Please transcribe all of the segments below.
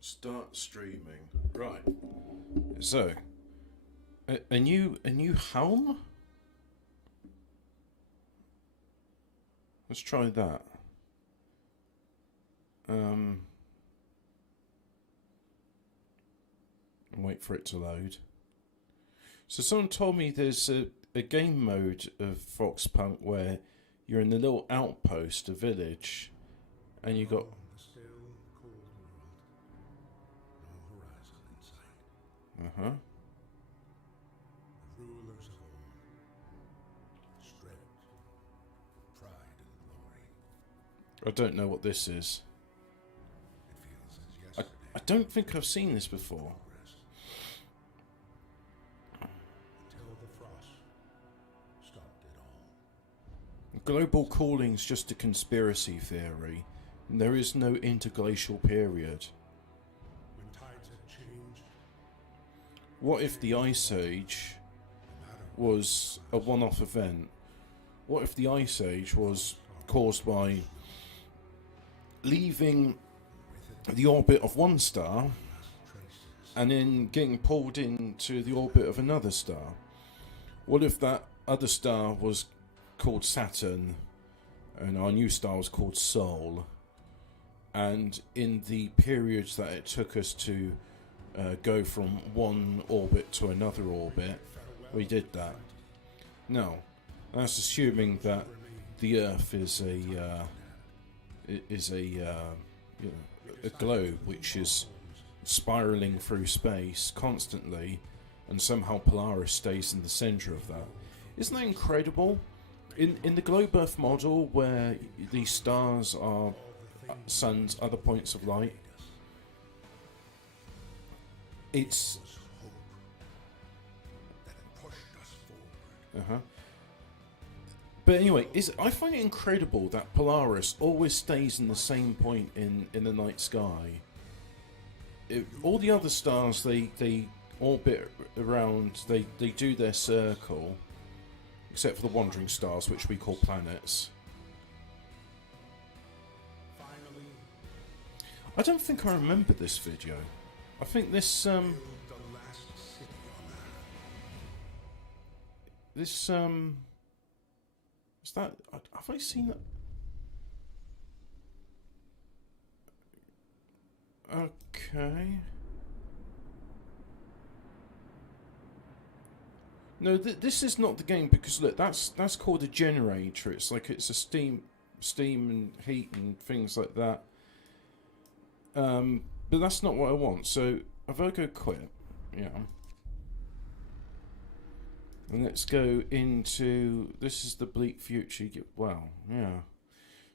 Start streaming. Right. So, a new helm? Let's try that. And wait for it to load. So someone told me there's a game mode of Frostpunk where you're in the little outpost, a village, and you got The still, cold world. No horizon in sight. uh-huh. The rulers of old. Stripped. Pride and glory. I don't know what this is. It feels as I yesterday. I don't think I've seen this before. Progress. Until the frost stopped it all. Global cooling's just a conspiracy theory. There is no interglacial period. When tides had changed, What if the Ice Age no matter was a one-off event? What if the Ice Age was caused by leaving the orbit of one star traces. and then getting pulled into the orbit of another star? What if that other star was called Saturn and our new star was called Sol? And in the periods that it took us to go from one orbit to another orbit, we did that. No, that's assuming that the Earth is a globe which is spiraling through space constantly, and somehow Polaris stays in the center of that. Isn't that incredible? In the globe Earth model, where these stars are suns, other points of light, it's Was hope that had pushed us forward. uh-huh. But anyway, I find it incredible that Polaris always stays in the same point in the night sky. All the other stars, they orbit around, they do their circle, except for the wandering stars, which we call planets. Finally, I don't think I remember this video. I think this build the last city on Earth. is that, have I seen that? Okay. No, this is not the game, because look, that's called a generator. It's like it's a steam and heat and things like that. But that's not what I want. So if I go quit, yeah, and let's go into, this is the bleak future. You get, wow, yeah.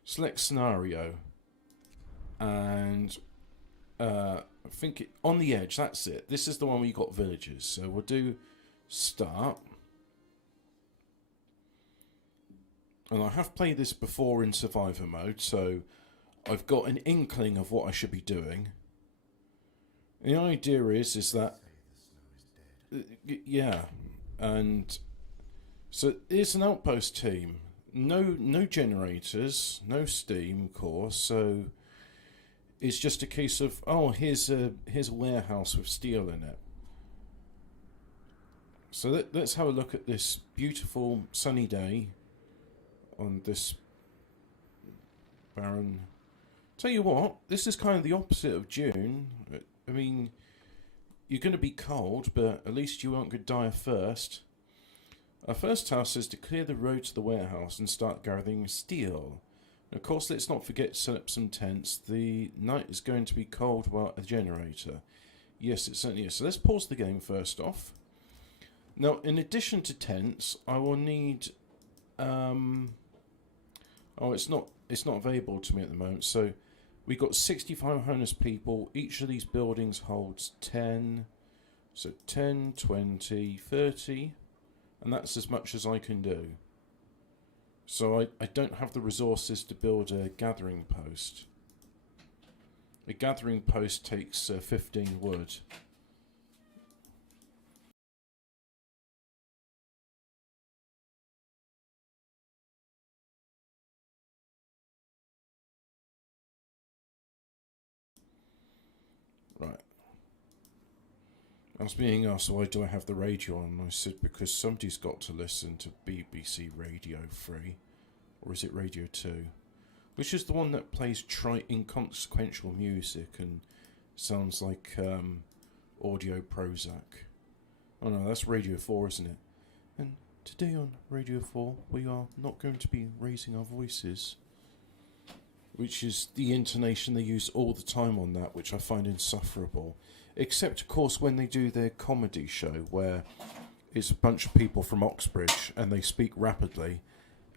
Select scenario, and I think on the edge. That's it. This is the one where you got villages. So we'll do start. And I have played this before in survivor mode, so I've got an inkling of what I should be doing. The idea is that yeah, and so it's an outpost team. No generators, no steam, of course. So it's just a case of, oh, here's a warehouse with steel in it. So let's have a look at this beautiful sunny day on this barren. Tell you what, this is kind of the opposite of June. I mean, you're going to be cold, but at least you won't go die of thirst. Our first task is to clear the road to the warehouse and start gathering steel. And of course, let's not forget to set up some tents. The night is going to be cold without a generator. Yes, it certainly is. So let's pause the game first off. Now, in addition to tents, I will need. Oh, it's not available to me at the moment. So we got 65 homeless people. Each of these buildings holds 10. So 10, 20, 30. And that's as much as I can do. So I don't have the resources to build a gathering post. A gathering post takes 15 wood. Right. I was being asked, why do I have the radio on? And I said, because somebody's got to listen to BBC Radio 3. Or is it Radio 2? Which is the one that plays inconsequential music and sounds like audio Prozac. Oh no, that's Radio 4, isn't it? And today on Radio 4, we are not going to be raising our voices. Which is the intonation they use all the time on that, which I find insufferable. Except, of course, when they do their comedy show, where it's a bunch of people from Oxbridge and they speak rapidly,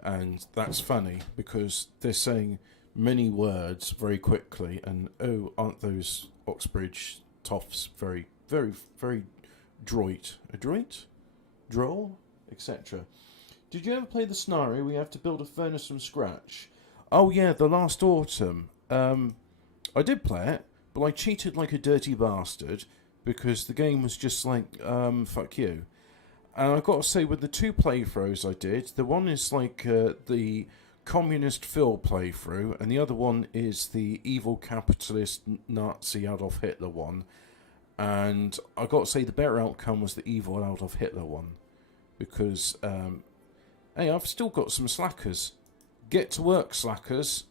and that's funny because they're saying many words very quickly, and oh, aren't those Oxbridge toffs very, very, very droit? Adroit? Droll? Etc. Did you ever play the scenario where you have to build a furnace from scratch? Oh yeah, the last autumn. I did play it, but I cheated like a dirty bastard because the game was just like, fuck you. And I've got to say, with the 2 playthroughs I did, the one is like the communist Phil playthrough, and the other one is the evil capitalist Nazi Adolf Hitler one. And I've got to say, the better outcome was the evil Adolf Hitler one. Because, hey, I've still got some slackers. Get to work, slackers.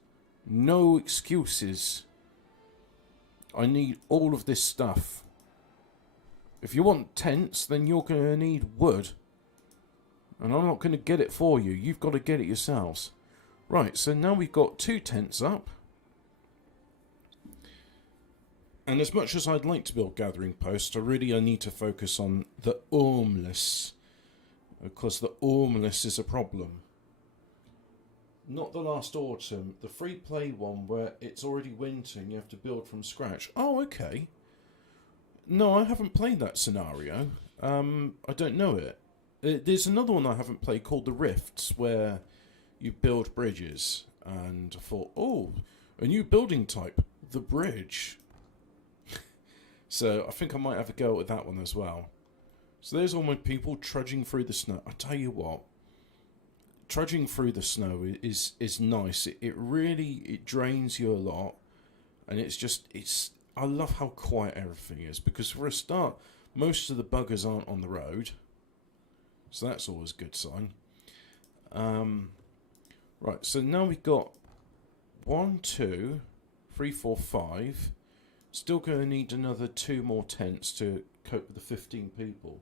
No excuses. I need all of this stuff. If you want tents, then you're going to need wood. And I'm not going to get it for you. You've got to get it yourselves. Right, so now we've got 2 tents up. And as much as I'd like to build gathering posts, I need to focus on the homeless. Because the homeless is a problem. Not the last autumn. The free play one where it's already winter and you have to build from scratch. Oh, okay. No, I haven't played that scenario. I don't know it. There's another one I haven't played called The Rifts, where you build bridges. And I thought, oh, a new building type, the bridge. So I think I might have a go at that one as well. So there's all my people trudging through the snow. I tell you what, trudging through the snow is nice. It really drains you a lot, and I love how quiet everything is, because for a start, most of the buggers aren't on the road, so that's always a good sign. Right, so now we've got 1, 2, 3, 4, 5. Still going to need another 2 more tents to cope with the 15 people.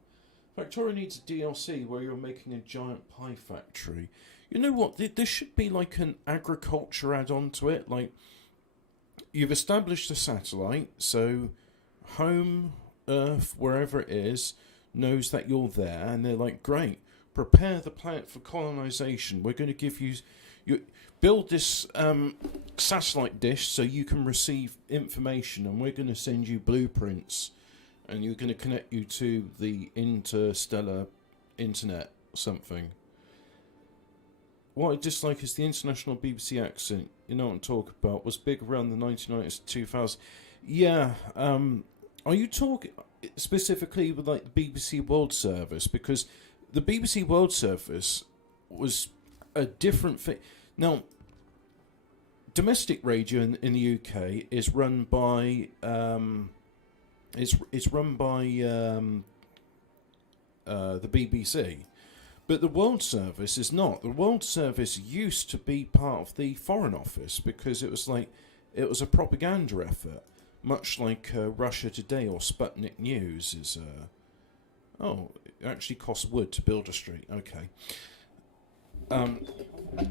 Victorian needs a DLC where you're making a giant pie factory. You know what? There should be like an agriculture add-on to it. Like, you've established a satellite, so home, Earth, wherever it is, knows that you're there, and they're like, great, prepare the planet for colonization. We're going to give you build this satellite dish so you can receive information, and we're going to send you blueprints, and you're going to connect you to the interstellar internet or something. What I dislike is the international BBC accent. You know what I'm talking about. Was big around the 1990s to 2000. Yeah. Are you talking specifically with like the BBC World Service? Because the BBC World Service was a different thing. Now, domestic radio in the UK is run by it's run by the BBC, but the World Service is not. The World Service used to be part of the Foreign Office because it was a propaganda effort, much like Russia Today or Sputnik News is. It actually costs wood to build a street. Okay.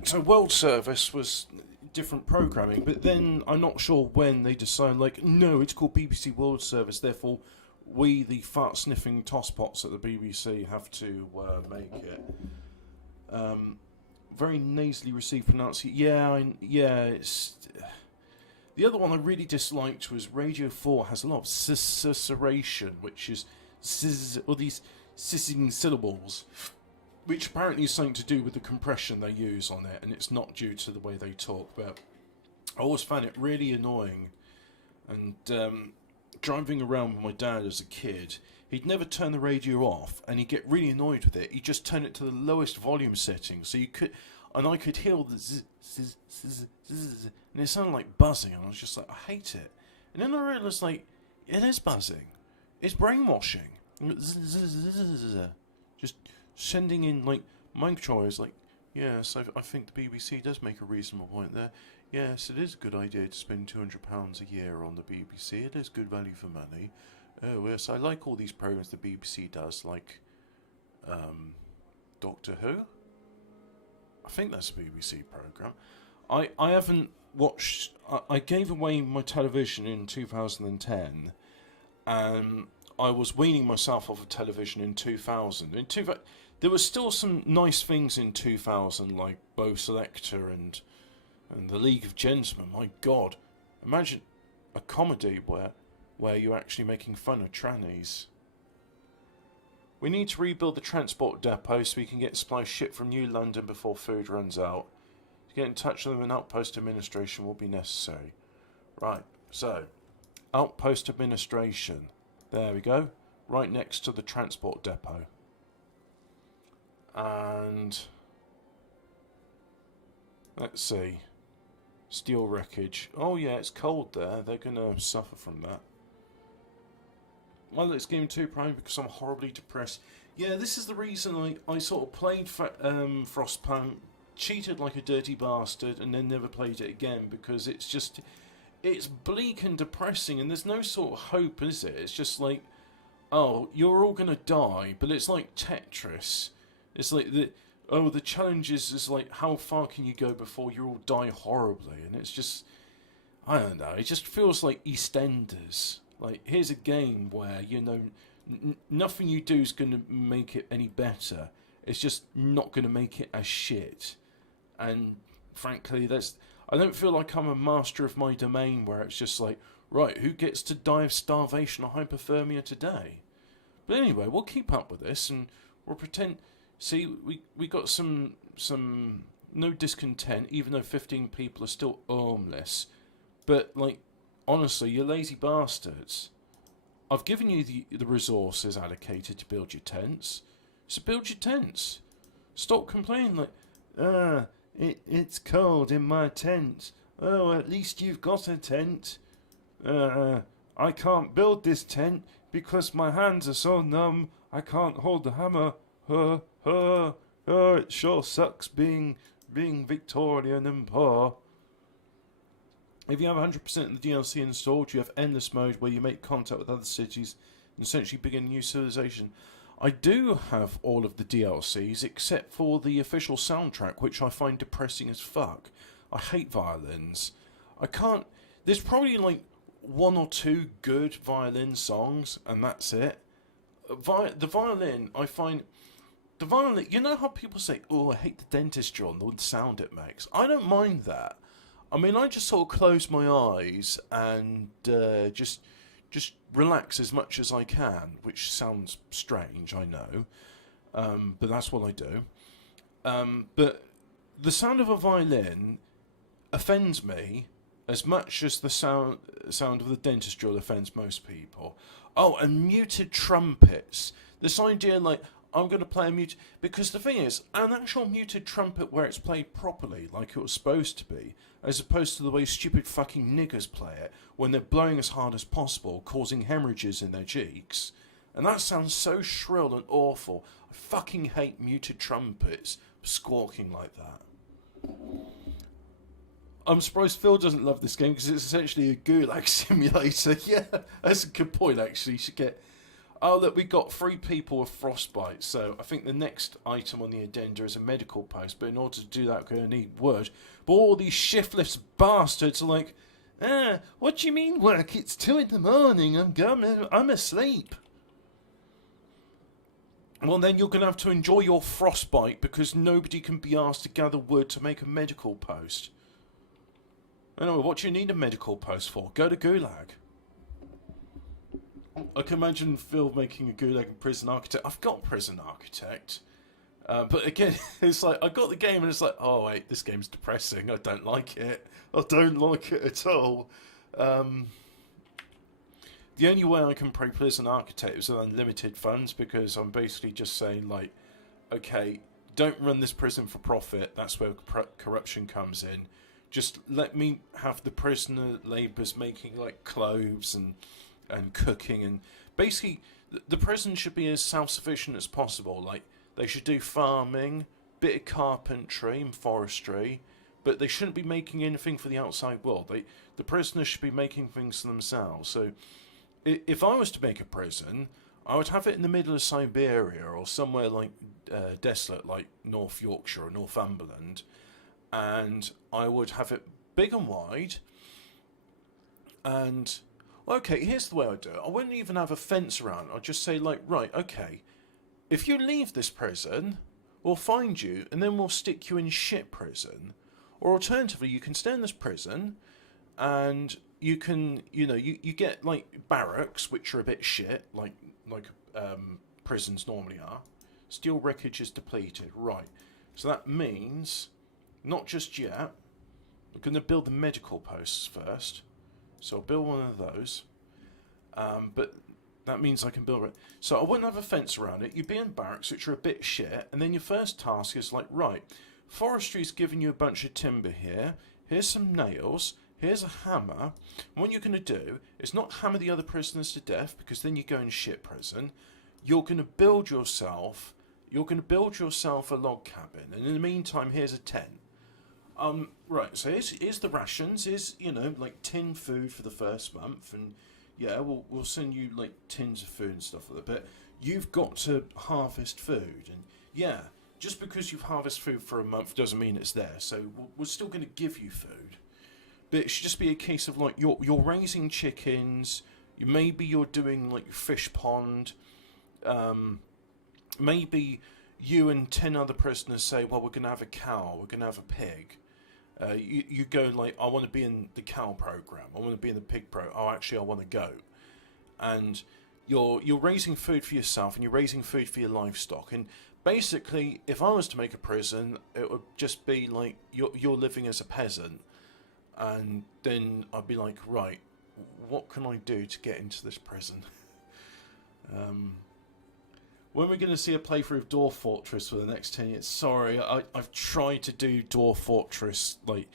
So World Service was different programming, but then I'm not sure when they decided, like, no, it's called BBC World Service, therefore we, the fart-sniffing tosspots at the BBC, have to make it. Very nasally received pronunciation. It's... The other one I really disliked was Radio 4 has a lot of susurration, which is all these sissing syllables, which apparently is something to do with the compression they use on it, and it's not due to the way they talk. But I always found it really annoying. And driving around with my dad as a kid, he'd never turn the radio off, and he'd get really annoyed with it. He'd just turn it to the lowest volume setting, so I could hear all the zzz, zzz, zzz, zzz, and it sounded like buzzing, and I was just like, I hate it. And then I realised, like, It is buzzing. It's brainwashing. Just sending in, like, mind controllers, like, yes, I think the BBC does make a reasonable point there. Yes, it is a good idea to spend £200 a year on the BBC. It is good value for money. Oh, yes, I like all these programs the BBC does, like, Doctor Who? I think that's a BBC program. I haven't watched... I gave away my television in 2010, and I was weaning myself off of television in 2000. There was still some nice things in 2000, like Bo Selector and the League of Gentlemen. My God, imagine a comedy where you're actually making fun of trannies. We need to rebuild the transport depot so we can get supply ship from New London before food runs out. To get in touch with them, an outpost administration will be necessary. Right, so outpost administration. There we go. Right next to the transport depot. And let's see. Steel wreckage. Oh yeah, it's cold there. They're going to suffer from that. Well, it's Game 2 Prime because I'm horribly depressed. Yeah, this is the reason I sort of played Frostpunk, cheated like a dirty bastard, and then never played it again because it's bleak and depressing, and there's no sort of hope, is it? It's just like, oh, you're all going to die, but it's like Tetris. It's like the challenge is like how far can you go before you all die horribly, and it's just, I don't know, it just feels like EastEnders. Like, here's a game where, you know, nothing you do is going to make it any better. It's just not going to make it as shit. And frankly, I don't feel like I'm a master of my domain where it's just like, right, who gets to die of starvation or hypothermia today? But anyway, we'll keep up with this and we'll pretend. See, we got some no discontent, even though 15 people are still homeless. But, like, honestly, you lazy bastards. I've given you the resources allocated to build your tents. So build your tents. Stop complaining like, it's cold in my tent. Oh, at least you've got a tent. I can't build this tent because my hands are so numb I can't hold the hammer. It sure sucks being Victorian and poor. If you have 100% of the DLC installed, you have endless mode where you make contact with other cities and essentially begin a new civilization. I do have all of the DLCs except for the official soundtrack, which I find depressing as fuck. I hate violins. I can't... There's probably like one or two good violin songs, and that's it. The violin, I find... The violin... You know how people say, oh, I hate the dentistry on the sound it makes? I don't mind that. I mean, I just sort of close my eyes and just relax as much as I can, which sounds strange, I know, but that's what I do. But the sound of a violin offends me as much as the sound of the dentist drill offends most people. Oh, and muted trumpets. This idea, like, I'm going to play a muted... Because the thing is, an actual muted trumpet where it's played properly, like it was supposed to be, as opposed to the way stupid fucking niggers play it, when they're blowing as hard as possible, causing hemorrhages in their cheeks. And that sounds so shrill and awful. I fucking hate muted trumpets squawking like that. I'm surprised Phil doesn't love this game, because it's essentially a gulag simulator. Yeah, that's a good point, actually. You should get... Oh, look, we got 3 people with frostbite, so I think the next item on the addenda is a medical post, but in order to do that, we're going to need wood. But all these shiftless bastards are like, what do you mean work? It's 2 in the morning, I'm asleep. Well, then you're going to have to enjoy your frostbite, because nobody can be asked to gather wood to make a medical post. Anyway, what do you need a medical post for? Go to Gulag. I can imagine Phil making a Gulag and Prison Architect. I've got Prison Architect. But again, it's like, I got the game and it's like, oh wait, this game's depressing. I don't like it. I don't like it at all. The only way I can play Prison Architect is with unlimited funds, because I'm basically just saying, like, okay, don't run this prison for profit. That's where corruption comes in. Just let me have the prisoner labourers making, like, clothes and and cooking, and basically the prison should be as self-sufficient as possible. Like, they should do farming, bit of carpentry and forestry, but they shouldn't be making anything for the outside world. The prisoners should be making things for themselves. So if I was to make a prison, I would have it in the middle of Siberia or somewhere like desolate, like North Yorkshire or Northumberland, and I would have it big and wide. And okay, here's the way I do it. I wouldn't even have a fence around. I'd just say, like, right, okay, if you leave this prison, we'll find you and then we'll stick you in shit prison. Or alternatively, you can stay in this prison and you can, you get like barracks, which are a bit shit, like prisons normally are. Steel wreckage is depleted. Right. So that means, not just yet, we're going to build the medical posts first. So I'll build one of those. But that means I can build it. So I wouldn't have a fence around it. You'd be in barracks, which are a bit shit. And then your first task is like, right, forestry's giving you a bunch of timber here. Here's some nails. Here's a hammer. And what you're going to do is not hammer the other prisoners to death, because then you go in shit prison. You're going to build yourself a log cabin. And in the meantime, here's a tent. Right, so here's the rations. Here's, like tin food for the first month, and yeah, we'll send you like tins of food and stuff like that. But you've got to harvest food, and yeah, just because you've harvested food for a month doesn't mean it's there. So we're still going to give you food, but it should just be a case of like you're raising chickens. Maybe you're doing like fish pond. Maybe you and 10 other prisoners say, well, we're going to have a cow, we're going to have a pig. You go like, I want to be in the cow program, I want to be in the pig program. Oh, actually, I want to go. And you're raising food for yourself, and you're raising food for your livestock. And basically, if I was to make a prison, it would just be like you're living as a peasant, and then I'd be like, right, what can I do to get into this prison? When we're going to see a playthrough of Dwarf Fortress for the next 10 years? Sorry, I've tried to do Dwarf Fortress like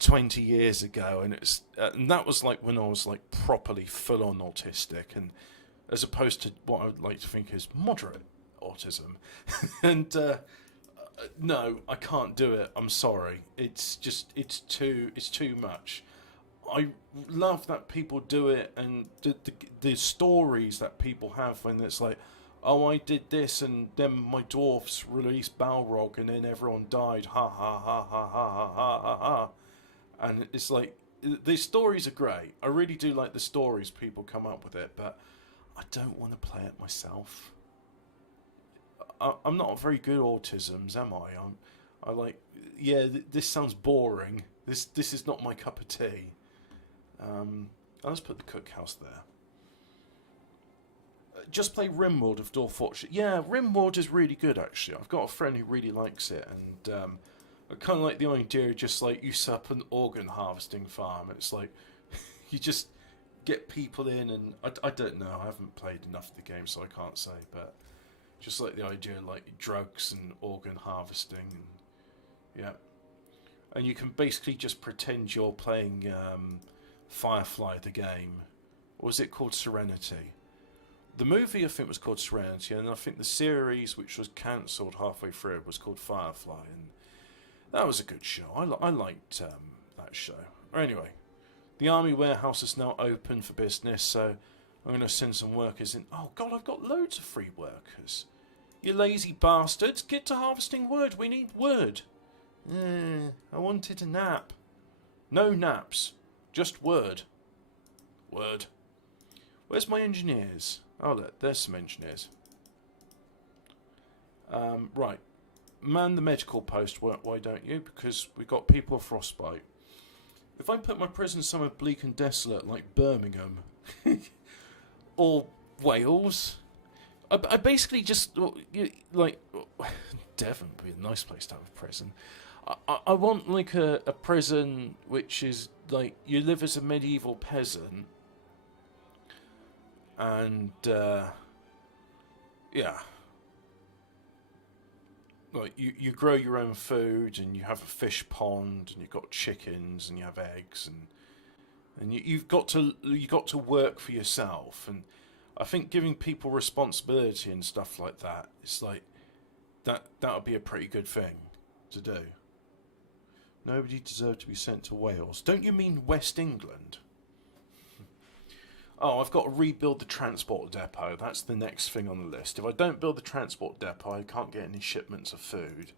20 years ago, and that was like when I was like properly full-on autistic, and as opposed to what I would like to think is moderate autism. And no, I can't do it. I'm sorry. It's too much. I love that people do it, and the stories that people have when it's like, oh, I did this, and then my dwarfs released Balrog, and then everyone died. Ha ha ha ha ha ha ha ha ha. And it's like, the stories are great. I really do like the stories people come up with it, but I don't want to play it myself. I'm not very good at autisms, am I? I like, yeah, this sounds boring. This is not my cup of tea. Let's put the cookhouse there. Just play Rimworld of Dwarf Fortress. Yeah, Rimworld is really good, actually. I've got a friend who really likes it, and I kind of like the idea of just like you set up an organ harvesting farm. It's like you just get people in, and I don't know. I haven't played enough of the game, so I can't say. But just like the idea of like drugs and organ harvesting, and yeah, and you can basically just pretend you're playing Firefly the game, or was it called Serenity? The movie, I think, was called Serenity, and I think the series, which was cancelled halfway through, was called Firefly, and that was a good show. I liked that show. Anyway, the army warehouse is now open for business, so I'm going to send some workers in. Oh, God, I've got loads of free workers. You lazy bastards, get to harvesting wood. We need wood. I wanted a nap. No naps, just word. Word. Where's my engineers? Oh, look, there's some engineers. Right. Man the medical post, why don't you? Because we've got people with frostbite. If I put my prison somewhere bleak and desolate, like Birmingham, or Wales, I basically just, like, Devon would be a nice place to have a prison. I want, like, a prison which is, like, you live as a medieval peasant, and yeah, like you grow your own food, and you have a fish pond, and you've got chickens, and you have eggs, and and you've got to work for yourself. And I think giving people responsibility and stuff like that, it's like that would be a pretty good thing to do. Nobody deserved to be sent to Wales. Don't you mean West England? Oh, I've got to rebuild the transport depot. That's the next thing on the list. If I don't build the transport depot, I can't get any shipments of food.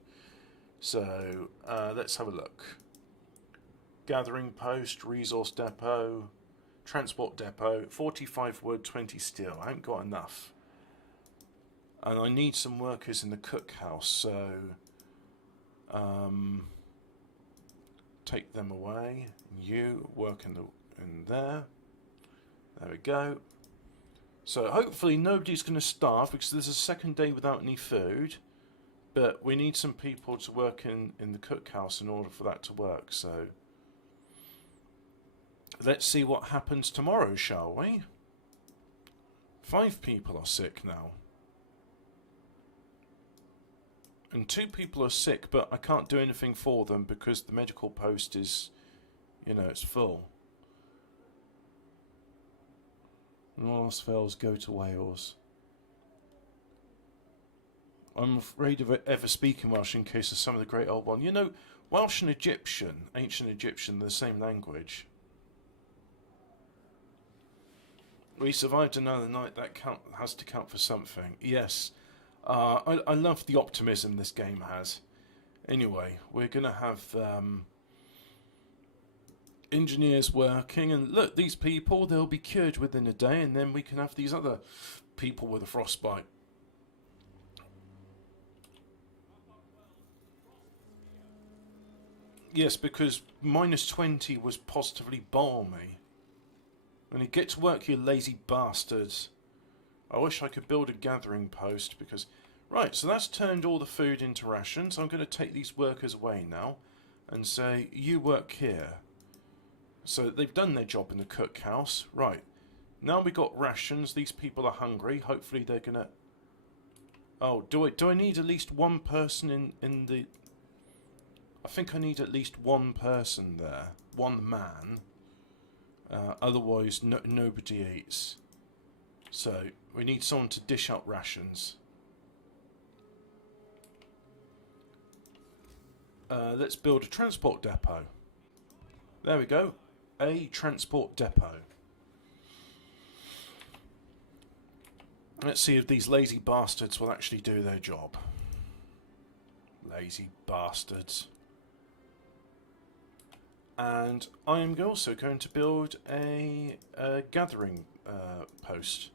So, let's have a look. Gathering post, resource depot, transport depot, 45 wood, 20 steel. I haven't got enough. And I need some workers in the cookhouse, so take them away. You work in there. There we go. So hopefully nobody's going to starve, because there's a second day without any food. But we need some people to work in the cookhouse in order for that to work. So let's see what happens tomorrow, shall we? 5 people are sick now. And 2 people are sick, but I can't do anything for them because the medical post is, it's full. And all else fails, go to Wales. I'm afraid of ever speaking Welsh in case of some of the great old one. Welsh and Egyptian, ancient Egyptian, they're the same language. We survived another night. That has to count for something. Yes. I love the optimism this game has. Anyway, we're going to have engineers working, and look, these people, they'll be cured within a day, and then we can have these other people with a frostbite. Yes, because -20 was positively balmy. And you get to work, you lazy bastards. I wish I could build a gathering post, because... Right, so that's turned all the food into rations. I'm going to take these workers away now and say, you work here. So they've done their job in the cookhouse. Right, now we got rations. These people are hungry. Hopefully they're going to... Oh, do I need at least one person in the... I think I need at least one person there. One man. Otherwise, nobody eats. So, we need someone to dish out rations. Let's build a transport depot. There we go. A transport depot. Let's see if these lazy bastards will actually do their job. Lazy bastards. And I am also going to build a gathering post.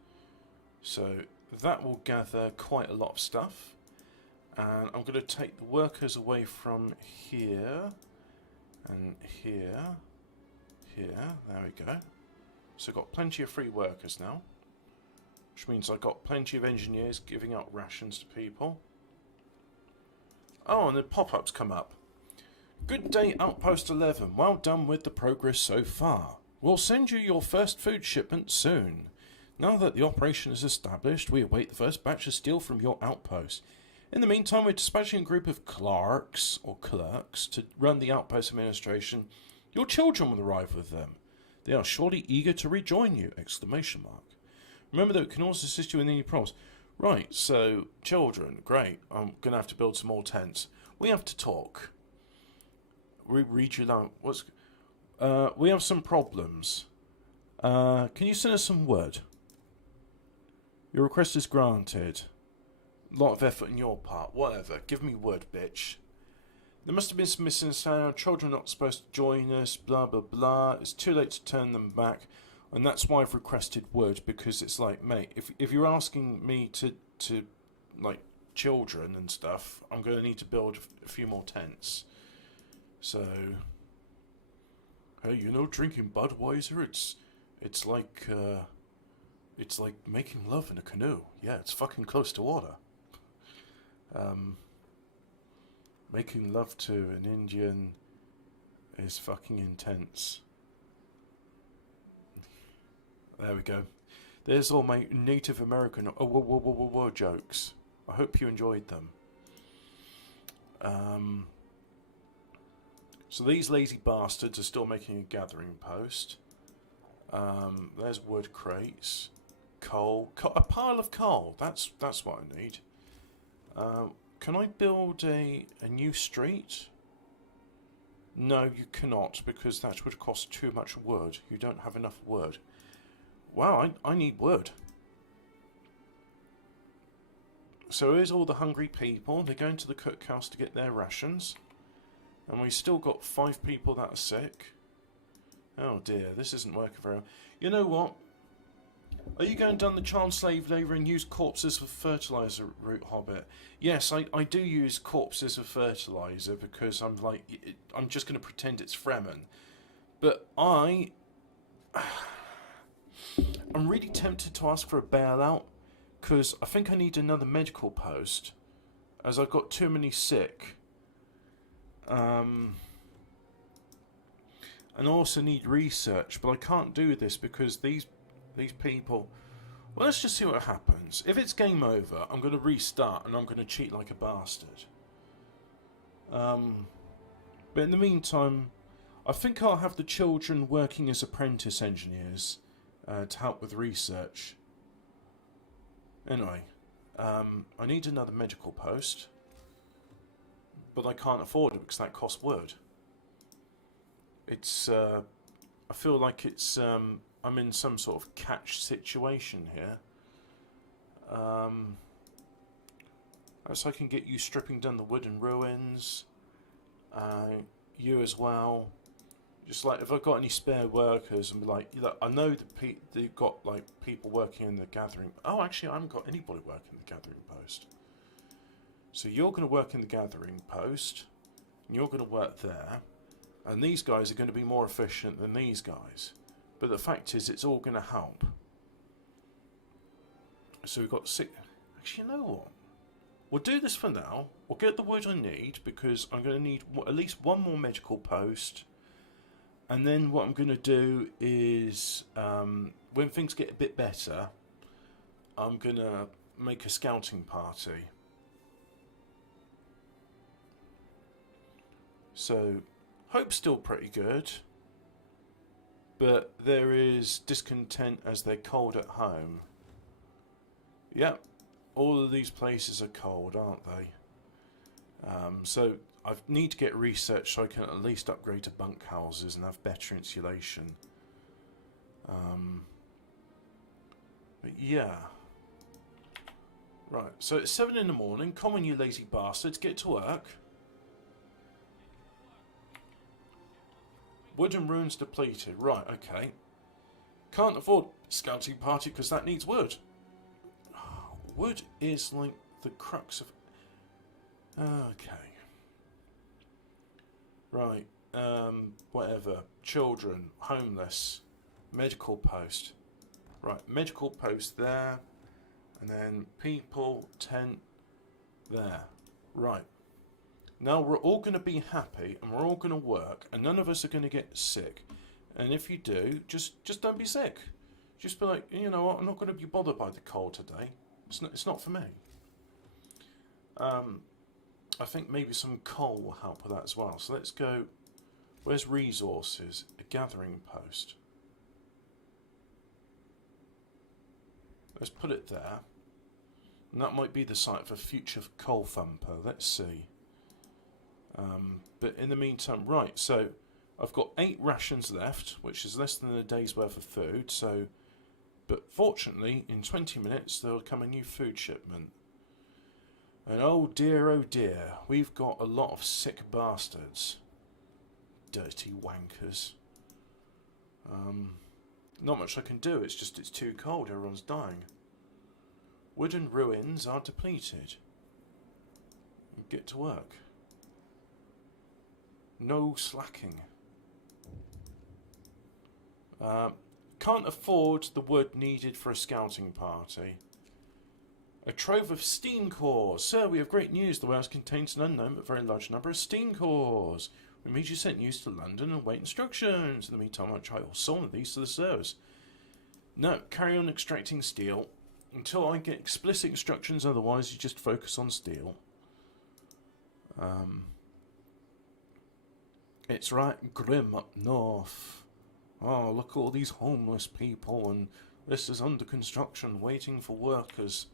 So that will gather quite a lot of stuff. And I'm going to take the workers away from here. And here. Here. There we go. So I've got plenty of free workers now. Which means I've got plenty of engineers giving out rations to people. Oh, and the pop-ups come up. Good day, Outpost 11. Well done with the progress so far. We'll send you your first food shipment soon. Now that the operation is established, we await the first batch of steel from your outpost. In the meantime, we're dispatching a group of clerks to run the outpost administration. Your children will arrive with them. They are surely eager to rejoin you! ! Remember that we can also assist you in any problems. Right, so, children, great. I'm going to have to build some more tents. We have to talk. Read you out. We have some problems. Can you send us some wood? Your request is granted. A lot of effort on your part. Whatever. Give me wood, bitch. There must have been some misunderstanding. Children are not supposed to join us. Blah, blah, blah. It's too late to turn them back. And that's why I've requested wood. Because it's like, mate, if you're asking me to like, children and stuff, I'm going to need to build a few more tents. So, hey, drinking Budweiser, it's like making love in a canoe. Yeah, it's fucking close to water. Making love to an Indian is fucking intense. There we go. There's all my Native American jokes. I hope you enjoyed them. So these lazy bastards are still making a gathering post. There's wood crates, coal, a pile of coal. That's what I need. Can I build a new street? No, you cannot, because that would cost too much wood. You don't have enough wood. Wow, I need wood. So here's all the hungry people. They're going to the cookhouse to get their rations. And we've still got 5 people that are sick. Oh dear, this isn't working very well. You know what? Are you going down the child slave labour and use corpses for fertiliser route, Hobbit? Yes, I do use corpses for fertiliser because I'm just going to pretend it's Fremen. But I'm really tempted to ask for a bailout because I think I need another medical post as I've got too many sick. And I also need research, but I can't do this because these people... Well, let's just see what happens. If it's game over, I'm going to restart and I'm going to cheat like a bastard. But in the meantime, I think I'll have the children working as apprentice engineers to help with research. Anyway, I need another medical post, but I can't afford it because that costs wood. It's... I feel like it's... I'm in some sort of catch situation here. So I can get you stripping down the wooden ruins. You as well. Just like if I've got any spare workers, and be like, look, I know that they've got like people working in the gathering. Oh, actually, I haven't got anybody working in the gathering post. So you're going to work in the gathering post, and you're going to work there, and these guys are going to be more efficient than these guys. But the fact is, it's all going to help. So we've got 6... Actually, you know what? We'll do this for now. We'll get the wood I need, because I'm going to need at least one more medical post. And then what I'm going to do is, when things get a bit better, I'm going to make a scouting party. So, hope's still pretty good. But there is discontent as they're cold at home. Yep, all of these places are cold, aren't they? So I need to get research so I can at least upgrade to bunk houses and have better insulation. But yeah. Right, so it's 7 in the morning. Come on, you lazy bastards, get to work. Wooden ruins depleted. Right, okay. Can't afford scouting party because that needs wood. Wood is like the crux of... Okay. Right. Whatever. Children. Homeless. Medical post. Right. Medical post there. And then people. Tent. There. Right. Now we're all going to be happy and we're all going to work and none of us are going to get sick. And if you do, just don't be sick. Just be like, you know what, I'm not going to be bothered by the cold today. It's not for me. I think maybe some coal will help with that as well. So let's go, where's resources? A gathering post. Let's put it there. And that might be the site for future coal thumper. Let's see. But in the meantime, right, so I've got 8 rations left, which is less than a day's worth of food, so, but fortunately, in 20 minutes, there'll come a new food shipment. And oh dear, we've got a lot of sick bastards. Dirty wankers. Not much I can do, it's too cold, everyone's dying. Wooden ruins are depleted. Get to work. No slacking. Can't afford the wood needed for a scouting party. A trove of steam cores. Sir, we have great news. The warehouse contains an unknown but very large number of steam cores. We immediately sent news to London and wait instructions. In the meantime, I'll try some of these to the service. No, carry on extracting steel until I get explicit instructions. Otherwise, you just focus on steel. It's right grim up north. Oh, look at all these homeless people, and this is under construction, waiting for workers.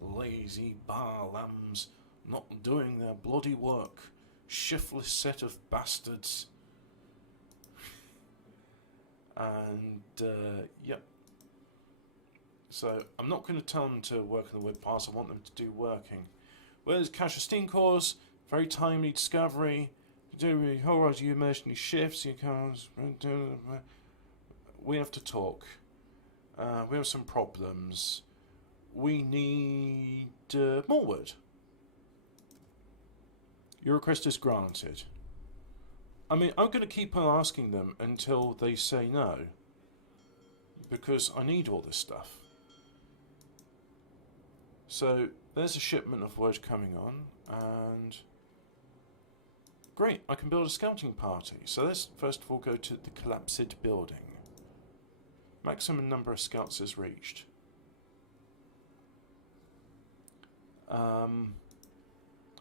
Lazy bar lambs, not doing their bloody work. Shiftless set of bastards. And, yep. So, I'm not going to tell them to work in the wood pass, I want them to do working. Where's cache of steam cores? Very timely discovery. Do horrors, you emergency shifts, you can't. We have to talk. We have some problems. We need more wood. Your request is granted. I mean, I'm going to keep on asking them until they say no. Because I need all this stuff. So, there's a shipment of wood coming on, and great, I can build a scouting party. So let's first of all go to the collapsed building. Maximum number of scouts is reached.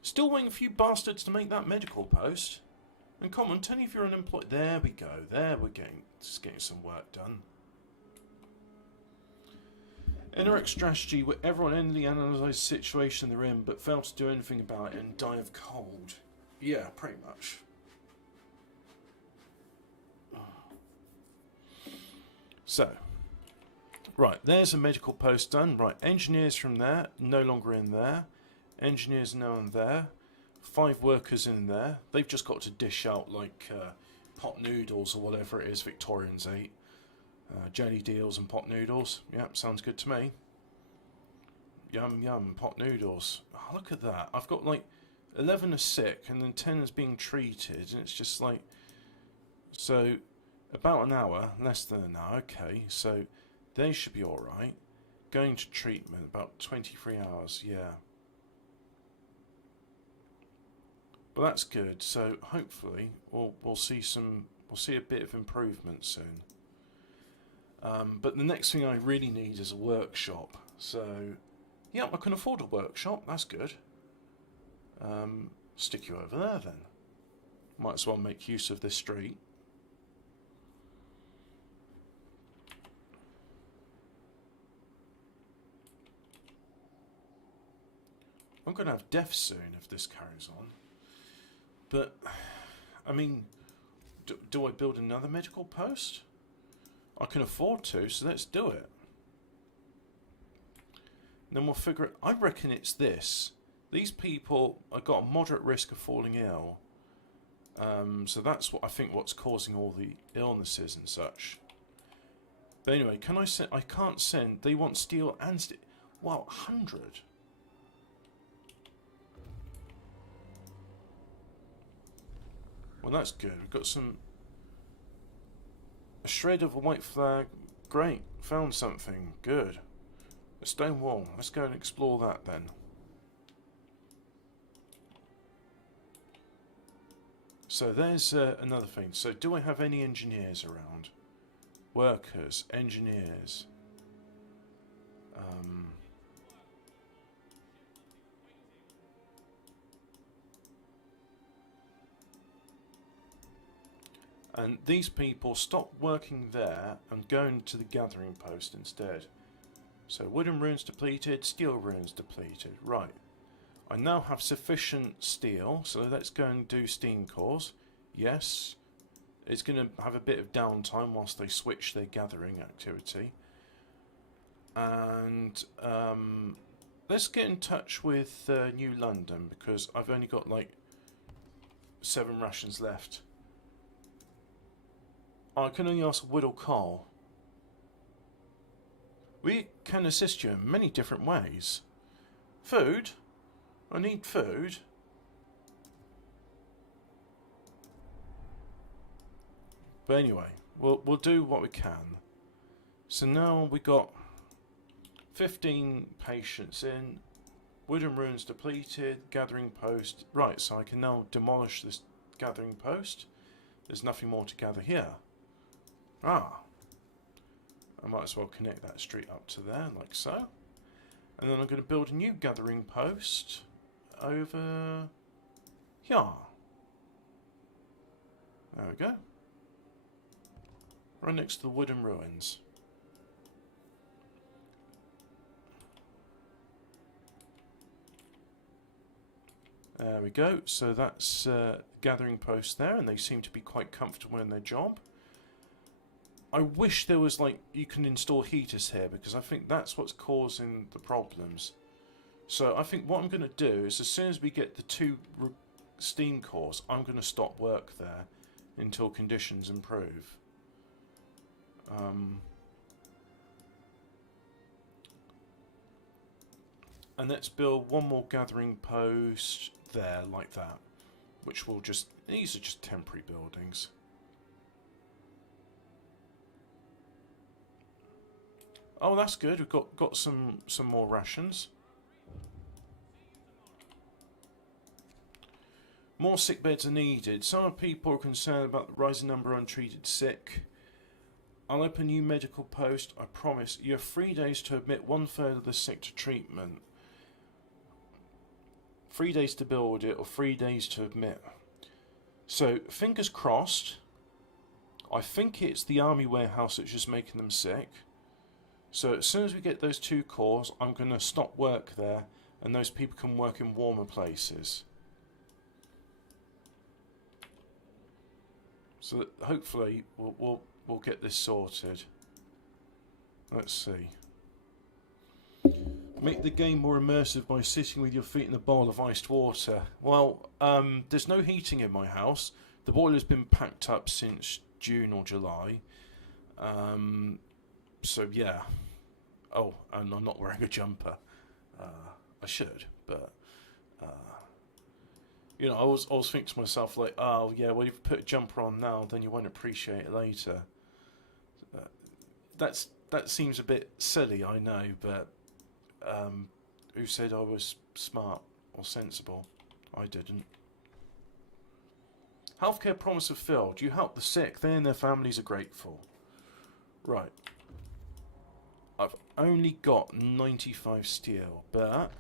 Still waiting for you bastards to make that medical post. And come on, tell me if you're unemployed. There we go, there we're getting some work done. Interact strategy where everyone endly analyses the situation they're in but fail to do anything about it and die of cold. Yeah, pretty much. So, right, there's a medical post done. Right, engineers from there, no longer in there. Engineers now in there. 5 workers in there. They've just got to dish out like pot noodles or whatever it is Victorians eat. Jelly deals and pot noodles. Yep, sounds good to me. Yum yum, pot noodles. Oh, look at that. I've got like 11 are sick and then 10 is being treated, and it's just like, so about an hour, less than an hour. Okay, so they should be alright. Going to treatment about 23 hours. Yeah, but that's good. So hopefully we'll see a bit of improvement soon. But the next thing I really need is a workshop. So, yeah, I can afford a workshop. That's good. Stick you over there then. Might as well make use of this street. I'm going to have death soon if this carries on. But, I mean, do I build another medical post? I can afford to, so let's do it. And then we'll figure it. I reckon it's this. These people have got a moderate risk of falling ill. So that's what I think what's causing all the illnesses and such. But anyway, can I send? I can't send. They want steel and steel. Wow, 100. Well, that's good. We've got a shred of a white flag. Great. Found something. Good. A stone wall. Let's go and explore that then. So there's another thing. So do I have any engineers around? Workers. Engineers. And these people stop working there and going to the gathering post instead. So wooden runes depleted, steel runes depleted. Right. I now have sufficient steel, so let's go and do steam cores. Yes. It's going to have a bit of downtime whilst they switch their gathering activity. And let's get in touch with New London, because I've only got like 7 rations left. I can only ask wood or coal. We can assist you in many different ways. Food? I need food. But anyway, we'll do what we can. So now we got 15 patients in, wooden runes depleted, gathering post. Right, so I can now demolish this gathering post. There's nothing more to gather here. Ah. I might as well connect that street up to there, like so. And then I'm going to build a new gathering post over here. There we go. Right next to the wooden ruins. There we go. So that's gathering post there, and they seem to be quite comfortable in their job. I wish there was, like, you can install heaters here, because I think that's what's causing the problems. So I think what I'm going to do is, as soon as we get the 2 steam cores, I'm going to stop work there until conditions improve. And let's build one more gathering post there, like that, which will just, these are just temporary buildings. Oh, that's good. We've got some more rations. More sick beds are needed. Some people are concerned about the rising number of untreated sick. I'll open a new medical post. I promise. You have 3 days to admit 1/3 of the sick to treatment. 3 days to build it, or 3 days to admit. So, fingers crossed. I think it's the army warehouse that's just making them sick. So as soon as we get those 2 cores, I'm going to stop work there, and those people can work in warmer places. So that hopefully we'll get this sorted. Let's see. Make the game more immersive by sitting with your feet in a bowl of iced water. Well, there's no heating in my house. The boiler's been packed up since June or July. So yeah. Oh, and I'm not wearing a jumper. I should, but you know, I was thinking to myself, like, oh yeah, well, if you put a jumper on now, then you won't appreciate it later. That seems a bit silly, I know, but who said I was smart or sensible? I didn't. Healthcare promise fulfilled. You help the sick, they and their families are grateful. Right. I've only got 95 steel, but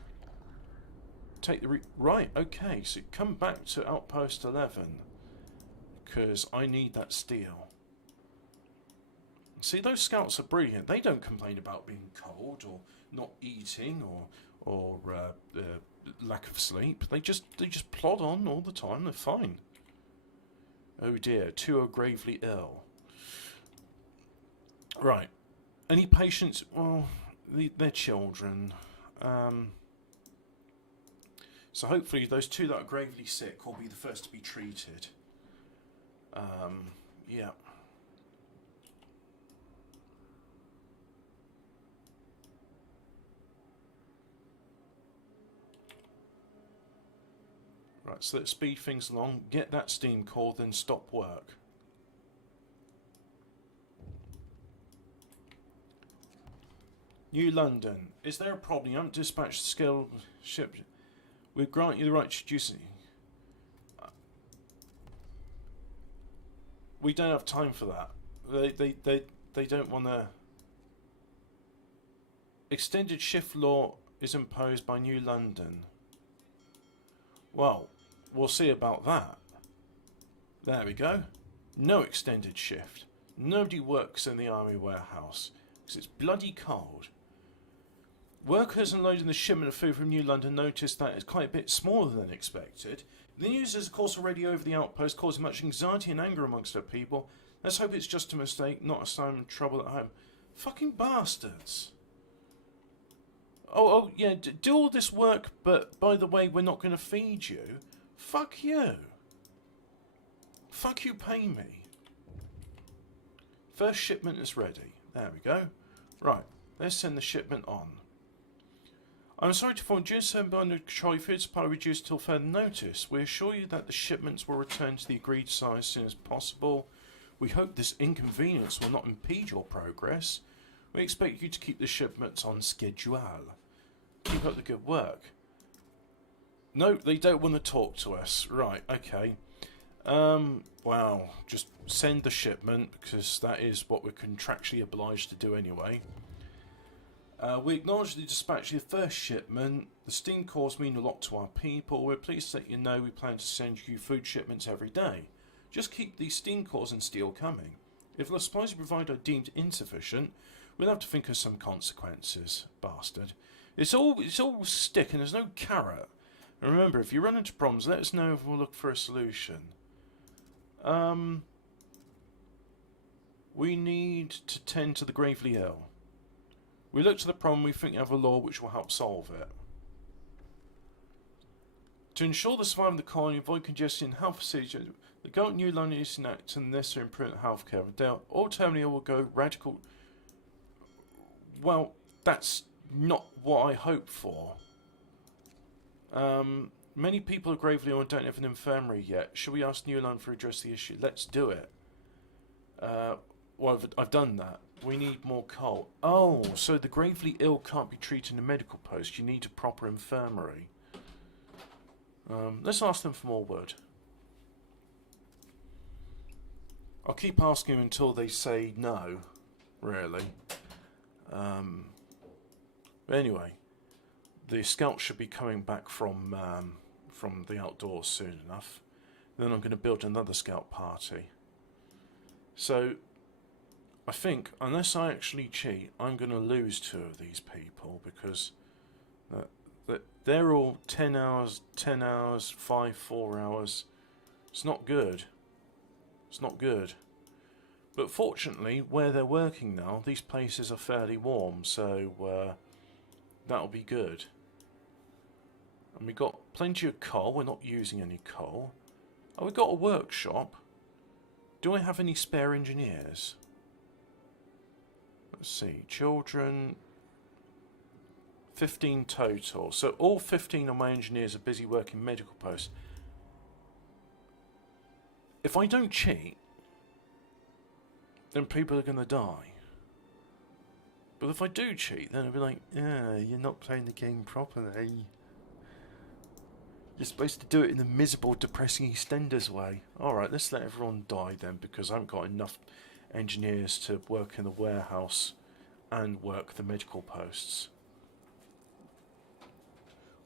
take the right, okay, so come back to Outpost 11, because I need that steel. See, those scouts are brilliant. They don't complain about being cold or not eating or lack of sleep. They just plod on all the time. They're fine. Oh dear, 2 are gravely ill. Right. Any patients? Well, they're children. So hopefully those 2 that are gravely sick will be the first to be treated. Yeah. Right, so let's speed things along. Get that steam core, then stop work. New London. Is there a problem? You haven't dispatched skilled ship. We grant you the right to use it. We don't have time for that. They don't want to. Extended shift law is imposed by New London. Well, we'll see about that. There we go. No extended shift. Nobody works in the army warehouse because it's bloody cold. Workers unloading the shipment of food from New London noticed that it's quite a bit smaller than expected. The news is of course already over the outpost, causing much anxiety and anger amongst their people. Let's hope it's just a mistake, not a sign of trouble at home. Fucking bastards. Oh yeah, do all this work, but by the way, we're not going to feed you. Fuck you. Fuck you, pay me. First shipment is ready. There we go. Right, let's send the shipment on. I'm sorry to inform you, sir, but under control, food supply reduced till further notice. We assure you that the shipments will return to the agreed size as soon as possible. We hope this inconvenience will not impede your progress. We expect you to keep the shipments on schedule. Keep up the good work. No, they don't want to talk to us. Right, okay. Wow, just send the shipment, because that is what we're contractually obliged to do anyway. We acknowledge the dispatch of the first shipment. The steam cores mean a lot to our people. We're pleased to let you know we plan to send you food shipments every day. Just keep these steam cores and steel coming. If the supplies you provide are deemed insufficient, we'll have to think of some consequences, bastard. It's all stick and there's no carrot. And remember, if you run into problems, let us know if we'll look for a solution. We need to tend to the gravely ill. We look to the problem, we think you have a law which will help solve it. To ensure the survival of the colony, avoid congestion in health procedures, the government new line is enact and necessary improvement healthcare. All terminally will go radical. Well, that's not what I hope for. Many people are gravely ill and don't have an infirmary yet. Should we ask New Line to address the issue? Let's do it. Well, I've done that. We need more coal. Oh, so the gravely ill can't be treated in a medical post. You need a proper infirmary. Let's ask them for more wood. I'll keep asking until they say no, really. But anyway, the scouts should be coming back from the outdoors soon enough. Then I'm going to build another scout party. So, I think, unless I actually cheat, I'm going to lose 2 of these people because they're all 10 hours, 10 hours, 5, 4 hours. It's not good. It's not good. But fortunately, where they're working now, these places are fairly warm, so that'll be good. And we got plenty of coal. We're not using any coal. Oh, we got a workshop. Do I have any spare engineers? Let's see. Children. 15 total. So all 15 of my engineers are busy working medical posts. If I don't cheat, then people are going to die. But if I do cheat, then I'll be like, yeah, you're not playing the game properly. You're supposed to do it in the miserable, depressing EastEnders way. Alright, let's let everyone die then, because I haven't got enough engineers to work in the warehouse and work the medical posts.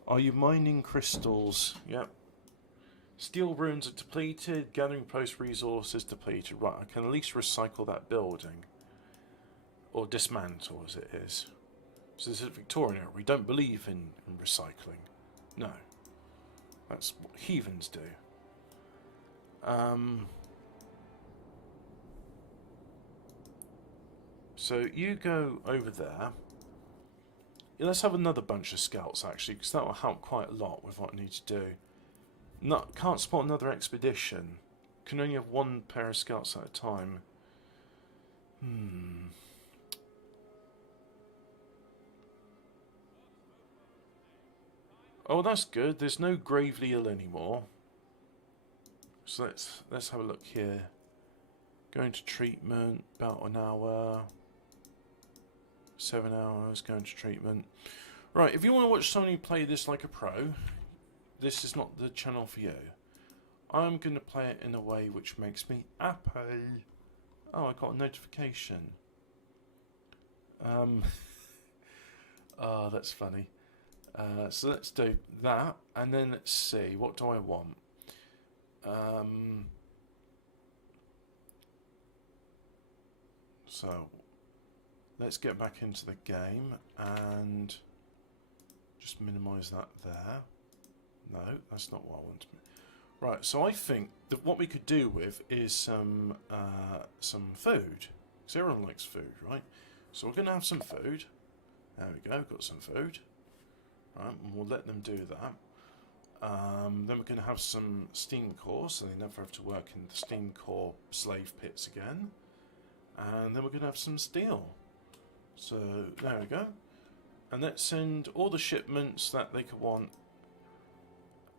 Are you mining crystals? Yep. Steel runes are depleted, gathering post resources depleted. Right, I can at least recycle that building. Or dismantle, as it is. So this is Victorian. We don't believe in recycling. No. That's what heathens do. So you go over there. Yeah, let's have another bunch of scouts, actually, because that will help quite a lot with what I need to do. No, can't spot another expedition. Can only have 1 pair of scouts at a time. Oh, that's good. There's no gravely ill anymore. So let's have a look here. Going to treatment, about an hour. 7 hours, going to treatment. Right, if you want to watch somebody play this like a pro, this is not the channel for you. I'm going to play it in a way which makes me happy. Oh, I got a notification. Oh, that's funny. So let's do that, and then let's see, what do I want? So let's get back into the game and just minimise that there. No, that's not what I want to be. Right, so I think that what we could do with is some food. Because everyone likes food, right? So we're going to have some food. There we go, got some food. Right, and we'll let them do that. Then we're going to have some steam cores, so they never have to work in the steam core slave pits again. And then we're going to have some steel. So, there we go. And let's send all the shipments that they could want.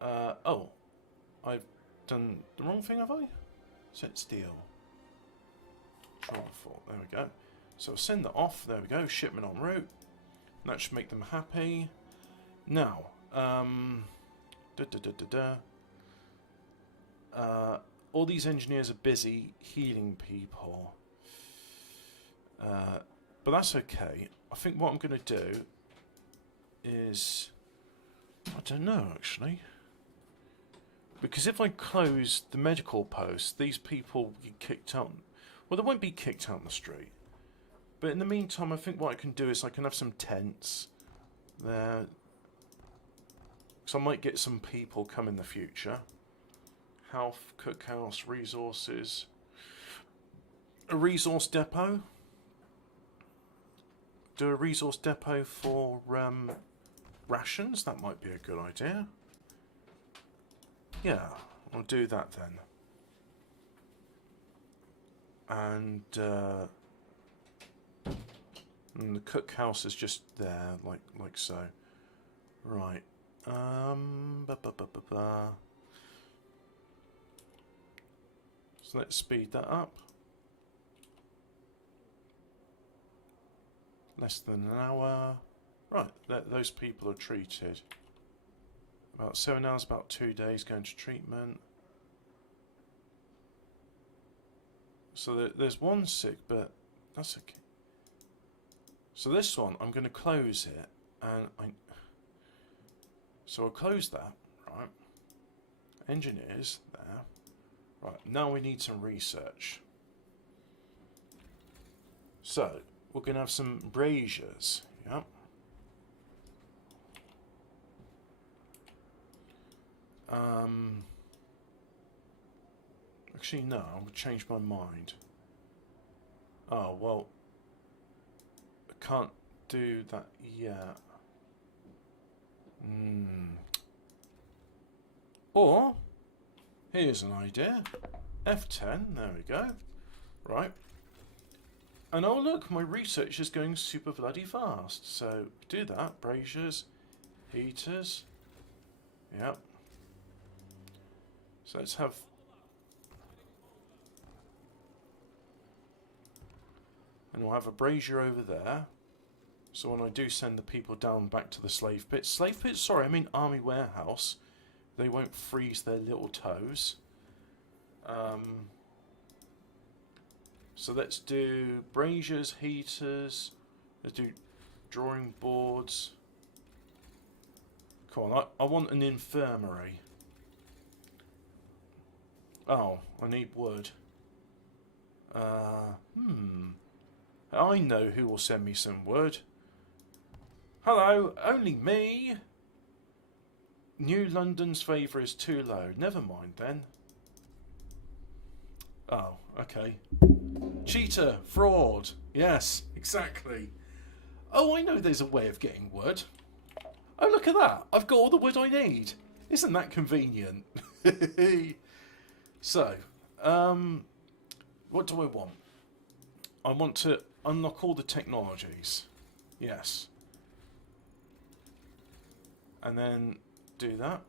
Oh, I've done the wrong thing, have I? Set steel. Control default, there we go. So I'll send that off, there we go, shipment en route. That should make them happy. Now, all these engineers are busy healing people. But that's okay. I think what I'm going to do is... I don't know, actually. Because if I close the medical post, these people get kicked out. Well, they won't be kicked out in the street. But in the meantime, I think what I can do is I can have some tents there. So I might get some people come in the future. Health, cookhouse, resources. A resource depot. Do a resource depot for rations. That might be a good idea. Yeah, I'll do that then. And the cookhouse is just there, like so. Right. So let's speed that up. Less than an hour. Right, those people are treated. About 7 hours, about 2 days going to treatment. So there's one sick, but that's okay. So this one, I'm going to close it, and so I'll close that, right? Engineers, there. Right, now we need some research. So, we're going to have some braziers, yeah? Actually, no, I'm going to change my mind. Oh, well, I can't do that yet. Or, here's an idea. F10, there we go. Right. And oh look, my research is going super bloody fast. So, do that. Braziers, heaters. Yep. So let's have... And we'll have a brazier over there. So when I do send the people down back to the slave pits... Slave pits? Sorry, I mean army warehouse. They won't freeze their little toes. So let's do braziers, heaters. Let's do drawing boards. Come on, I want an infirmary. Oh, I need wood. I know who will send me some wood. Hello, only me. New London's favour is too low. Never mind then. Oh, okay. Cheater, fraud. Yes, exactly. Oh, I know there's a way of getting wood. Oh, look at that. I've got all the wood I need. Isn't that convenient? So, what do I want? I want to unlock all the technologies. Yes. And then do that.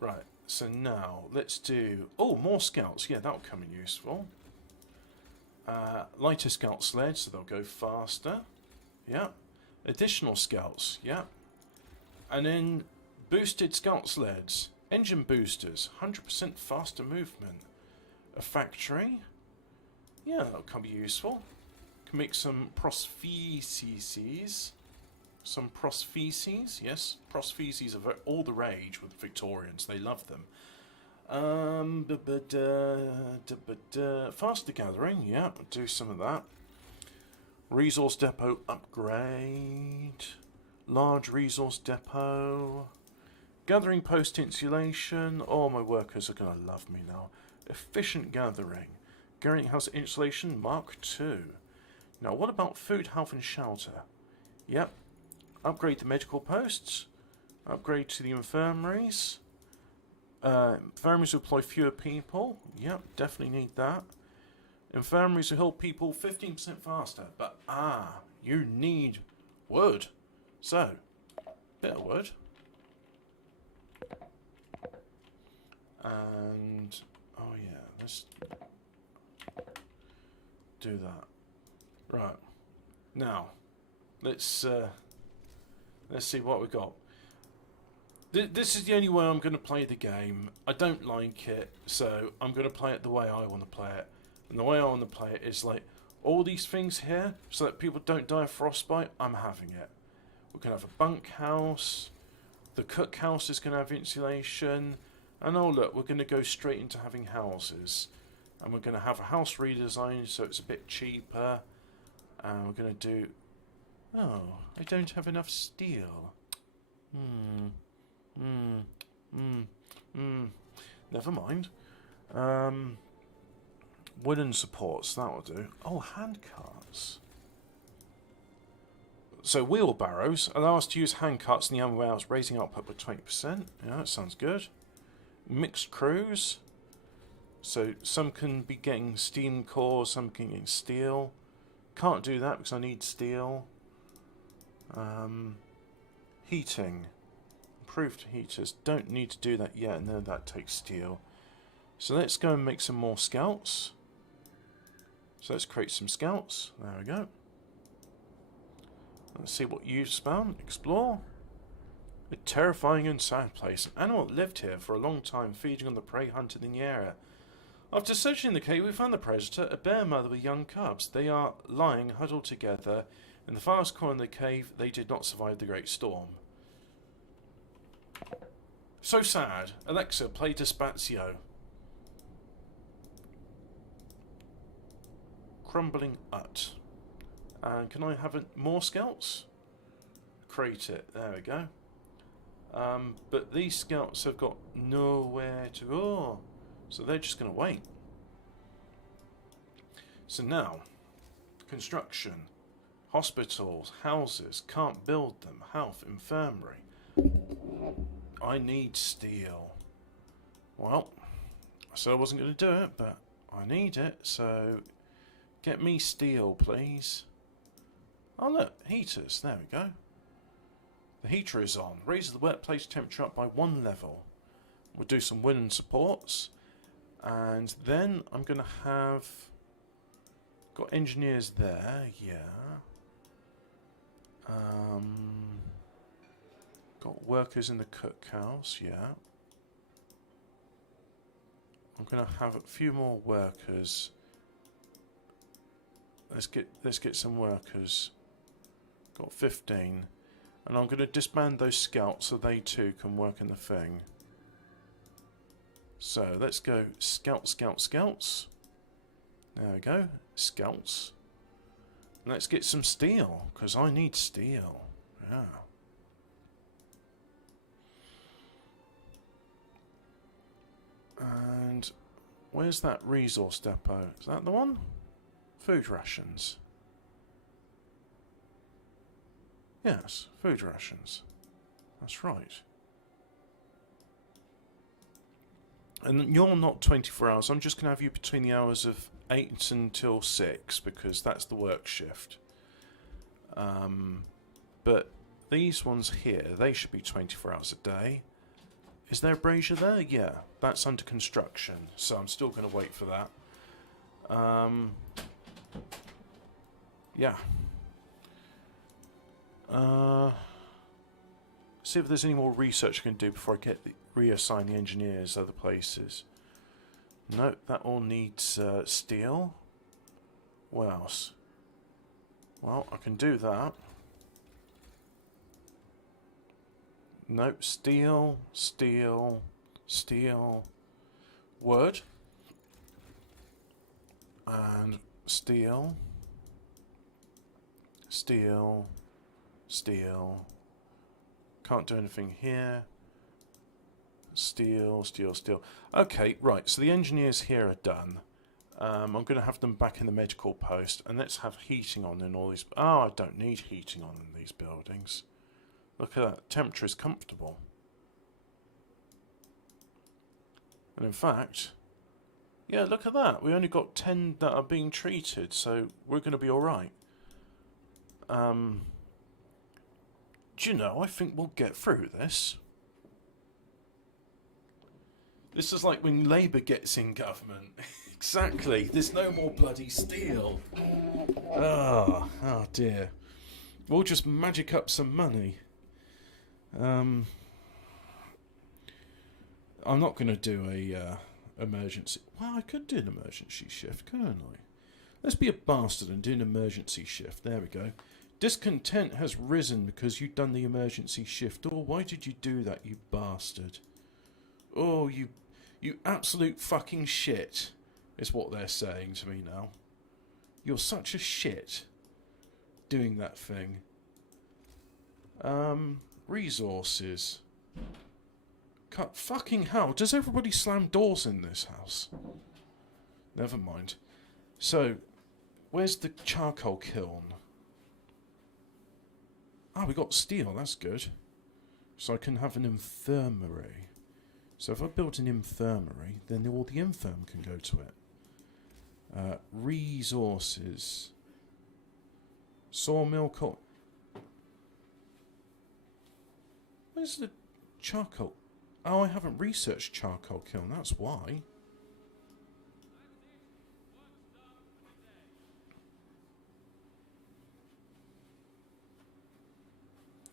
Right, so now let's do... Oh, more scouts. Yeah, that'll come in useful. Lighter scout sleds, so they'll go faster. Yeah. Additional scouts. Yeah. And then boosted scout sleds. Engine boosters. 100% faster movement. A factory. Yeah, that'll come useful. Can make some prostheses. Some prostheses, yes. Prostheses are all the rage with Victorians. They love them. Faster gathering, yeah, do some of that. Resource depot upgrade. Large resource depot. Gathering post insulation. Oh, my workers are going to love me now. Efficient gathering. Gathering house insulation Mark II. Now, what about food, health, and shelter? Yep. Upgrade the medical posts. Upgrade to the infirmaries. Infirmaries will employ fewer people. Yep, definitely need that. Infirmaries will heal people 15% faster. But, you need wood. So, bit of wood. And, oh yeah, let's do that. Right. Now, let's see what we got. This is the only way I'm going to play the game. I don't like it, so I'm going to play it the way I want to play it. And the way I want to play it is like, all these things here, so that people don't die of frostbite, I'm having it. We're going to have a bunkhouse. The cookhouse is going to have insulation. And oh look, we're going to go straight into having houses. And we're going to have a house redesign so it's a bit cheaper. And we're going to do... Oh, I don't have enough steel. Never mind. Wooden supports, that'll do. Oh, hand carts. So wheelbarrows allow us to use hand carts in the other warehouse, raising output by 20%. Yeah, that sounds good. Mixed crews. So some can be getting steam cores, some can get steel. Can't do that because I need steel. Heating. Improved heaters. Don't need to do that yet, and then that takes steel. So let's go and make some more scouts. So let's create some scouts. There we go. Let's see what you found. Explore. A terrifying and sad place. An animal lived here for a long time, feeding on the prey hunted in the area. After searching the cave, we found the predator, a bear mother with young cubs. They are lying huddled together in the farthest corner of the cave. They did not survive the great storm. So sad. Alexa, play Despacito. Crumbling Hut. And can I have more scouts? Create it. There we go. But these scouts have got nowhere to go. So they're just going to wait. So now, construction. Hospitals, houses, can't build them. Health, infirmary. I need steel. Well, I said I wasn't going to do it, but I need it. So get me steel, please. Oh look, heaters. There we go. The heater is on. Raises the workplace temperature up by 1 level. We'll do some wooden supports. And then I'm going to have... Got engineers there, yeah. Got workers in the cookhouse, yeah. I'm going to have a few more workers. Let's get some workers. Got 15. And I'm going to disband those scouts so they too can work in the thing. So let's go scout, scout, scouts. There we go, scouts. And let's get some steel, because I need steel. Yeah. And where's that resource depot? Is that the one? Food rations. Yes, food rations. That's right. And you're not 24 hours. I'm just going to have you between the hours of 8 until 6 because that's the work shift. But these ones here, they should be 24 hours a day. Is there a brazier there? Yeah, that's under construction. So I'm still going to wait for that. Yeah. See if there's any more research I can do before I reassign the engineers other places. No, that all needs steel. What else? Well, I can do that. Nope, steel, steel, steel, wood, and steel, steel, steel. Can't do anything here. Steel, steel, steel. Okay, right, so the engineers here are done. I'm going to have them back in the medical post, and let's have heating on in all these... Oh, I don't need heating on in these buildings. Look at that, temperature is comfortable. And in fact, yeah, look at that. We only got 10 that are being treated, so we're going to be alright. Do you know, I think we'll get through this. This is like when Labour gets in government. Exactly, there's no more bloody steel. Oh dear. We'll just magic up some money. I'm not going to do a emergency... Well, I could do an emergency shift, couldn't I? Let's be a bastard and do an emergency shift. There we go. Discontent has risen because you've done the emergency shift. Oh, why did you do that, you bastard? Oh, you absolute fucking shit. is what they're saying to me now. You're such a shit doing that thing. Resources. Fucking hell, does everybody slam doors in this house? Never mind. So, where's the charcoal kiln? Ah, we got steel, that's good. So I can have an infirmary. So if I build an infirmary, then all the infirm can go to it. Resources. Sawmill coal. Where's the charcoal? Oh, I haven't researched charcoal kiln, that's why.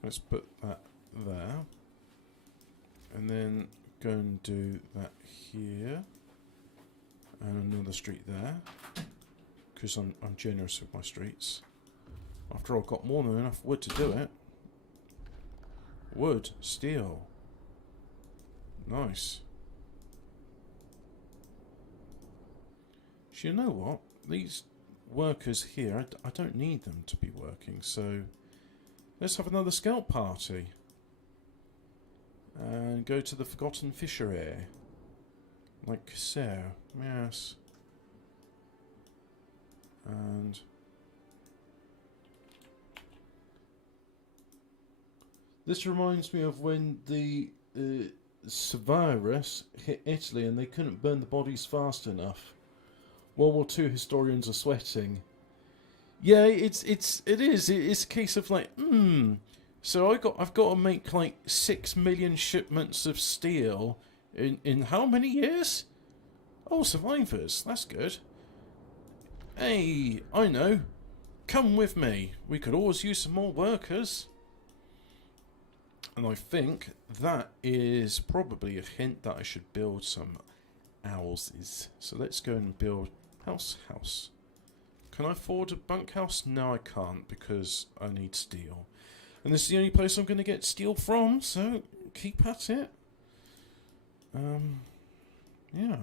Let's put that there. And then go and do that here. And another street there. Because I'm generous with my streets. After all, I've got more than enough wood to do it. Wood, steel. Nice. So you know what? These workers here, I don't need them to be working, so let's have another scout party. And go to the Forgotten Fishery. Like so. Yes. And this reminds me of when the virus hit Italy and they couldn't burn the bodies fast enough. World War II historians are sweating. Yeah, it is. It's a case of like, so I've got to make like 6 million shipments of steel in how many years? Oh, survivors. That's good. Hey, I know. Come with me. We could always use some more workers. And I think that is probably a hint that I should build some houses. So let's go and build house. Can I afford a bunkhouse? No, I can't because I need steel. And this is the only place I'm going to get steel from, so keep at it. Yeah.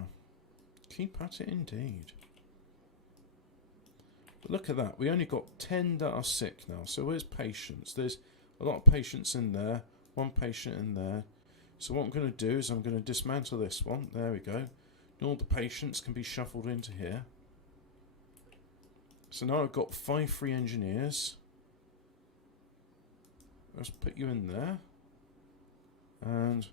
Keep at it indeed. But look at that. We only got 10 that are sick now. So where's patients? There's a lot of patients in there. One patient in there. So what I'm going to do is I'm going to dismantle this one. There we go. And all the patients can be shuffled into here. So now I've got 5 free engineers. Let's put you in there. And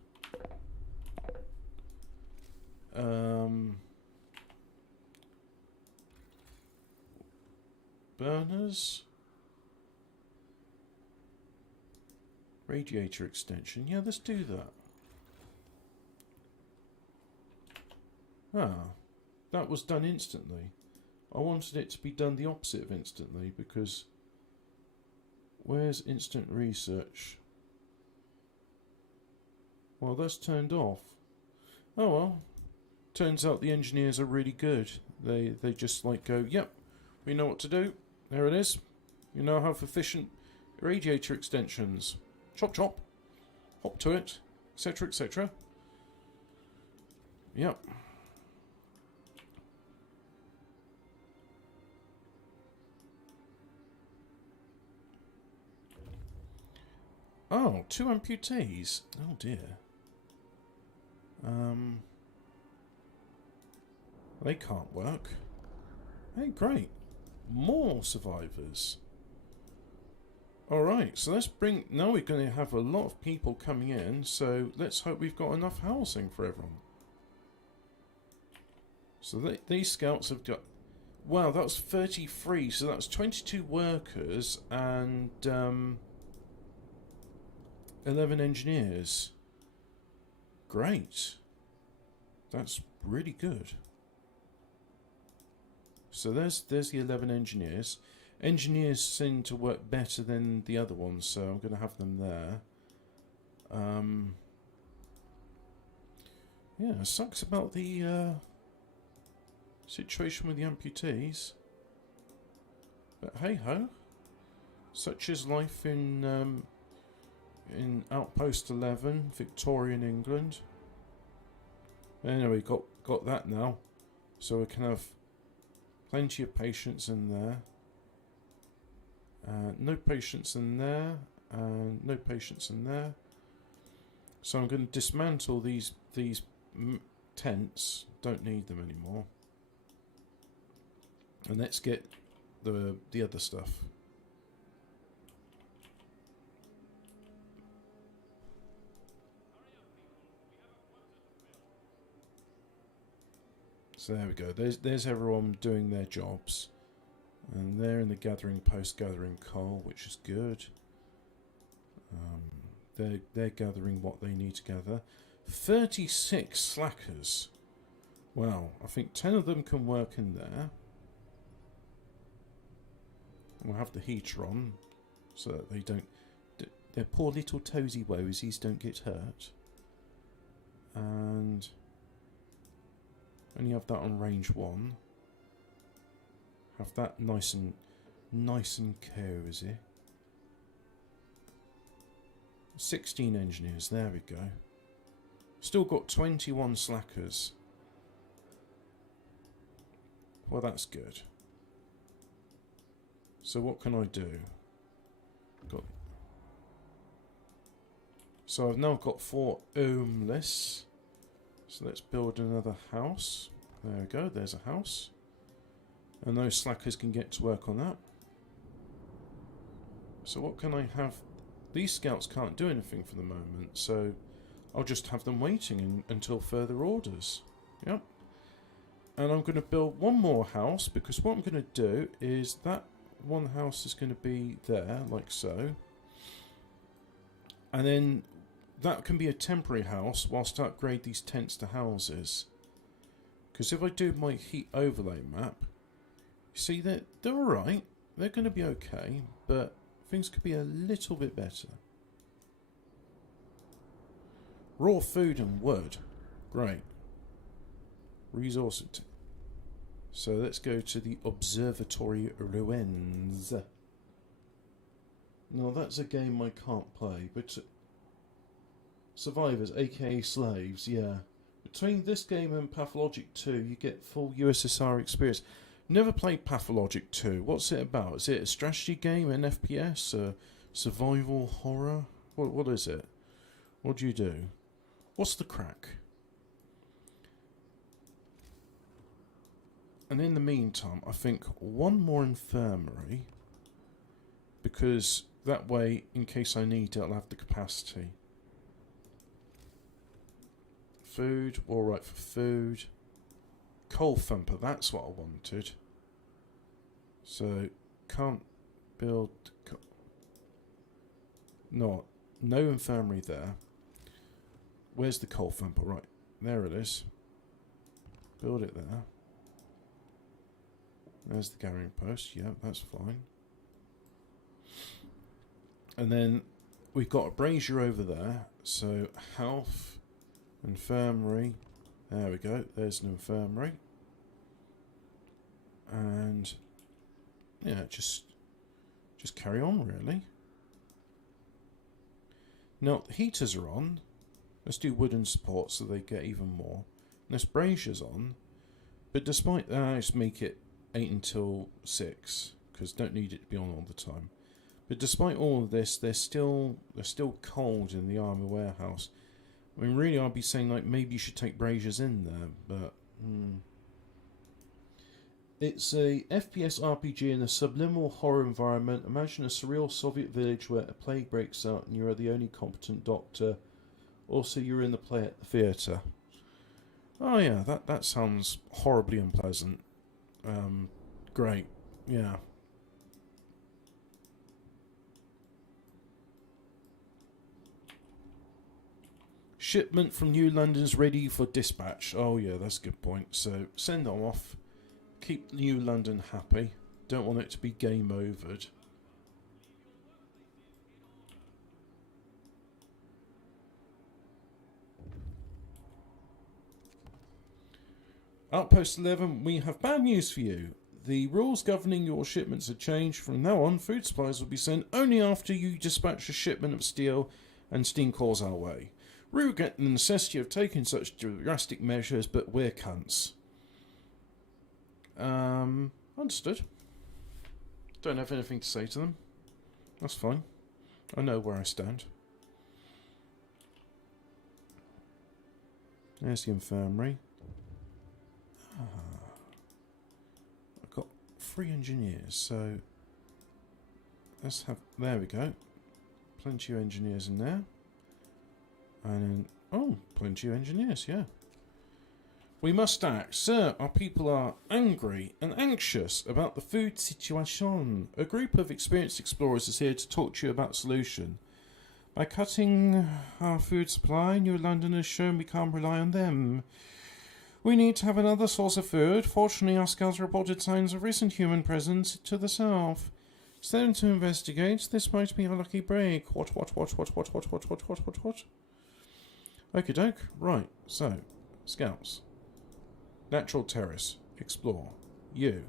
burners. Radiator extension. Yeah, let's do that. Ah, that was done instantly. I wanted it to be done the opposite of instantly because where's instant research? Well, that's turned off. Oh well. Turns out the engineers are really good. They just like go, yep, we know what to do. There it is. You now have efficient radiator extensions. Chop chop. Hop to it. Etc. etc. Yep. Oh, 2 amputees. Oh dear. They can't work. Hey, great. More survivors. Alright, so let's bring... Now we're going to have a lot of people coming in, so let's hope we've got enough housing for everyone. So these scouts have got... Wow, that was 33, so that's 22 workers and 11 engineers. Great. That's really good. So there's the 11 engineers. Engineers seem to work better than the other ones, so I'm going to have them there. Yeah, it sucks about the situation with the amputees. But hey ho, such is life in Outpost 11, Victorian England. Anyway, got that now. So we can have plenty of patients in there. No patients in there, and no patients in there. So I'm going to dismantle these tents. Don't need them anymore. And let's get the other stuff. So there we go. There's everyone doing their jobs. And they're in the gathering post, gathering coal, which is good. They're gathering what they need to gather. 36 slackers. Wow, I think 10 of them can work in there. We'll have the heater on so that they don't... Their poor little toesy woesies don't get hurt. And... only have that on range 1. Have that nice and cozy. 16 engineers, there we go. Still got 21 slackers. Well, that's good. So what can I do? So I've now got 4 homeless. So let's build another house. There we go, there's a house. And those slackers can get to work on that. So what can I have? These scouts can't do anything for the moment, so I'll just have them waiting until further orders. Yep. And I'm going to build one more house, because what I'm going to do is that one house is going to be there, like so. And then that can be a temporary house whilst I upgrade these tents to houses. Because if I do my heat overlay map, you see that they're alright, they're going to be okay, but things could be a little bit better. Raw food and wood, great. Resource. So let's go to the Observatory Ruins. Now that's a game I can't play, but survivors, aka slaves, yeah. Between this game and Pathologic 2, you get full USSR experience. Never played Pathologic 2. What's it about? Is it a strategy game, an FPS, a survival horror? What is it? What do you do? What's the crack? And in the meantime, I think one more infirmary, because that way, in case I need it, I'll have the capacity. Food, alright for food. Coal thumper, that's what I wanted. So, can't build... No infirmary there. Where's the coal thumper? Right, there it is. Build it there. There's the carrying post, yeah, that's fine. And then we've got a brazier over there, so health, infirmary, there we go, there's an infirmary. And yeah, just carry on really. Now the heaters are on, let's do wooden support so they get even more. And this brazier's on, but despite that, let's make it 8 until 6, because don't need it to be on all the time. But despite all of this, they're still cold in the armor warehouse. I mean, really, I'd be saying like maybe you should take braziers in there, but it's a FPS RPG in a subliminal horror environment. Imagine a surreal Soviet village where a plague breaks out and you're the only competent doctor. Also, you're in the play at the theatre. Oh yeah, that sounds horribly unpleasant. Great, yeah. Shipment from New London's ready for dispatch. Oh yeah, that's a good point. So send them off. Keep New London happy. Don't want it to be game overed. Outpost 11, we have bad news for you. The rules governing your shipments have changed. From now on, food supplies will be sent only after you dispatch a shipment of steel and steam cores our way. We regret the necessity of taking such drastic measures, but we're cunts. Understood. Don't have anything to say to them. That's fine. I know where I stand. There's the infirmary. I've got 3 engineers, so let's have... There we go. Plenty of engineers in there. And... Oh, plenty of engineers, yeah. We must act. Sir, our people are angry and anxious about the food situation. A group of experienced explorers is here to talk to you about a solution. By cutting our food supply, New London has shown we can't rely on them. We need to have another source of food. Fortunately, our scouts reported signs of recent human presence to the south. Send them to investigate. This might be a lucky break. What? Okie doke. Right, so, scouts. Natural terrace, explore. You.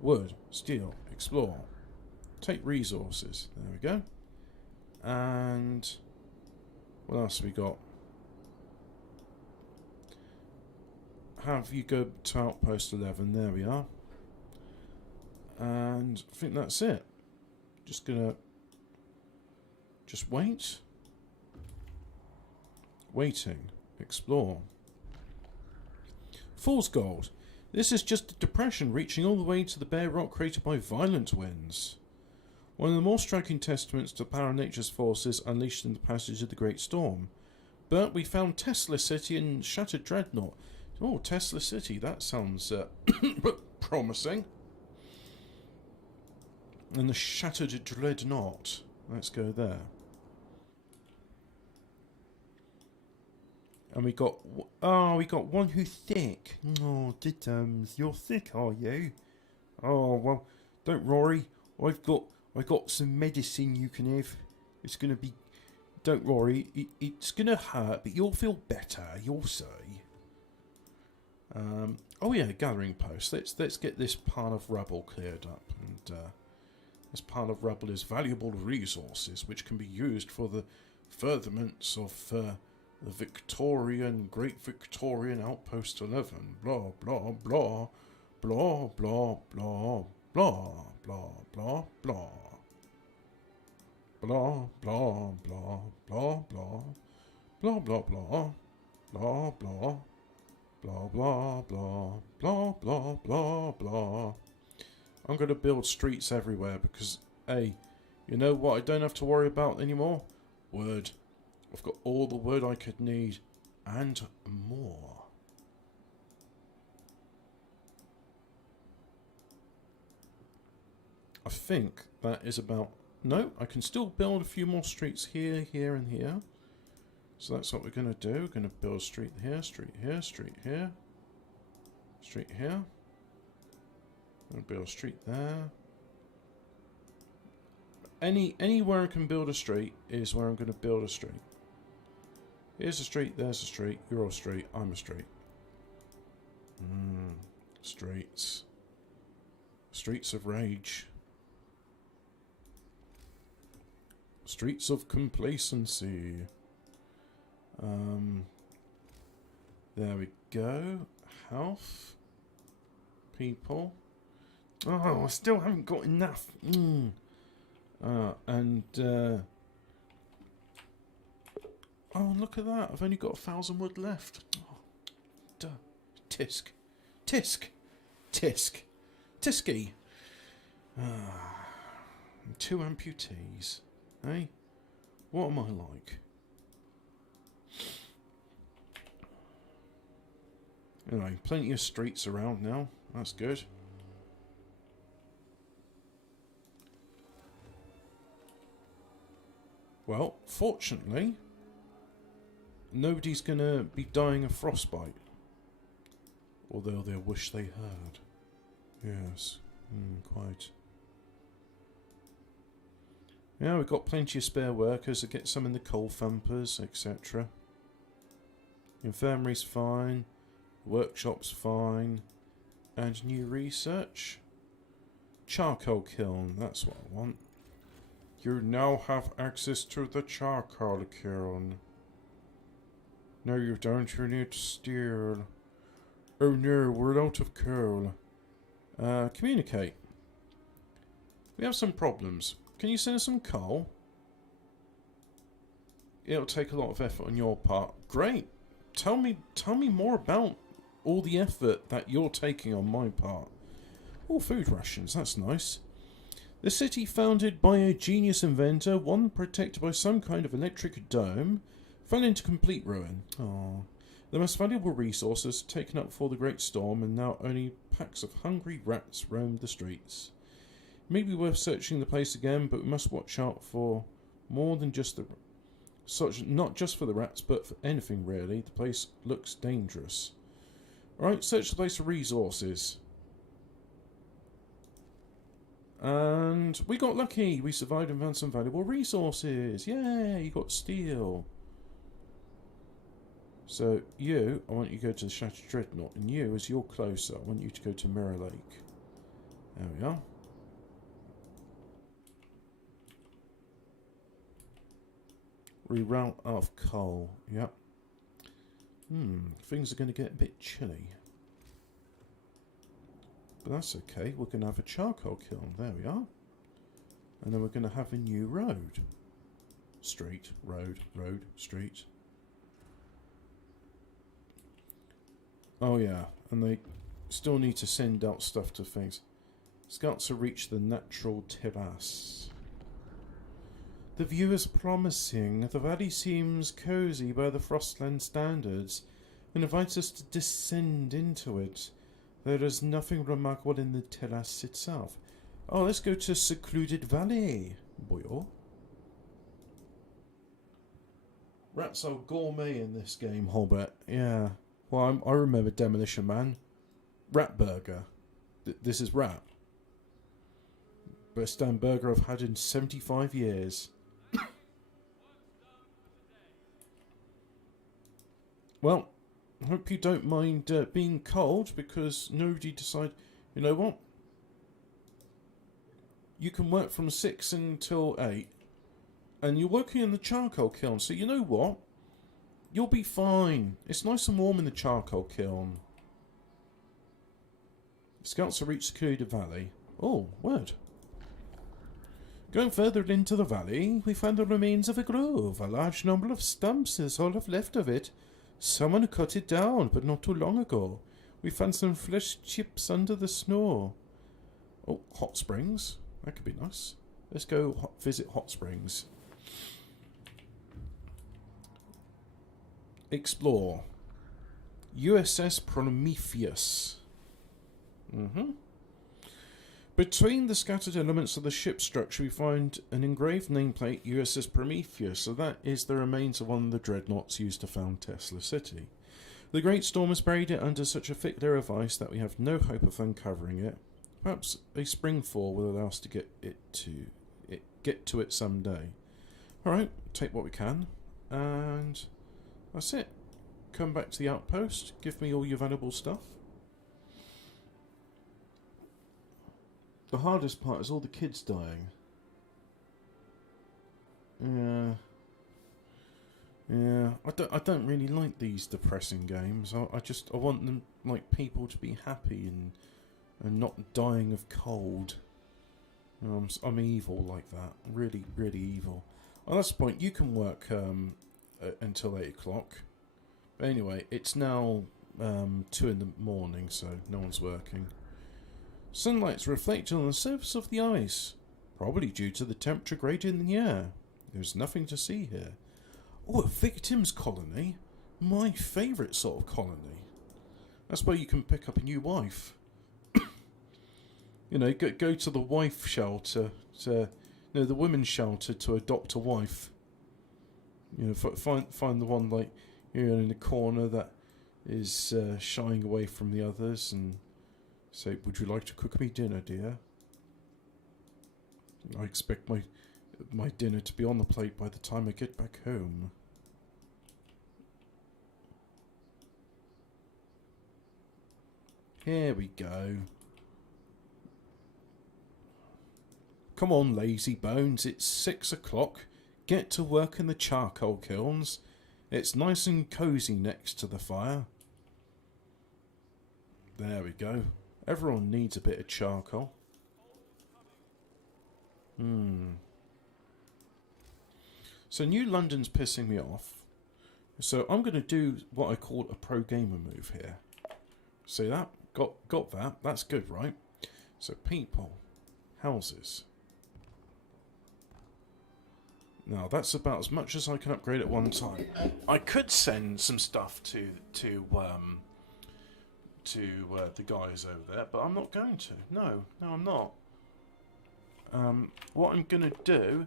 Wood, steel, explore. Take resources. There we go. And what else have we got? Have you go to outpost 11. There we are. And I think that's it. Just gonna just wait. Waiting. Explore. Fool's Gold. This is just a depression reaching all the way to the bare rock created by violent winds. One of the more striking testaments to the power of nature's forces unleashed in the passage of the Great Storm. But we found Tesla City and Shattered Dreadnought. Oh, Tesla City, that sounds promising. And the Shattered Dreadnought. Let's go there. And we got one who's sick. Oh, Dittums, you're sick, are you? Oh well, don't worry. I've got some medicine you can have. It's gonna be. Don't worry. It's gonna hurt, but you'll feel better. You'll see. Oh yeah, gathering post. Let's get this pile of rubble cleared up, and this pile of rubble is valuable resources which can be used for the furtherments of. The Victorian, Great Victorian Outpost 11. Blah, blah, blah. Blah, blah, blah. Blah, blah, blah, blah. Blah, blah, blah, blah, blah. Blah, blah, blah. Blah, blah. Blah, blah, blah. Blah, blah, blah, blah. I'm going to build streets everywhere because, hey, you know what I don't have to worry about anymore? Wood. I've got all the wood I could need, and more. I think that is about... No, I can still build a few more streets here, here, and here. So that's what we're going to do. We're going to build a street here, street here, street here. Street here. I'm going to build a street there. Anywhere I can build a street is where I'm going to build a street. Here's a street, there's a street, you're a street, I'm a street. Streets. Streets of rage. Streets of complacency. There we go. Health. People. Oh, I still haven't got enough. Oh, look at that. I've only got 1,000 wood left. Oh, duh. Tisk. Tisk. Tisk. Tisky. 2 amputees. Eh? What am I like? Anyway, plenty of streets around now. That's good. Well, fortunately... nobody's going to be dying of frostbite. Although they'll wish they had. Yes, quite. Yeah, we've got plenty of spare workers to get some in the coal thumpers, etc. Infirmary's fine. Workshop's fine. And new research. Charcoal kiln, that's what I want. You now have access to the charcoal kiln. No, you don't. You need steel. Oh no, we're out of coal. Communicate. We have some problems. Can you send us some coal? It'll take a lot of effort on your part. Great. Tell me more about all the effort that you're taking on my part. Oh, food rations. That's nice. The city founded by a genius inventor, one protected by some kind of electric dome, fell into complete ruin. Oh. The most valuable resources taken up for the Great Storm, and now only packs of hungry rats roam the streets. It may be worth searching the place again, but we must watch out for more than just not just for the rats, but for anything really. The place looks dangerous. Alright, search the place for resources. And we got lucky. We survived and found some valuable resources. Yay, you got steel. So you, I want you to go to the Shattered Dreadnought, and you, as you're closer, I want you to go to Mirror Lake. There we are. Reroute out of coal. Yep. Things are going to get a bit chilly. But that's okay. We're going to have a charcoal kiln. There we are. And then we're going to have a new road. Street. Road. Road. Street. Oh yeah. And they still need to send out stuff to things. Scouts have reached the natural terrace. The view is promising. The valley seems cozy by the Frostland standards and invites us to descend into it. There is nothing remarkable in the terrace itself. Oh, let's go to Secluded Valley. Boyo. Rats are gourmet in this game, Hobbit. Yeah. Well, I remember Demolition Man. Rat burger. This is rat. Best damn burger I've had in 75 years. Well, I hope you don't mind being cold, because nobody decided... You know what? You can work from 6 until 8. And you're working in the charcoal kiln, so you know what? You'll be fine. It's nice and warm in the charcoal kiln. Scouts have reached Secluded Valley. Oh, word. Going further into the valley, we find the remains of a grove. A large number of stumps is all that's left of it. Someone cut it down, but not too long ago. We found some flesh chips under the snow. Oh, hot springs. That could be nice. Let's go visit hot springs. Explore. USS Prometheus. Between the scattered elements of the ship structure, we find an engraved nameplate USS Prometheus, so that is the remains of one of the dreadnoughts used to found Tesla City. The Great Storm has buried it under such a thick layer of ice that we have no hope of uncovering it. Perhaps a spring fall will allow us to get to it someday. Alright, take what we can, and that's it. Come back to the outpost, give me all your valuable stuff. The hardest part is all the kids dying. Yeah. I don't really like these depressing games. I want them, like, people to be happy and not dying of cold. I'm evil like that. Really, really evil. On this point, you can work until 8 o'clock. But anyway, it's now 2 in the morning, so no one's working. Sunlight's reflected on the surface of the ice, probably due to the temperature gradient in the air. There's nothing to see here. Oh, a victims colony? My favourite sort of colony. That's where you can pick up a new wife. You know, go to the wife shelter, the women's shelter to adopt a wife. You know, find the one, like, you know, in the corner that is shying away from the others, and say, "Would you like to cook me dinner, dear? I expect my dinner to be on the plate by the time I get back home." Here we go. Come on, lazy bones, it's 6 o'clock. Get to work in the charcoal kilns. It's nice and cosy next to the fire. There we go. Everyone needs a bit of charcoal. So New London's pissing me off. So I'm going to do what I call a pro gamer move here. See that? Got that. That's good, right? So people, houses. Now that's about as much as I can upgrade at one time. I could send some stuff to the guys over there, but I'm not going to. No, I'm not. What I'm going to do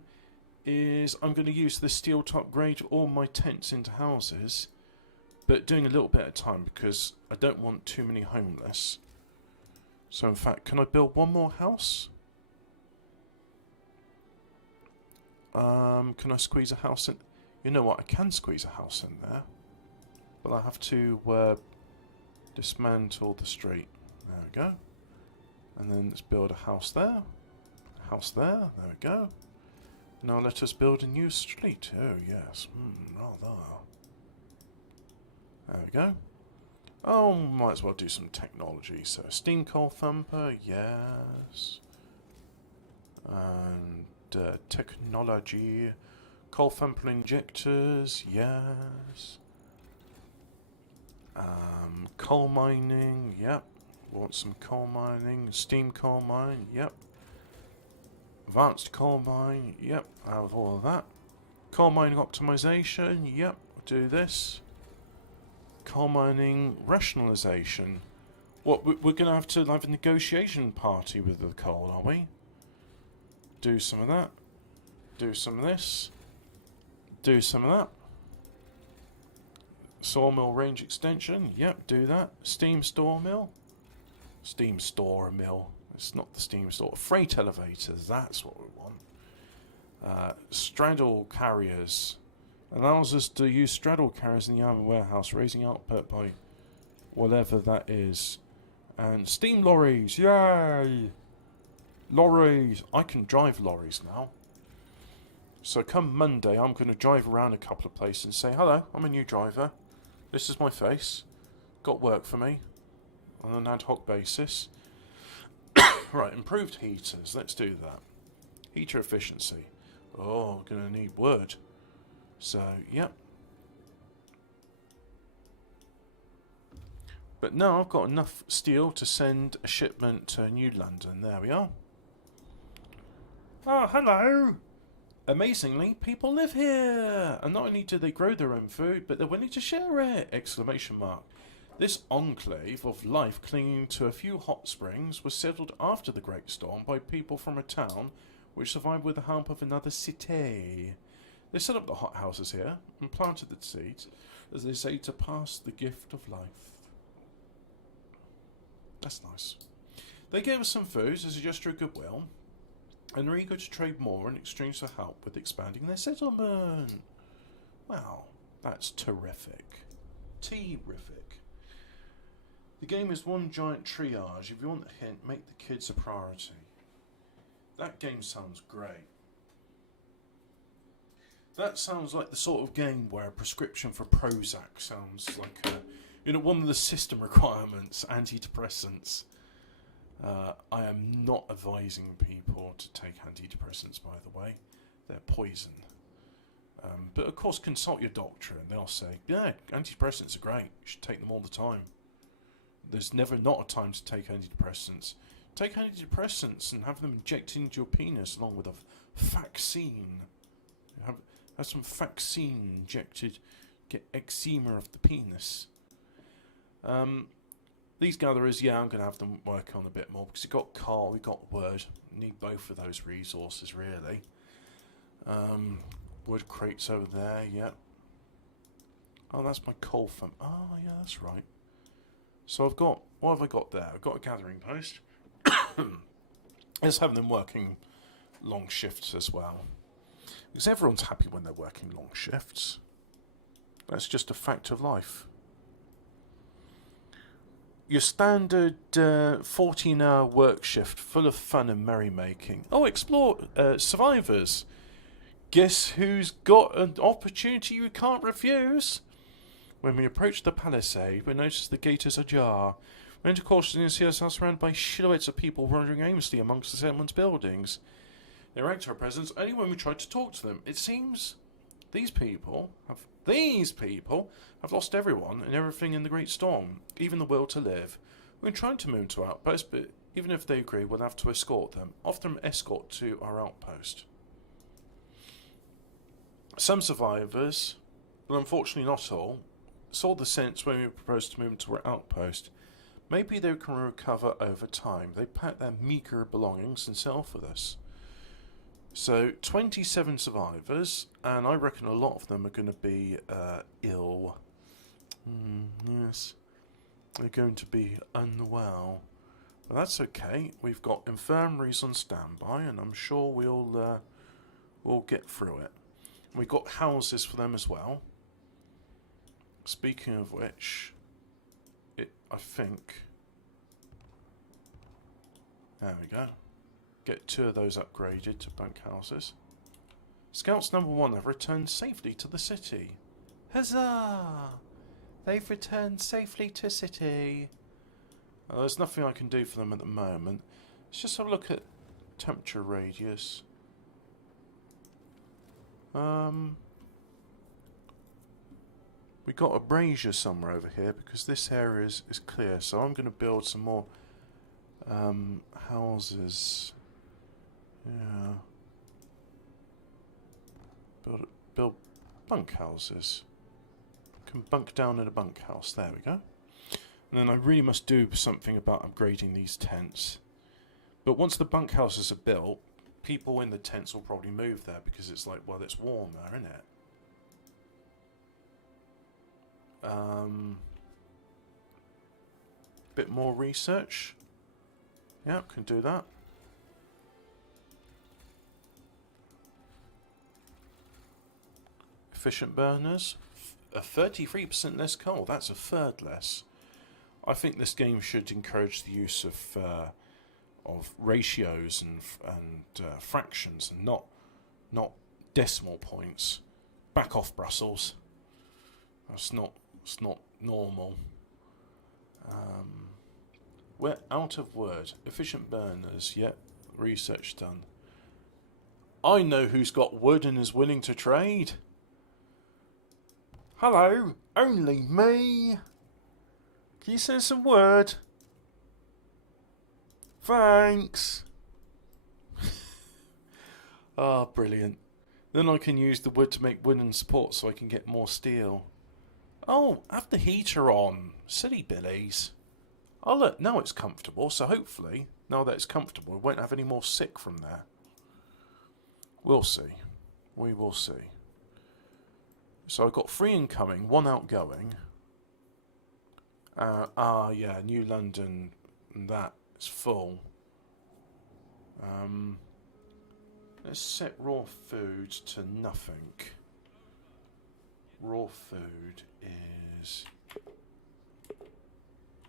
is I'm going to use the steel top grade all my tents into houses, but doing a little bit at a time because I don't want too many homeless. So in fact, can I build one more house? Can I squeeze a house in? You know what, I can squeeze a house in there, but I have to dismantle the street. There we go. And then let's build a house there. A house there. There we go. Now let us build a new street. Oh yes, rather. There we go. Oh, might as well do some technology. So steam coal thumper, yes. And technology. Coal thumper injectors, yes. Coal mining, yep. Want some coal mining. Steam coal mine, yep. Advanced coal mine, yep. I have all of that. Coal mining optimization, yep. Do this. Coal mining rationalization. What, we're going to have to have a negotiation party with the coal, are we? Do some of that. Do some of this. Do some of that. Sawmill range extension, yep, do that. Steam store mill. Steam store mill. It's not the steam store. Freight elevators, that's what we want. Straddle carriers. Allows us to use straddle carriers in the armor warehouse, raising output by whatever that is. And steam lorries, yay! Lorries. I can drive lorries now. So come Monday, I'm going to drive around a couple of places and say, hello, I'm a new driver. This is my face. Got work for me on an ad hoc basis. Right, improved heaters. Let's do that. Heater efficiency. Oh, going to need wood. So, yep. But now I've got enough steel to send a shipment to New London. There we are. Oh, hello! Amazingly, people live here! And not only do they grow their own food, but they're willing to share it! Exclamation mark. This enclave of life clinging to a few hot springs was settled after the Great Storm by people from a town which survived with the help of another cité. They set up the hothouses here and planted the seeds, as they say, to pass the gift of life. That's nice. They gave us some food as a gesture of goodwill, and are eager to trade more in exchange for help with expanding their settlement. Wow, that's terrific. Terrific. The game is one giant triage. If you want a hint, make the kids a priority. That game sounds great. That sounds like the sort of game where a prescription for Prozac sounds like one of the system requirements, antidepressants. I am not advising people to take antidepressants, by the way. They're poison. But of course, consult your doctor and they'll say, yeah, antidepressants are great. You should take them all the time. There's never not a time to take antidepressants. Take antidepressants and have them injected into your penis along with a vaccine. Have some vaccine injected, get eczema of the penis. These gatherers, yeah, I'm going to have them work on a bit more because we've got coal, we've got wood. Need both of those resources, really. Wood crates over there, yeah. Oh, that's my coal farm. Oh, yeah, that's right. So I've got, what have I got there? I've got a gathering post. Let's have them working long shifts as well. Because everyone's happy when they're working long shifts. That's just a fact of life. Your standard 14-hour work shift full of fun and merrymaking. Oh, explore survivors. Guess who's got an opportunity you can't refuse? When we approach the palisade, we notice the gate is ajar. When into caution, you see ourselves surrounded by silhouettes of people wandering aimlessly amongst the settlement's buildings. They react to our presence only when we try to talk to them. It seems these people have lost everyone and everything in the Great Storm, even the will to live. We're trying to move to our outpost, but even if they agree, we'll have to escort them. Offer them escort to our outpost. Some survivors, but unfortunately not all, saw the sense when we proposed to move to our outpost. Maybe they can recover over time. They packed their meagre belongings and set off with us. So, 27 survivors, and I reckon a lot of them are going to be ill. Yes, they're going to be unwell. But that's okay. We've got infirmaries on standby, and I'm sure we'll get through it. We've got houses for them as well. Speaking of which, I think... There we go. Get 2 of those upgraded to bunkhouses. Scouts number 1 have returned safely to the city. Huzzah! They've returned safely to city. There's nothing I can do for them at the moment. Let's just have a look at temperature radius. We got a brazier somewhere over here because this area is clear, so I'm going to build some more houses. Yeah. Build bunk houses. Can bunk down in a bunkhouse. There we go. And then I really must do something about upgrading these tents. But once the bunkhouses are built, people in the tents will probably move there because it's like, well, it's warm there, isn't it? Bit more research. Yeah, can do that. Efficient burners. A 33% less coal. That's a third less. I think this game should encourage the use of ratios and fractions, and not decimal points. Back off, Brussels. It's not normal. We're out of wood. Efficient burners. Yep. Research done. I know who's got wood and is willing to trade. Hello, only me. Can you send some wood? Thanks. Ah, brilliant. Then I can use the wood to make wooden supports so I can get more steel. Oh, have the heater on. Silly billies. Oh look, now it's comfortable, so hopefully, now that it's comfortable, we won't have any more sick from there. We'll see. We will see. So I've got 3 incoming, 1 outgoing. Yeah, New London, that is full. Let's set raw food to nothing. Raw food is...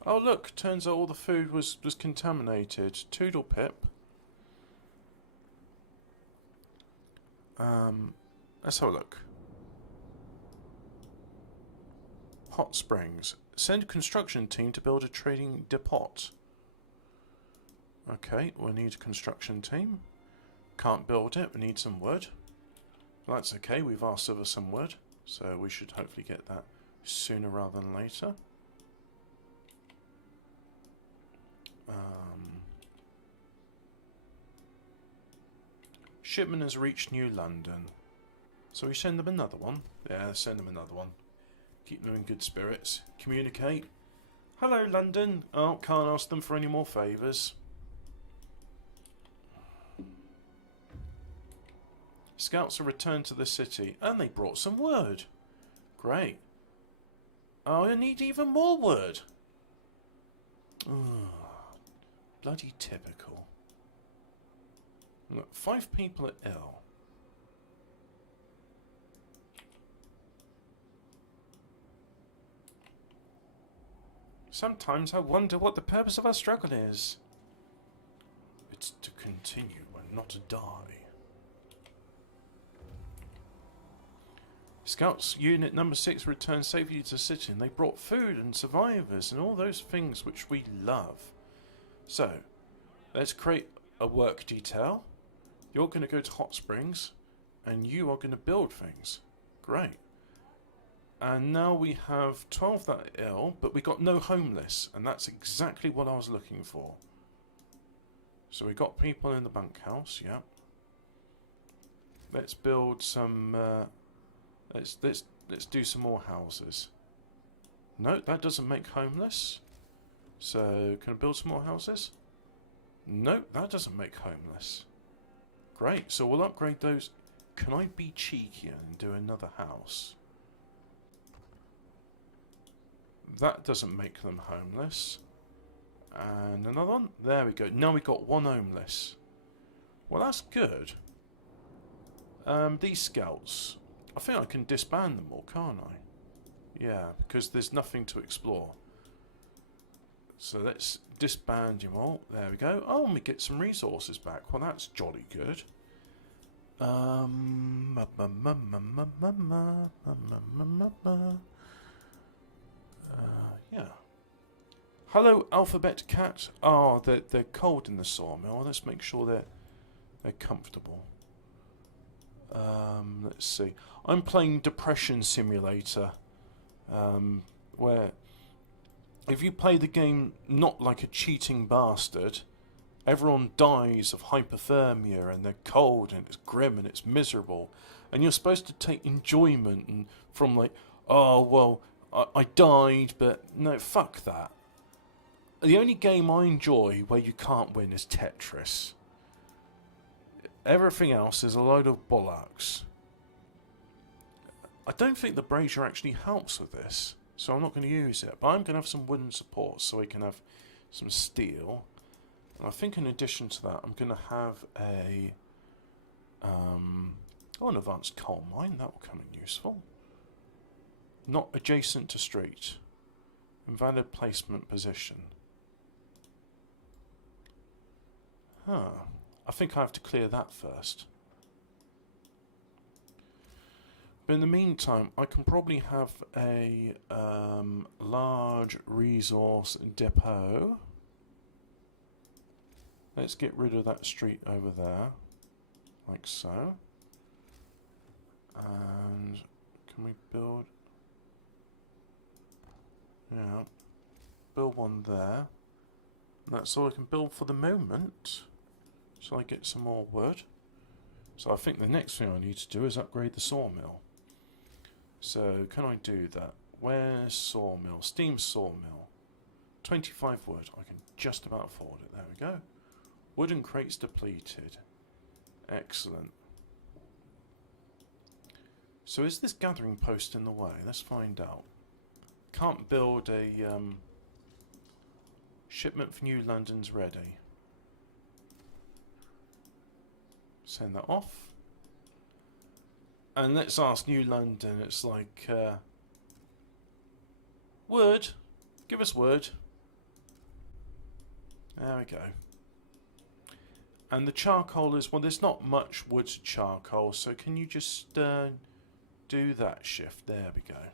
Oh look, turns out all the food was contaminated. Toodle pip. Let's have a look. Hot Springs. Send construction team to build a trading depot. Okay, we need a construction team. Can't build it, we need some wood. That's okay, we've asked for some wood, so we should hopefully get that sooner rather than later. Shipment has reached New London. So we send them another one. Yeah, send them another one. Keep them in good spirits. Communicate. Hello, London. Oh, can't ask them for any more favours. Scouts have returned to the city, and they brought some wood. Great. Oh, I need even more wood. Oh, bloody typical. Look, 5 people are ill. Sometimes I wonder what the purpose of our struggle is. It's to continue and not to die. Scouts Unit Number 6 returned safely to the city, and they brought food and survivors and all those things which we love. So, let's create a work detail. You're going to go to Hot Springs, and you are going to build things. Great. And now we have 12 that are ill, but we got no homeless, and that's exactly what I was looking for. So we got people in the bunkhouse, yeah. Let's build some. Let's do some more houses. No, that doesn't make homeless. So can I build some more houses? No, that doesn't make homeless. Great. So we'll upgrade those. Can I be cheeky and do another house? That doesn't make them homeless. And another one. There we go. Now we got one homeless. Well, that's good. These scouts. I think I can disband them all, can't I? Yeah, because there's nothing to explore. So let's disband you all. There we go. Oh, and we get some resources back. Well, that's jolly good. Yeah. Hello, Alphabet Cat. Oh, they're cold in the sawmill. Let's make sure they're comfortable. Let's see. I'm playing Depression Simulator, where if you play the game not like a cheating bastard, everyone dies of hypothermia and they're cold and it's grim and it's miserable, and you're supposed to take enjoyment and from like, oh well, I died, but no, fuck that. The only game I enjoy where you can't win is Tetris. Everything else is a load of bollocks. I don't think the brazier actually helps with this, so I'm not going to use it. But I'm going to have some wooden supports so we can have some steel. And I think in addition to that, I'm going to have an advanced coal mine. That will come in useful. Not adjacent to street. Invalid placement position. Huh. I think I have to clear that first. But in the meantime, I can probably have a large resource depot. Let's get rid of that street over there, like so. And can we build? Yeah, build one there. And that's all I can build for the moment. So I get some more wood. So I think the next thing I need to do is upgrade the sawmill. So can I do that? Where's sawmill? Steam sawmill. 25 wood. I can just about afford it. There we go. Wooden crates depleted. Excellent. So is this gathering post in the way? Let's find out. Can't build a shipment for New London's ready. Send that off. And let's ask New London. It's like wood. Give us wood. There we go. And the charcoal is, well, there's not much wood to charcoal, so can you just do that shift? There we go.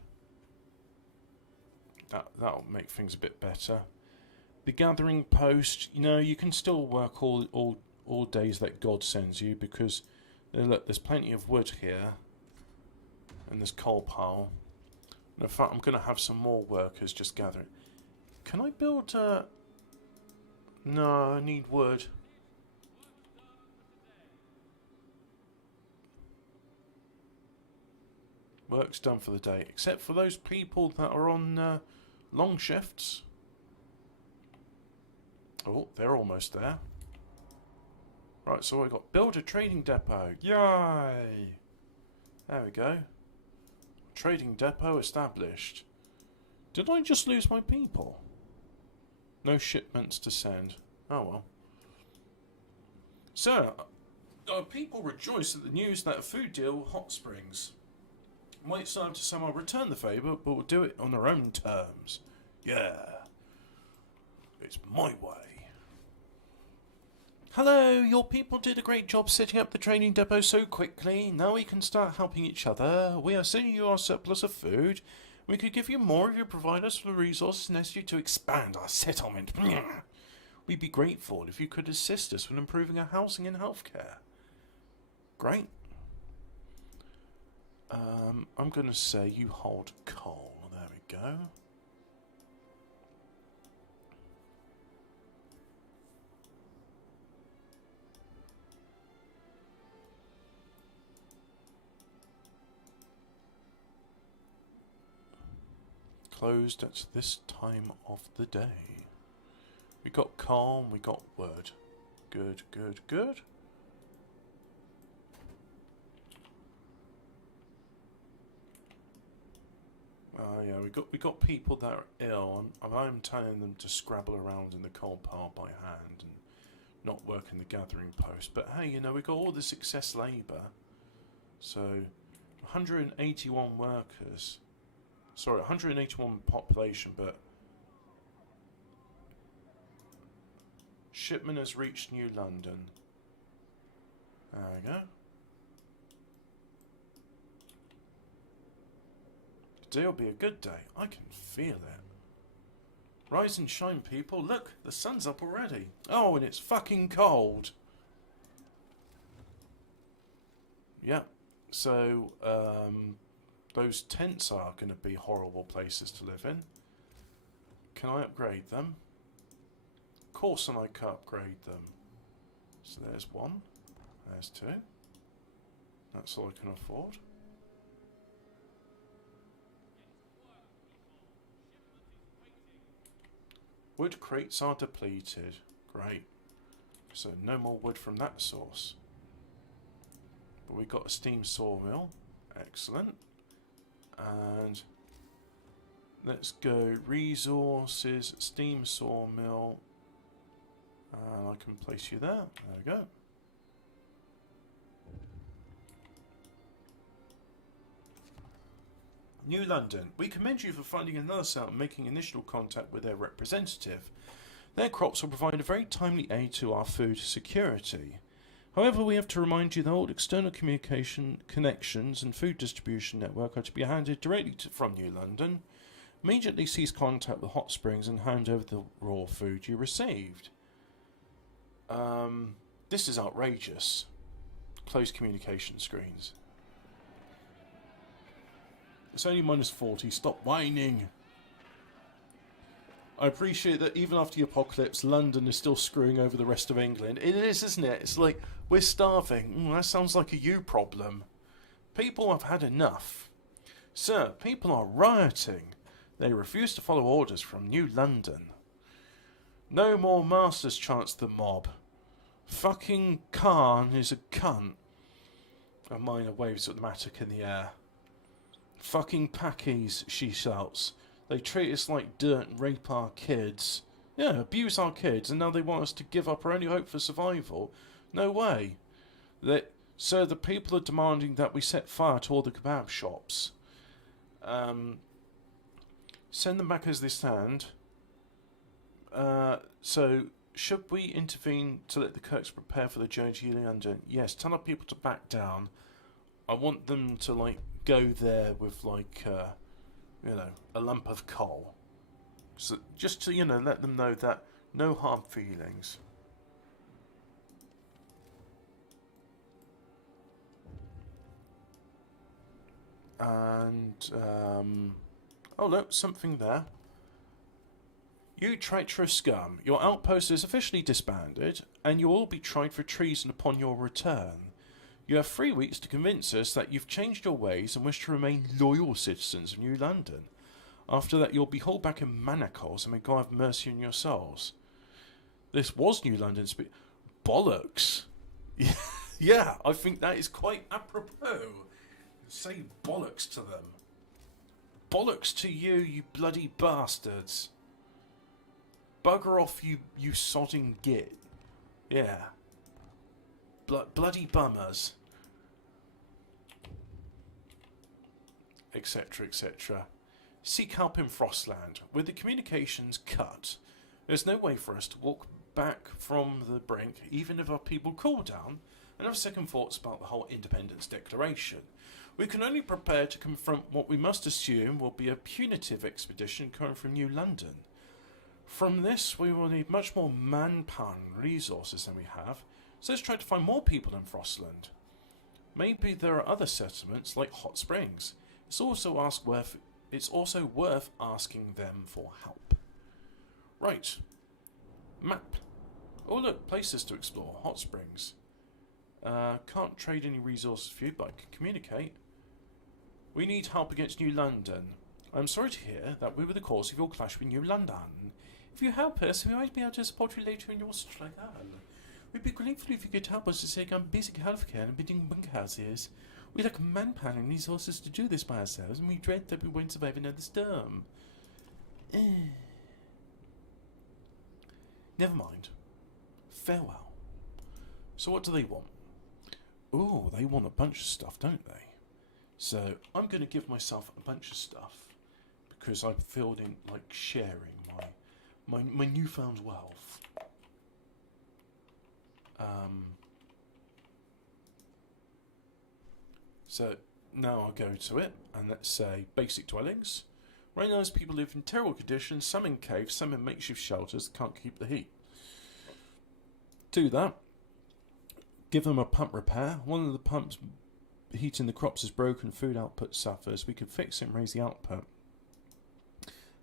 That'll make things a bit better. The gathering post, you know, you can still work all days that God sends you, because look, there's plenty of wood here, and there's coal pile. And in fact, I'm going to have some more workers just gathering. Can I build a... No, I need wood. Work's done for the day, except for those people that are on long shifts. Oh, they're almost there. Right, so we've got build a trading depot. Yay! There we go. Trading depot established. Did I just lose my people? No shipments to send. Oh well. So, people rejoice at the news that a food deal with Hot Springs. Might serve to somehow return the favour, but we'll do it on our own terms. Yeah. It's my way. Hello, your people did a great job setting up the training depot so quickly. Now we can start helping each other. We are sending you our surplus of food. We could give you more if you provide us with the resources necessary to expand our settlement. We'd be grateful if you could assist us with improving our housing and healthcare. Great. I'm going to say you hold coal. There we go. Closed at this time of the day. We got calm, we got wood. Good, good, good. Oh yeah, we got people that are ill, and I'm telling them to scrabble around in the coal pile by hand and not work in the gathering post. But hey, you know, we got all this excess labour. So 181 workers. Sorry, 181 population, but shipment has reached New London. There we go. Today'll be a good day. I can feel it. Rise and shine, people. Look, the sun's up already. Oh, and it's fucking cold. Yeah. So, those tents are going to be horrible places to live in. Can I upgrade them? Of course I can upgrade them. So there's one. There's two. That's all I can afford. Wood crates are depleted. Great. So no more wood from that source. But we've got a steam sawmill. Excellent. And let's go resources, steam sawmill. And I can place you there. There we go. New London. We commend you for finding another site and making initial contact with their representative. Their crops will provide a very timely aid to our food security. However, we have to remind you that all external communication connections and food distribution network are to be handed directly from New London. Immediately cease contact with Hot Springs and hand over the raw food you received. This is outrageous. Close communication screens. It's only minus 40. Stop whining. I appreciate that even after the apocalypse, London is still screwing over the rest of England. It is, isn't it? It's like, we're starving. That sounds like a you problem. People have had enough. Sir, people are rioting. They refuse to follow orders from New London. No more masters, chants the mob. Fucking Khan is a cunt. A miner waves the mattock in the air. Fucking Packies, she shouts. They treat us like dirt and rape our kids. Yeah, abuse our kids, and now they want us to give up our only hope for survival. No way. Sir, the people are demanding that we set fire to all the kebab shops. Send them back as they stand. So, should we intervene to let the Kirks prepare for the journey to London? Yes, tell our people to back down. I want them to, like, go there with, like, you know, a lump of coal. So, just to, you know, let them know that no hard feelings. And, oh look, something there. You treacherous scum, your outpost is officially disbanded, and you will all be tried for treason upon your return. You have 3 weeks to convince us that you've changed your ways and wish to remain loyal citizens of New London. After that, you'll be hauled back in manacles, and may God have mercy on your souls. This was New London's bollocks. Yeah, I think that is quite apropos. Say bollocks to them. Bollocks to you, you bloody bastards. Bugger off, you sodding git. Yeah. Bloody bummers. Etc, etc. Seek help in Frostland. With the communications cut, there's no way for us to walk back from the brink, even if our people cool down and have second thoughts about the whole independence declaration. We can only prepare to confront what we must assume will be a punitive expedition coming from New London. From this, we will need much more manpower and resources than we have, so let's try to find more people in Frostland. Maybe there are other settlements like Hot Springs. It's also worth asking them for help. Right. Map. Oh look, places to explore. Hot Springs. Can't trade any resources for you, but I can communicate. We need help against New London. I'm sorry to hear that we were the cause of your clash with New London. If you help us, we might be able to support you later in your struggle. We'd be grateful if you could help us to take on basic healthcare and building bunkhouses. We lack manpower and resources to do this by ourselves, and we dread that we won't survive another storm. Never mind. Farewell. So what do they want? Oh, they want a bunch of stuff, don't they? So I'm going to give myself a bunch of stuff because I'm feeling like sharing my newfound wealth. So now I'll go to it, and let's say basic dwellings. Right now, people live in terrible conditions, some in caves, some in makeshift shelters that can't keep the heat. Do that. Give them a pump repair. One of the pumps heating the crops is broken, food output suffers. We can fix it and raise the output.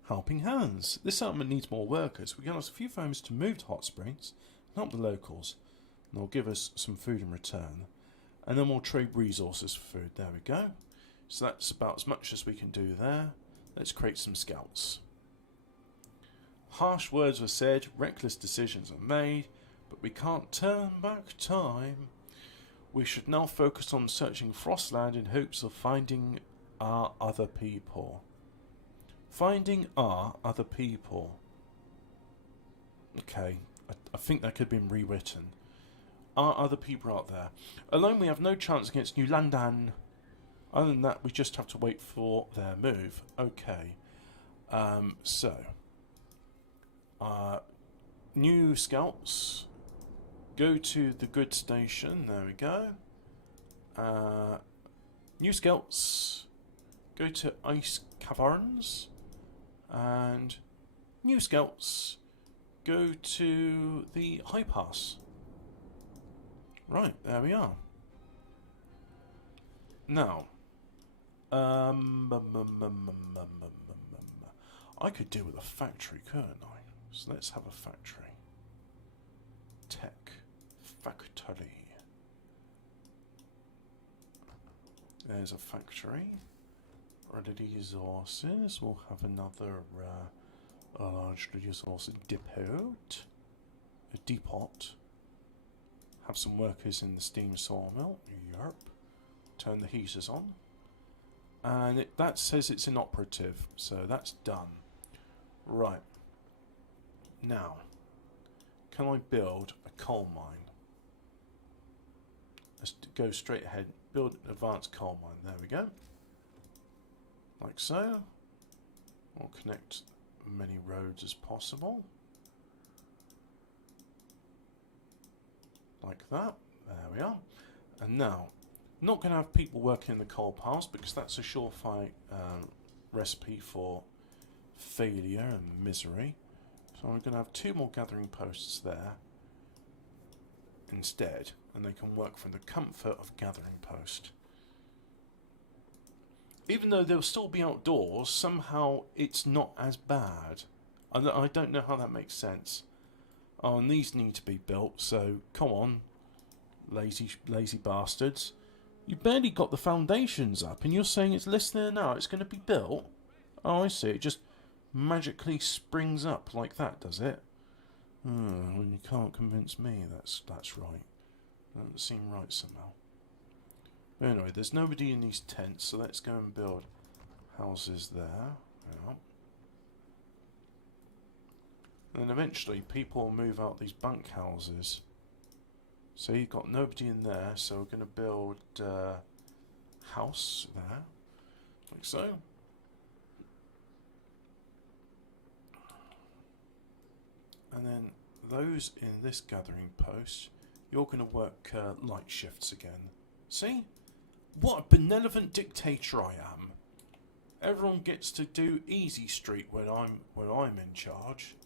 Helping hands. This settlement needs more workers. We can ask a few farmers to move to Hot Springs and help the locals. And they'll give us some food in return. And then we'll trade resources for food. There we go. So that's about as much as we can do there. Let's create some scouts. Harsh words were said, reckless decisions are made, but we can't turn back time. We should now focus on searching Frostland in hopes of finding our other people. Finding our other people. Okay, I think that could have been rewritten. Our other people out there. Alone we have no chance against New London. Other than that, we just have to wait for their move. Okay. New scouts. Go to the good station. There we go. New scouts. Go to Ice Caverns. And new scouts. Go to the High Pass. Right, there we are. Now, I could do with a factory, couldn't I? So let's have a factory. Tech factory. There's a factory. Ready resources. We'll have another large resource depot. A depot. Have some workers in the steam sawmill. Yerp. Turn the heaters on. And that says it's inoperative, so that's done. Right. Now, can I build a coal mine? Let's go straight ahead. Build an advanced coal mine. There we go. Like so. We'll connect many roads as possible. Like that. There we are. And now, I'm not going to have people working in the coal piles because that's a surefire recipe for failure and misery. So I'm going to have 2 more gathering posts there instead, and they can work from the comfort of gathering post. Even though they'll still be outdoors, somehow it's not as bad. I don't know how that makes sense. Oh, and these need to be built, so come on, lazy bastards. You barely got the foundations up, and you're saying it's less than an hour it's going to be built? Oh, I see. It just magically springs up like that, does it? Well, you can't convince me that's right. Doesn't seem right somehow. But anyway, there's nobody in these tents, so let's go and build houses there. Yeah. And then eventually people will move out these bunk houses. So you've got nobody in there, so we're going to build a house there, like so. And then those in this gathering post, you're going to work light shifts again. See? What a benevolent dictator I am. Everyone gets to do easy street when I'm in charge.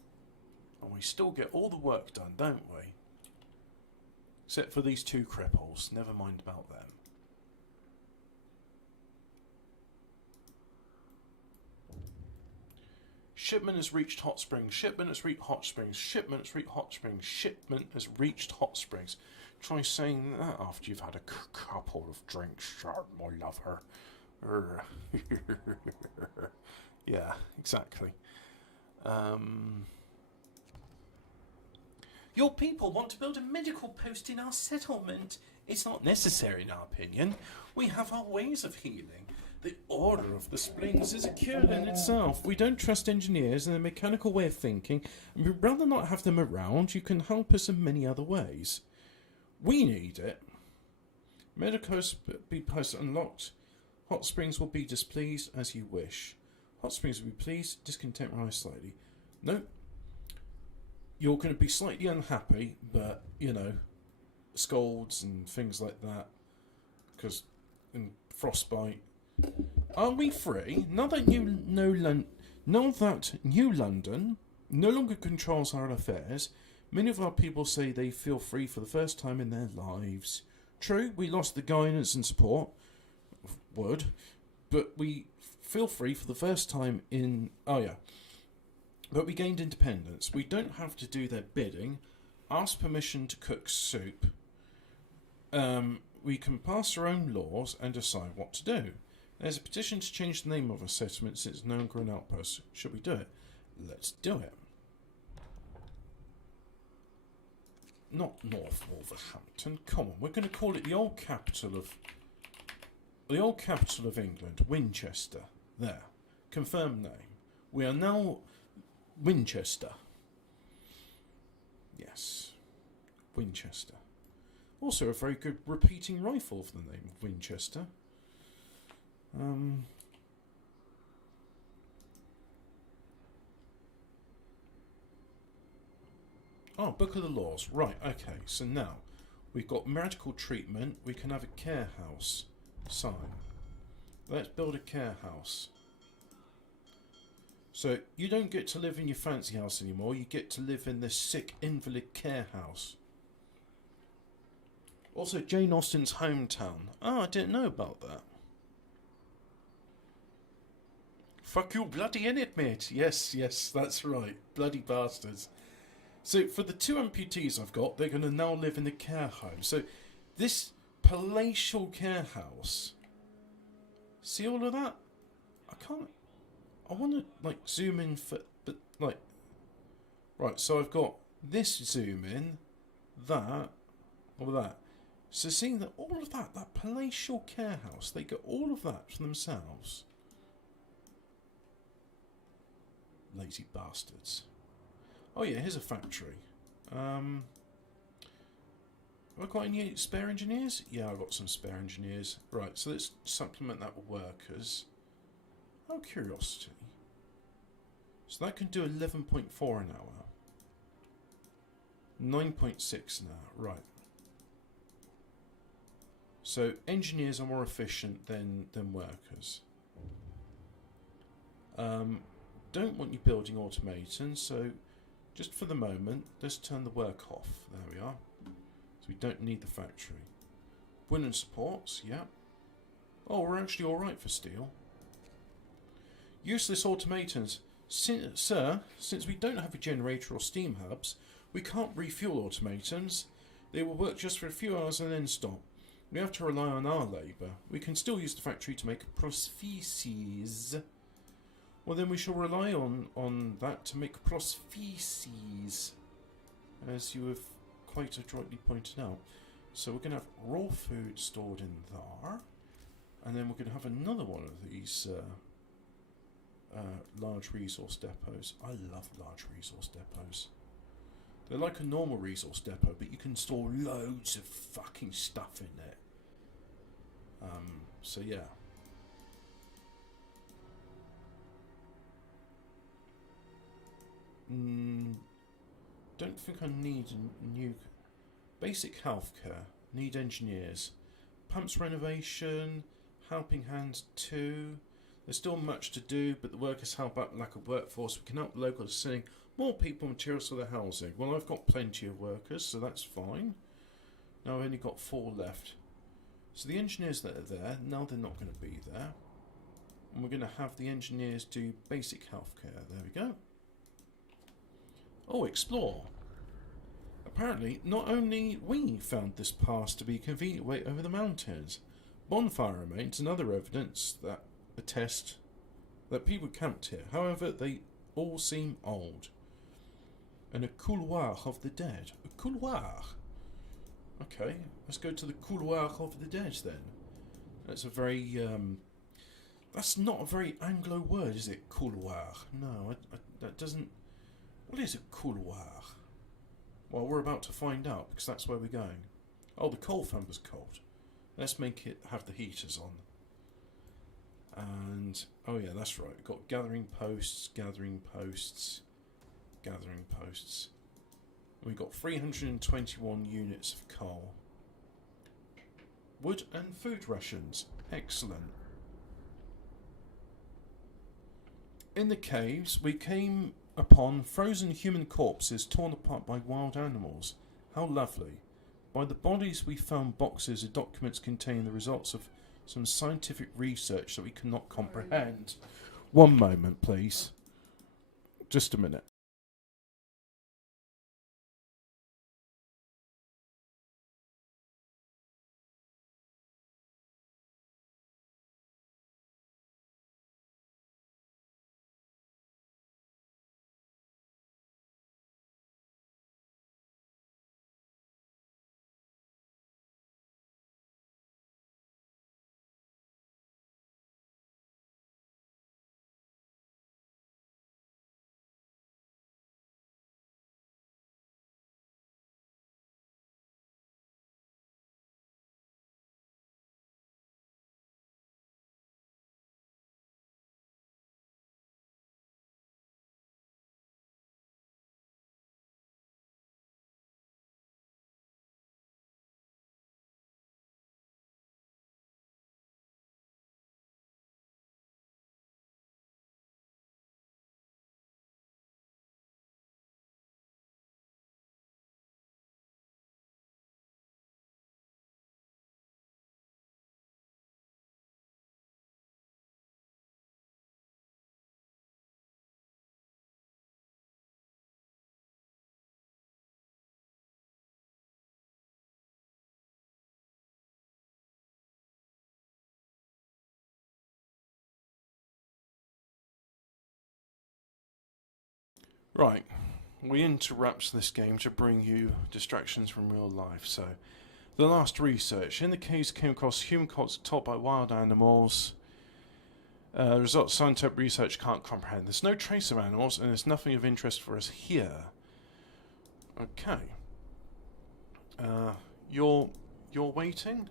And we still get all the work done, don't we? Except for these two cripples. Never mind about them. Shipment has reached Hot Springs. Shipment has reached Hot Springs. Shipment has reached Hot Springs. Shipment has reached Hot Springs. Try saying that after you've had a couple of drinks, my lover. Yeah, exactly. Your people want to build a medical post in our settlement. It's not necessary in our opinion. We have our ways of healing. The order of the springs is a cure in itself. We don't trust engineers and their mechanical way of thinking, and we'd rather not have them around. You can help us in many other ways. We need it. Medicos be post unlocked. Hot Springs will be displeased as you wish. Hot Springs will be pleased, discontent rise slightly. No. You're going to be slightly unhappy, but, you know, scolds and things like that. Because in Frostbite. Are we free? Now that New London no longer controls our affairs, many of our people say they feel free for the first time in their lives. True, we lost the guidance and support, but we feel free for the first time in... Oh yeah. But we gained independence. We don't have to do their bidding, ask permission to cook soup. We can pass our own laws and decide what to do. There's a petition to change the name of our settlement since it's no longer an outpost. Should we do it? Let's do it. Not North Wolverhampton. Come on, we're going to call it the old capital of England, Winchester. There. Confirmed name. We are now Winchester. Yes. Winchester. Also a very good repeating rifle for the name of Winchester. Oh, Book of the Laws. Right, okay. So now, we've got medical treatment. We can have a care house. Sign. Let's build a care house. So, you don't get to live in your fancy house anymore. You get to live in this sick invalid care house. Also, Jane Austen's hometown. Oh, I didn't know about that. Fuck you bloody in it, mate. Yes, that's right. Bloody bastards. So, for the two amputees I've got, they're going to now live in the care home. So, this palatial care house... See all of that? I want to, like, zoom in for... But, like... Right, so I've got this zoom in, that, all that. So, seeing that all of that palatial care house, they get all of that for themselves. Lazy bastards. Oh yeah, here's a factory. Have I got any spare engineers? Yeah, I've got some spare engineers. Right, so let's supplement that with workers. Out of curiosity. So that can do 11.4 an hour. 9.6 an hour, right. So engineers are more efficient than workers. Don't want you building automatons, so just for the moment, let's turn the work off. There we are. So we don't need the factory. Wooden supports, yeah. Oh, we're actually alright for steel. Useless automatons. Sir, since we don't have a generator or steam hubs, we can't refuel automatons. They will work just for a few hours and then stop. We have to rely on our labour. We can still use the factory to make prostheses. Well, then we shall rely on that to make prostheses, as you have quite adroitly pointed out. So we're going to have raw food stored in there, and then we're going to have another one of these large resource depots. I love large resource depots. They're like a normal resource depot, but you can store loads of fucking stuff in it. So yeah. Don't don't think I need a new... Basic healthcare. Need engineers. Pumps renovation. Helping Hands 2. There's still much to do, but the workers help out lack of workforce. We can help the locals sending more people and materials for their housing. Well, I've got plenty of workers, so that's fine. Now I've only got 4 left. So the engineers that are there, now they're not going to be there. And we're going to have the engineers do basic healthcare. There we go. Oh, explore. Apparently, not only we found this pass to be a convenient way over the mountains. Bonfire remains and other evidence that attest that people camped here. However, they all seem old. And a couloir of the dead. A couloir. Okay, let's go to the couloir of the dead then. That's a very, that's not a very Anglo word, is it? Couloir. No, that doesn't... What is a couloir? Well, we're about to find out, because that's where we're going. Oh, the coal fan was cold. Let's make it have the heaters on. And, oh yeah, that's right. We've got gathering posts, gathering posts, gathering posts. We've got 321 units of coal. Wood and food rations. Excellent. In the caves, we came upon frozen human corpses torn apart by wild animals. How lovely. By the bodies we found boxes of documents containing the results of some scientific research that we cannot comprehend. One moment, please. Just a minute. Right, we interrupt this game to bring you distractions from real life. So, the last research. In the case came across human corpses taught by wild animals. The results scientific research can't comprehend. There's no trace of animals and there's nothing of interest for us here. Okay. You're waiting?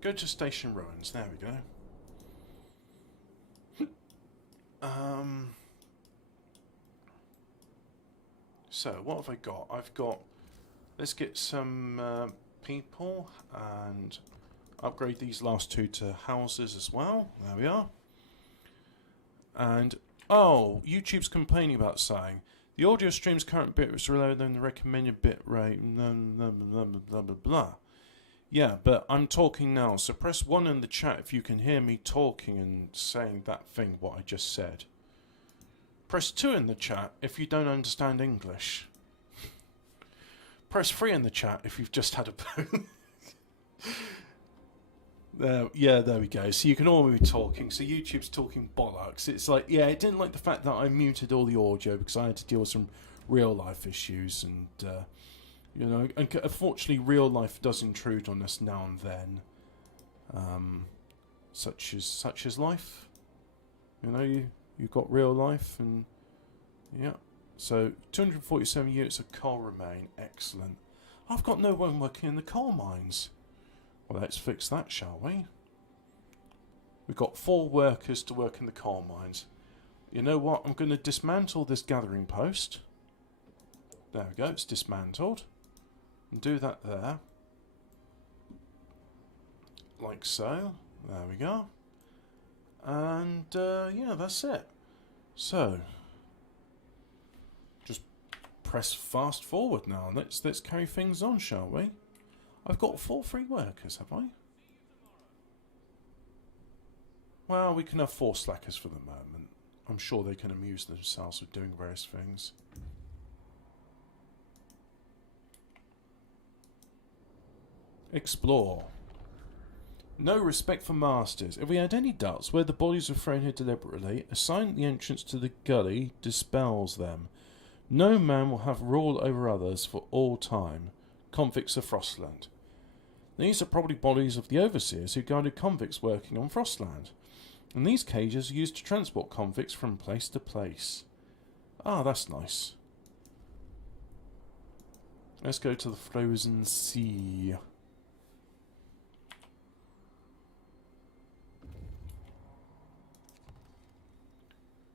Go to Station Ruins. There we go. So, what have I got? I've got... Let's get some people and upgrade these last 2 to houses as well. There we are. And, oh, YouTube's complaining about saying the audio stream's current bit was lower than the recommended bit rate. Blah, blah, blah, blah, blah, blah. Yeah, but I'm talking now, so press 1 in the chat if you can hear me talking and saying that thing what I just said. Press 2 in the chat if you don't understand English. Press 3 in the chat if you've just had a poo. Yeah, there we go. So you can all be talking. So YouTube's talking bollocks. It's like, yeah, it didn't like the fact that I muted all the audio because I had to deal with some real life issues. And, you know, unfortunately real life does intrude on us now and then. Such as life. You know, you've got real life and, yeah. So, 247 units of coal remain. Excellent. I've got no one working in the coal mines. Well, let's fix that, shall we? We've got 4 workers to work in the coal mines. You know what? I'm going to dismantle this gathering post. There we go, it's dismantled. And do that there. Like so. There we go. And yeah, that's it. So just press fast forward now. Let's carry things on, shall we? I've got 4 free workers, have I? Well, we can have 4 slackers for the moment. I'm sure they can amuse themselves with doing various things. Explore. No respect for masters. If we had any doubts where the bodies were thrown here deliberately, a sign at the entrance to the gully dispels them. No man will have rule over others for all time. Convicts of Frostland. These are probably bodies of the overseers who guided convicts working on Frostland. And these cages are used to transport convicts from place to place. Ah, that's nice. Let's go to the frozen sea.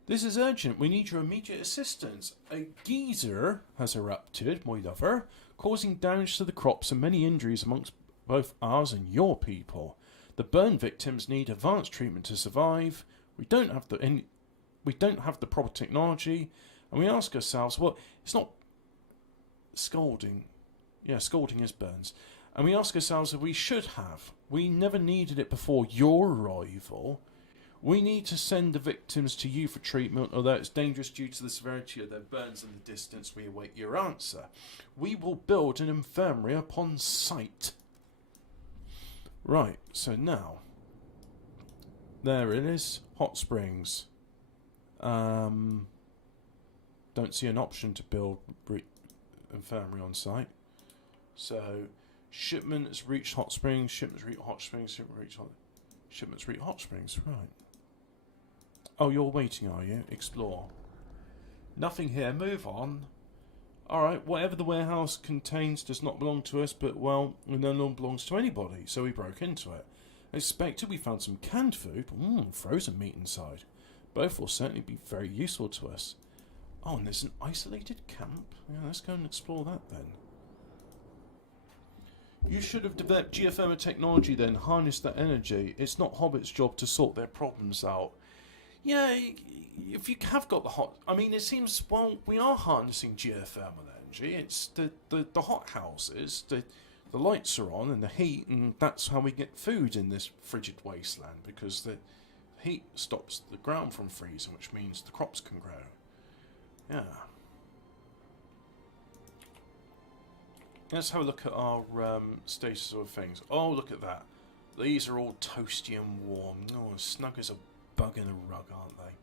This is urgent. We need your immediate assistance. A geyser has erupted, my lover, causing damage to the crops and many injuries amongst both ours and your people. The burn victims need advanced treatment to survive. We don't have the proper technology, and we ask ourselves, well, it's not scalding. Yeah, scalding is burns. And we ask ourselves if we should have. We never needed it before your arrival. We need to send the victims to you for treatment, although it's dangerous due to the severity of their burns and the distance. We await your answer. We will build an infirmary upon site. Right, so now, there it is, hot springs. Don't see an option to build infirmary on site. So, shipments reach hot springs, shipments reach hot springs, shipments reach hot springs, right. Oh, you're waiting, are you? Explore. Nothing here, move on. Alright, whatever the warehouse contains does not belong to us, but, well, it no longer belongs to anybody, so we broke into it. Expected we found some canned food, frozen meat inside. Both will certainly be very useful to us. Oh, and there's an isolated camp? Yeah, let's go and explore that then. You should have developed geothermal technology then, harness that energy. It's not Hobbit's job to sort their problems out. Yeah, if you have got the hot... I mean, it seems, well, we are harnessing geothermal energy. It's the hot houses, the lights are on and the heat, and that's how we get food in this frigid wasteland, because the heat stops the ground from freezing, which means the crops can grow. Yeah. Let's have a look at our status of things. Oh, look at that. These are all toasty and warm. Oh, snug as a bug in a rug, aren't they?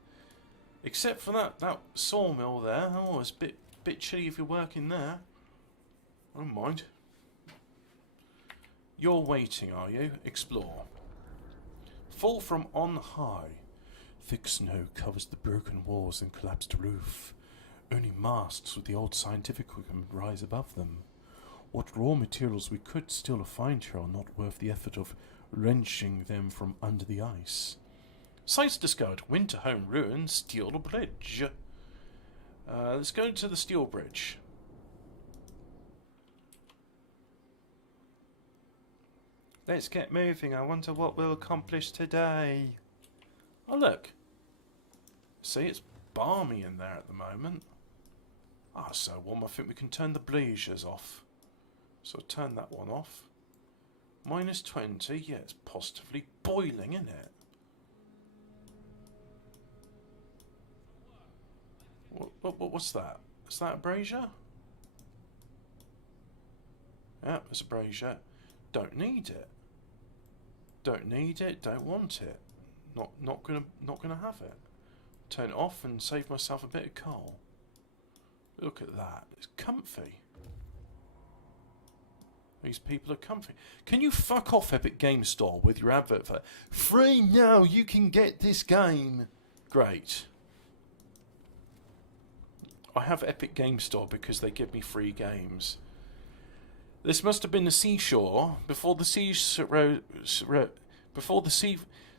Except for that sawmill there. Oh, it's a bit chilly if you're working there. I don't mind. You're waiting, are you? Explore. Fall from on high. Thick snow covers the broken walls and collapsed roof. Only masts with the old scientific equipment rise above them. What raw materials we could still find here are not worth the effort of wrenching them from under the ice. Sites discovered. Winter home ruins. Steel bridge. Let's go to the steel bridge. Let's get moving. I wonder what we'll accomplish today. Oh, look. See, it's balmy in there at the moment. Ah, so warm. I think we can turn the blazers off. So turn that one off. Minus 20. Yeah, it's positively boiling, isn't it? What's that? Is that a brazier? Yeah, it's a brazier. Don't need it. Don't need it. Don't want it. Not gonna have it. Turn it off and save myself a bit of coal. Look at that. It's comfy. These people are comfy. Can you fuck off, Epic Game Store, with your advert for free now? You can get this game. Great. I have Epic Game Store because they give me free games. This must have been the seashore before the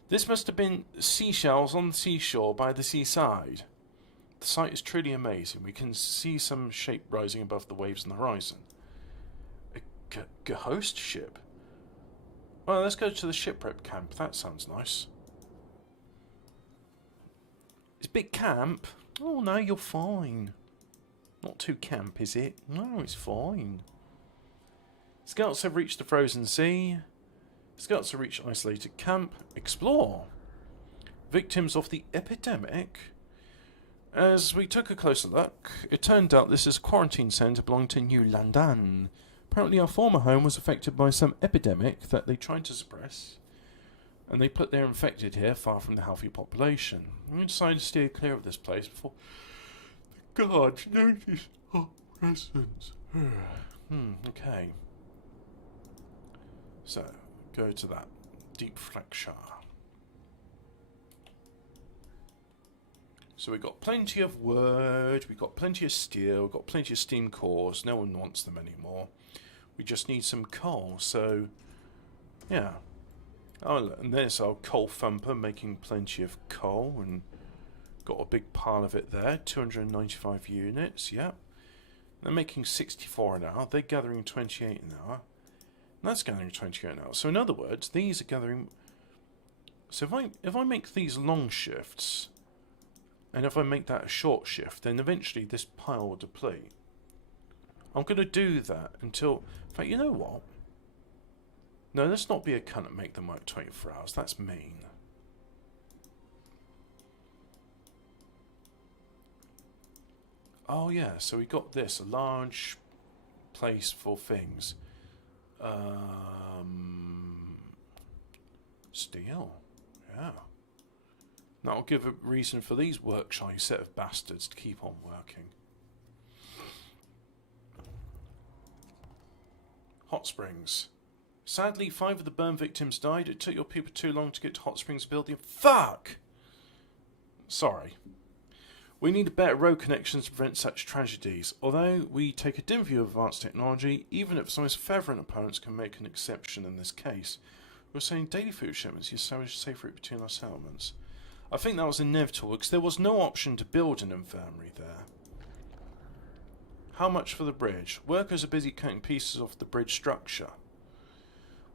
This must have been seashells on the seashore by the seaside. The sight is truly amazing. We can see some shape rising above the waves on the horizon. A ghost ship? Well, let's go to the shipwreck camp. That sounds nice. It's a big camp. Oh no, you're fine. Not too camp, is it? No, it's fine. Scouts have reached the frozen sea. Scouts have reached isolated camp. Explore. Victims of the epidemic. As we took a closer look, it turned out this is a quarantine centre belonging to New London. Apparently our former home was affected by some epidemic that they tried to suppress, and they put their infected here far from the healthy population. We decided to steer clear of this place before the guards noticed our presence. Okay. So, go to that deep flexure. So we've got plenty of wood, we've got plenty of steel, we've got plenty of steam cores. No one wants them anymore. We just need some coal, so yeah. Oh, and there's our coal thumper making plenty of coal, and got a big pile of it there. 295 units, yeah. They're making 64 an hour. They're gathering 28 an hour. And that's gathering 28 an hour. So in other words, these are gathering. So if I make these long shifts, and if I make that a short shift, then eventually this pile will deplete. I'm going to do that until... In fact, you know what? No, let's not be a cunt and make them work 24 hours. That's mean. Oh yeah, so we got this. A large place for things. Steel. Yeah. That'll give a reason for these work-shy set of bastards to keep on working. Hot Springs. Sadly, 5 of the burn victims died. It took your people too long to get to Hot Springs building. Fuck! Sorry. We need better road connections to prevent such tragedies. Although we take a dim view of advanced technology, even if some of its fervent opponents can make an exception in this case. We're saying daily food shipments to establish a safe route between our settlements. I think that was inevitable because there was no option to build an infirmary there. How much for the bridge? Workers are busy cutting pieces off the bridge structure.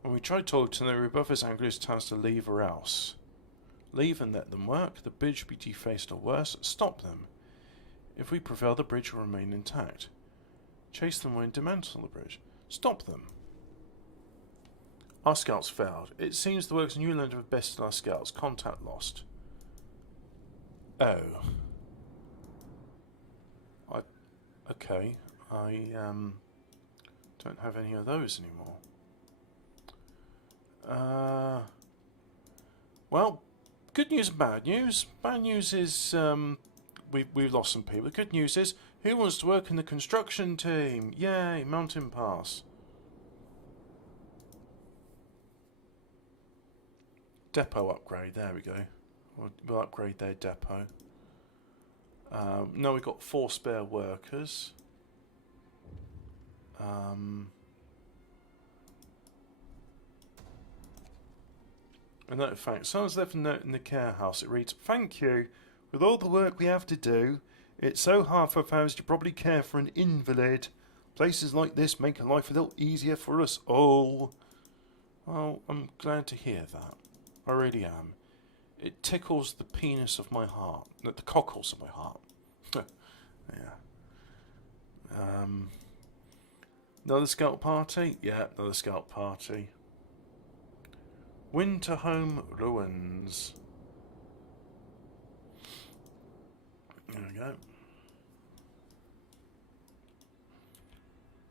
When we tried talking to them, they were above us angry to tell us to leave or else. Leave and let them work. The bridge will be defaced or worse. Stop them. If we prevail, the bridge will remain intact. Chase them away and dismantle the bridge. Stop them. Our scouts failed. It seems the workers in Newland have bested our scouts. Contact lost. Oh. Okay. I don't have any of those anymore. Well, good news and bad news. Bad news is we've lost some people. Good news is, who wants to work in the construction team? Yay, Mountain Pass. Depot upgrade, there we go. We'll upgrade their depot. Now we've got 4 spare workers. A note of fact, someone's left a note in the care house. It reads, "Thank you. With all the work we have to do, it's so hard for families to probably care for an invalid. Places like this make life a little easier for us all." Well, I'm glad to hear that. I really am. It tickles the penis of my heart. The cockles of my heart. Yeah. Another scout party? Yeah, another scout party. Winter Home Ruins. There we go.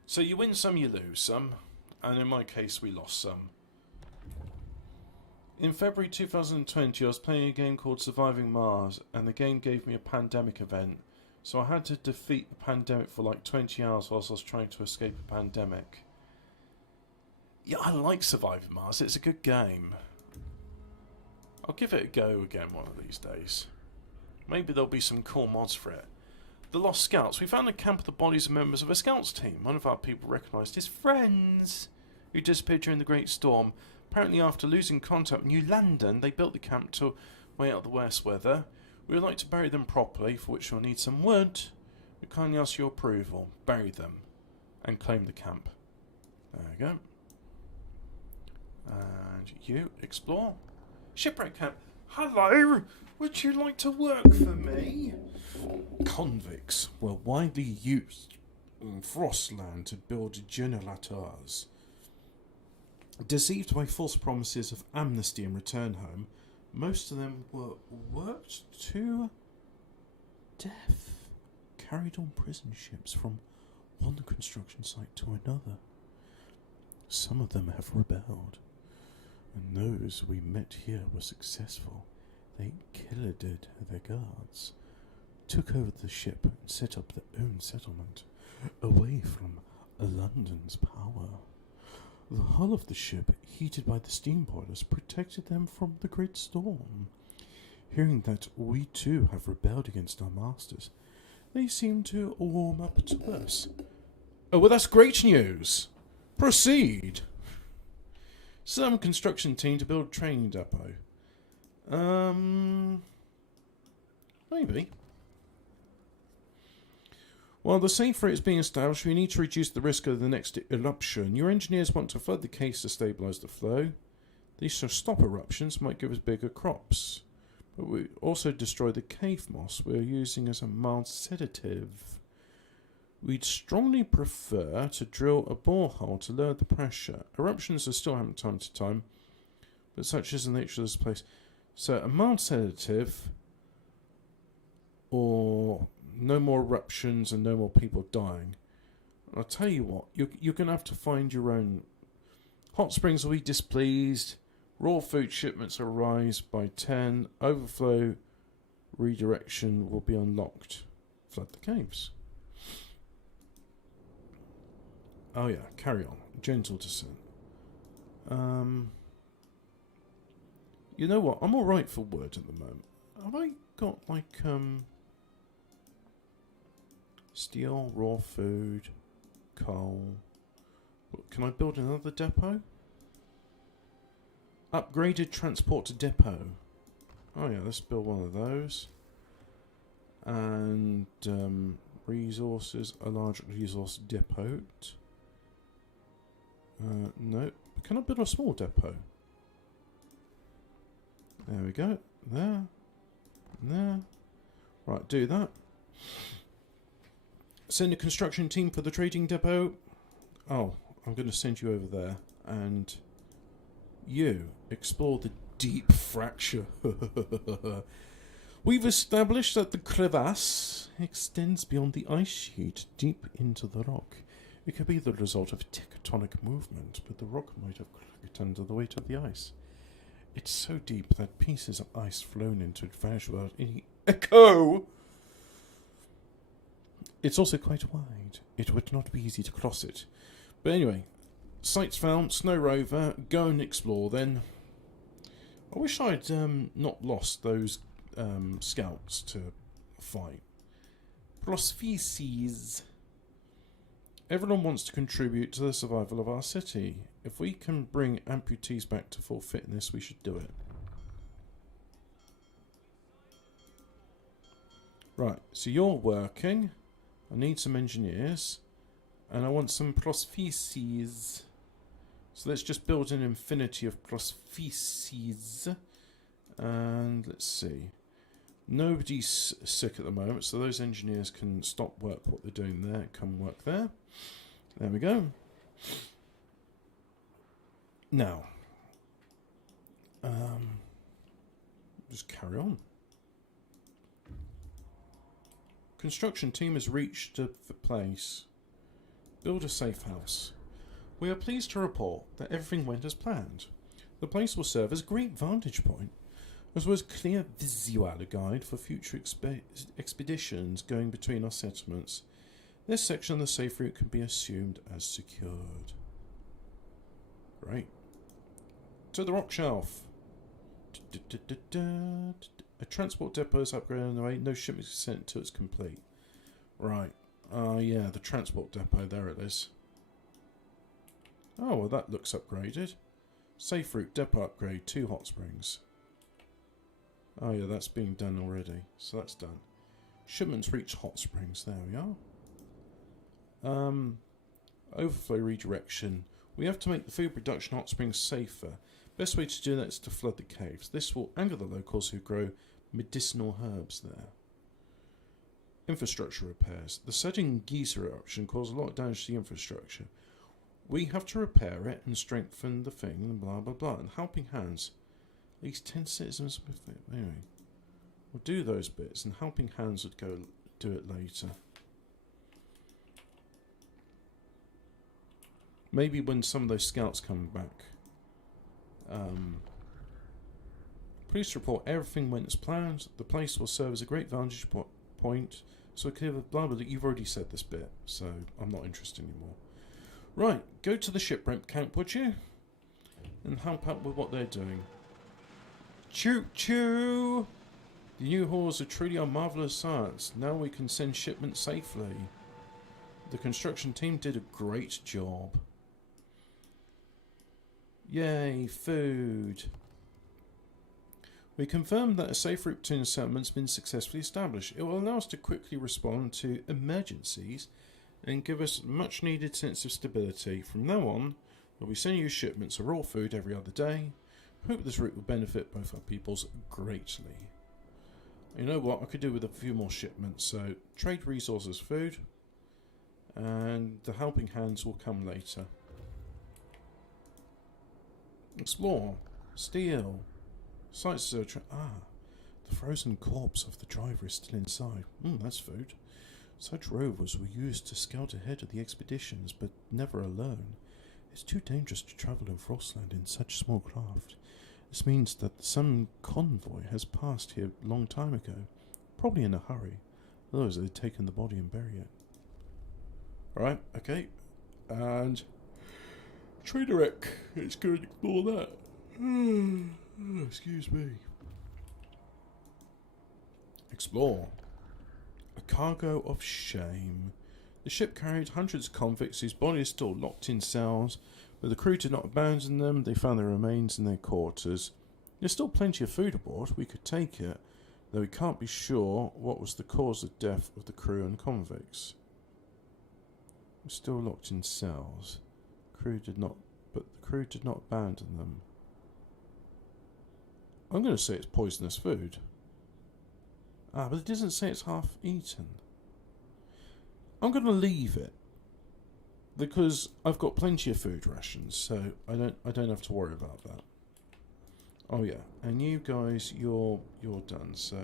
So you win some, you lose some. And in my case, we lost some. In February 2020, I was playing a game called Surviving Mars, and the game gave me a pandemic event. So I had to defeat the pandemic for like 20 hours whilst I was trying to escape a pandemic. Yeah, I like Surviving Mars. It's a good game. I'll give it a go again one of these days. Maybe there'll be some cool mods for it. The Lost Scouts. We found a camp of the bodies of members of a scouts team. One of our people recognised his friends, who disappeared during the Great Storm. Apparently after losing contact with New London, they built the camp to wait out the worst weather. We would like to bury them properly, for which you'll need some wood. We kindly ask your approval. Bury them. And claim the camp. There we go. And you, explore. Shipwreck camp. Hello! Would you like to work for me? Convicts were widely used in Frostland to build generators. Deceived by false promises of amnesty and return home, most of them were worked to death, carried on prison ships from one construction site to another. Some of them have rebelled, and those we met here were successful. They killed their guards, took over the ship and set up their own settlement, away from London's power. The hull of the ship, heated by the steam boilers, protected them from the great storm. Hearing that we too have rebelled against our masters, they seem to warm up to us. Oh, well, that's great news. Proceed. Some construction team to build training depot. Maybe. While the safe rate is being established, we need to reduce the risk of the next eruption. Your engineers want to flood the case to stabilise the flow. These shall stop eruptions, might give us bigger crops. But we also destroy the cave moss we're using as a mild sedative. We'd strongly prefer to drill a borehole to lower the pressure. Eruptions are still happening time to time, but such is the nature of this place. So a mild sedative, or no more eruptions and no more people dying. I'll tell you what, you're going to have to find your own. Hot springs will be displeased. Raw food shipments will rise by 10. Overflow redirection will be unlocked. Flood the caves. Oh yeah, carry on. Gentle descent. You know what? I'm alright for wood at the moment. Have I got like steel, raw food, coal? Can I build another depot? Upgraded transport depot. Oh yeah, let's build one of those. And resources, a large resource depot. No. Can I build a small depot? There we go. There. There. Right, do that. Send a construction team for the trading depot. Oh, I'm going to send you over there. And you explore the deep fracture. We've established that the crevasse extends beyond the ice sheet deep into the rock. It could be the result of tectonic movement, but the rock might have cracked under the weight of the ice. It's so deep that pieces of ice flown into it vanish without any echo. It's also quite wide. It would not be easy to cross it. But anyway, sites found, snow rover, go and explore then. I wish I'd not lost those scouts to fight. Prostheses. Everyone wants to contribute to the survival of our city. If we can bring amputees back to full fitness, we should do it. Right, so you're working. I need some engineers. And I want some prostheses. So let's just build an infinity of prostheses. And let's see. Nobody's sick at the moment, so those engineers can stop work what they're doing there, come work there. There we go. Now, just carry on. Construction team has reached the place. Build a safe house. We are pleased to report that everything went as planned. The place will serve as a great vantage point, as well as clear visual guide for future expeditions going between our settlements. This section of the safe route can be assumed as secured. Great. To the rock shelf. A transport depot is upgraded on the way. No shipment is sent until it's complete. Right. Yeah, the transport depot. There it is. Oh, well, that looks upgraded. Safe route depot upgrade. 2 hot springs. Oh yeah, that's being done already. So that's done. Shipments reach hot springs. There we are. Overflow redirection. We have to make the food production hot springs safer. Best way to do that is to flood the caves. This will anger the locals who grow medicinal herbs there. Infrastructure repairs. The setting geyser eruption caused a lot of damage to the infrastructure. We have to repair it and strengthen the thing and blah blah blah. And helping hands. At least 10 citizens with it. Anyway. We'll do those bits and helping hands would go do it later. Maybe when some of those scouts come back. Police report everything went as planned. The place will serve as a great vantage point. So clear the blah blah. You've already said this bit, so I'm not interested anymore. Right, go to the shipwreck camp, would you? And help out with what they're doing. Choo choo! The new halls are truly a marvellous science. Now we can send shipments safely. The construction team did a great job. Yay, food. We confirmed that a safe route between the settlements has been successfully established. It will allow us to quickly respond to emergencies and give us much needed sense of stability. From now on, we'll be sending you shipments of raw food every other day. I hope this route will benefit both our peoples greatly. You know what, I could do with a few more shipments. So, trade resources, food, and the helping hands will come later. Explore. Steal. Site search. Ah, the frozen corpse of the driver is still inside. That's food. Such rovers were used to scout ahead of the expeditions, but never alone. It's too dangerous to travel in Frostland in such small craft. This means that some convoy has passed here a long time ago, probably in a hurry. Otherwise they'd taken the body and bury it. Alright, okay. And Trader Wreck, let's go and explore that. Excuse me. Explore. A cargo of shame. The ship carried hundreds of convicts whose bodies still locked in cells, but the crew did not abandon them. They found their remains in their quarters. There's still plenty of food aboard. We could take it, though we can't be sure what was the cause of death of the crew and convicts. We're still locked in cells. The crew did not abandon them. I'm going to say it's poisonous food. Ah, but it doesn't say it's half eaten. I'm going to leave it because I've got plenty of food rations, so I don't have to worry about that. Oh yeah, and you guys, you're done. So,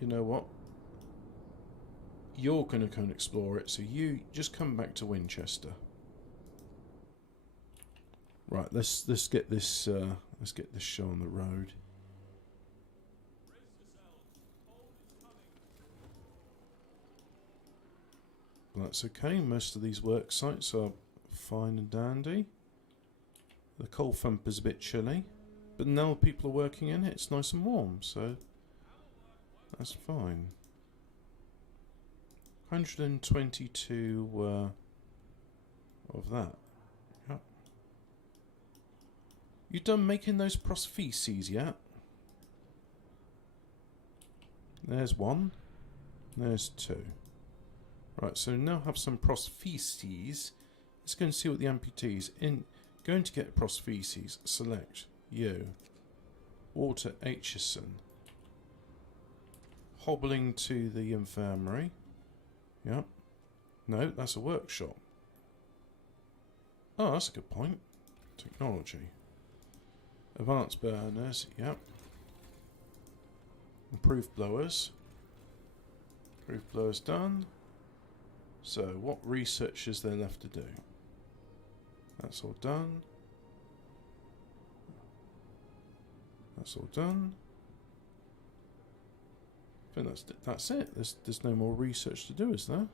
you know what? You're going to go and explore it. So you just come back to Winchester. Right, let's get this show on the road. That's okay, most of these work sites are fine and dandy. The coal thumper's a bit chilly, but now people are working in it, it's nice and warm, so that's fine. 122 of that. Yep. You done making those prostheses yet? There's one. There's two. Right, so now have some prostheses. Let's go and see what the amputees in. Going to get prostheses. Select you. Walter Aitchison. Hobbling to the infirmary. Yep. No, that's a workshop. Oh, that's a good point. Technology. Advanced burners. Yep. Improved blowers. Improved blowers done. So, what research is there left to do? That's all done. That's all done. I think that's it. There's no more research to do, is there?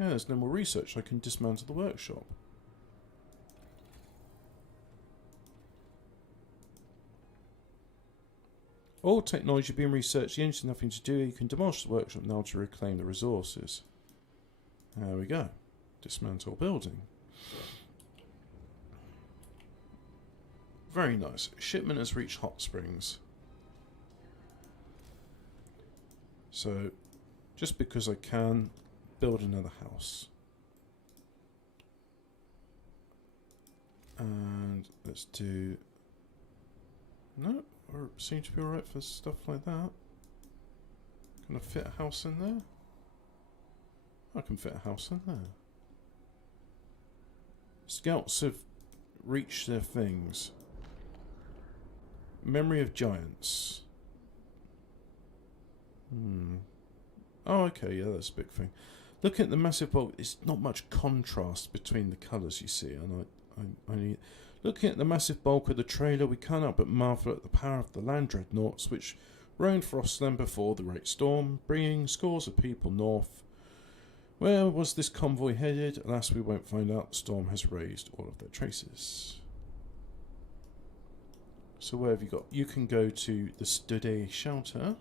Yeah, there's no more research. I can dismantle the workshop. All technology being researched, the engine's nothing to do. You can demolish the workshop now to reclaim the resources. There we go. Dismantle building. Very nice. Shipment has reached Hot Springs. So, just because I can, build another house. And let's do... No, or seem to be alright for stuff like that. Can I fit a house in there? I can fit a house in there. Scouts have reached their things. Memory of Giants. Oh, okay, yeah, that's a big thing. Look at the massive bulk. It's not much contrast between the colours, you see. And I need... Looking at the massive bulk of the trailer, we can't help but marvel at the power of the land dreadnoughts, which roamed Frostland before the Great Storm, bringing scores of people north. Where was this convoy headed? Alas, we won't find out. The storm has raised all of their traces. So where have you got? You can go to the Study Shelter.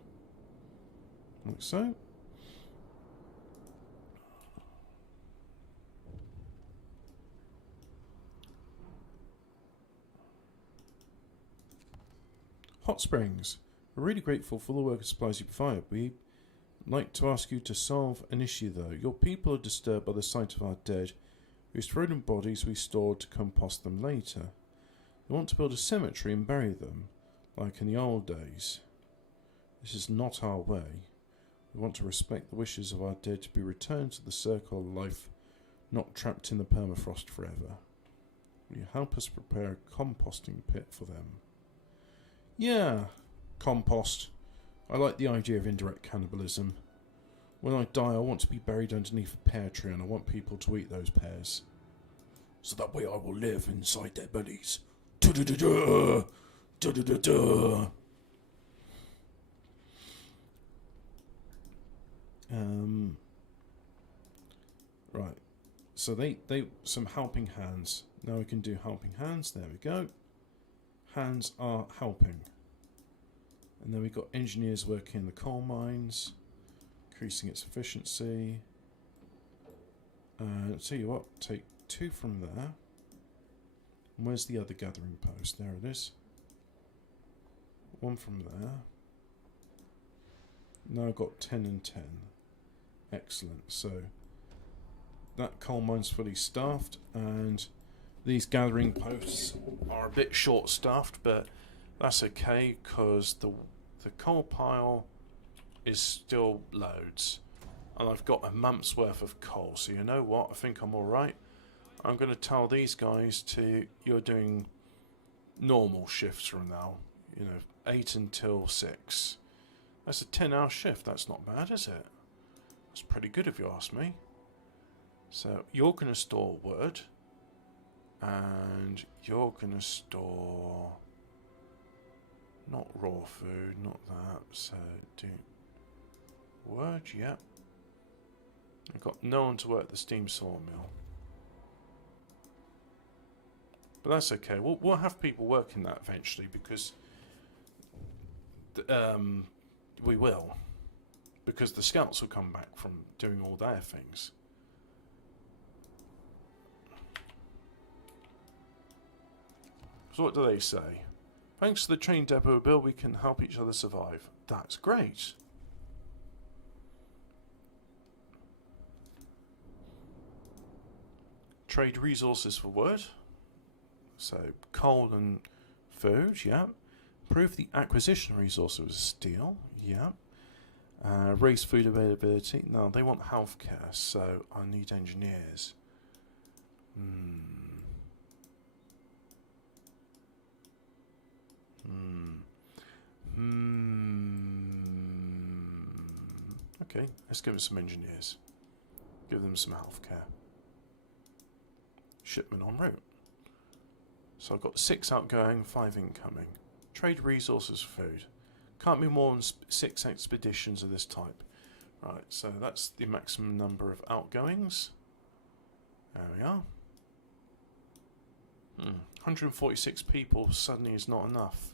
Like so. Hot Springs. We're really grateful for the work and supplies you provided. We'd like to ask you to solve an issue though. Your people are disturbed by the sight of our dead, whose rodent bodies we stored to compost them later. They want to build a cemetery and bury them, like in the old days. This is not our way. We want to respect the wishes of our dead to be returned to the circle of life, not trapped in the permafrost forever. Will you help us prepare a composting pit for them? Yeah, compost. I like the idea of indirect cannibalism. When I die, I want to be buried underneath a pear tree, and I want people to eat those pears. So that way I will live inside their bellies. Da-da-da-da! Da-da-da-da! Right. So they some helping hands. Now we can do helping hands. There we go. Hands are helping. And then we've got engineers working in the coal mines, increasing its efficiency. I'll tell you what, take 2 from there. And where's the other gathering post? There it is. 1 from there. Now I've got 10 and 10. Excellent. So that coal mine's fully staffed, and these gathering posts are a bit short-staffed, but that's okay because the coal pile is still loads, and I've got a month's worth of coal. So you know what? I think I'm all right. I'm going to tell these guys you're doing normal shifts from now. 8 until 6. That's a 10-hour shift. That's not bad, is it? That's pretty good if you ask me. So you're going to store wood, and you're going to store not raw food, not that. So do wood, yep. I've got no one to work the steam sawmill, but that's okay. We'll have people working that eventually, because we will, because the scouts will come back from doing all their things. So what do they say? Thanks to the train depot bill, we can help each other survive. That's great. Trade resources for wood. So coal and food, yeah. Improve the acquisition resources of steel, yeah. Raise food availability. No, they want healthcare, so I need engineers. Okay, let's give them some engineers. Give them some healthcare. Shipment en route. So I've got 6 outgoing, 5 incoming. Trade resources for food. Can't be more than 6 expeditions of this type. Right, so that's the maximum number of outgoings. There we are. 146 people suddenly is not enough.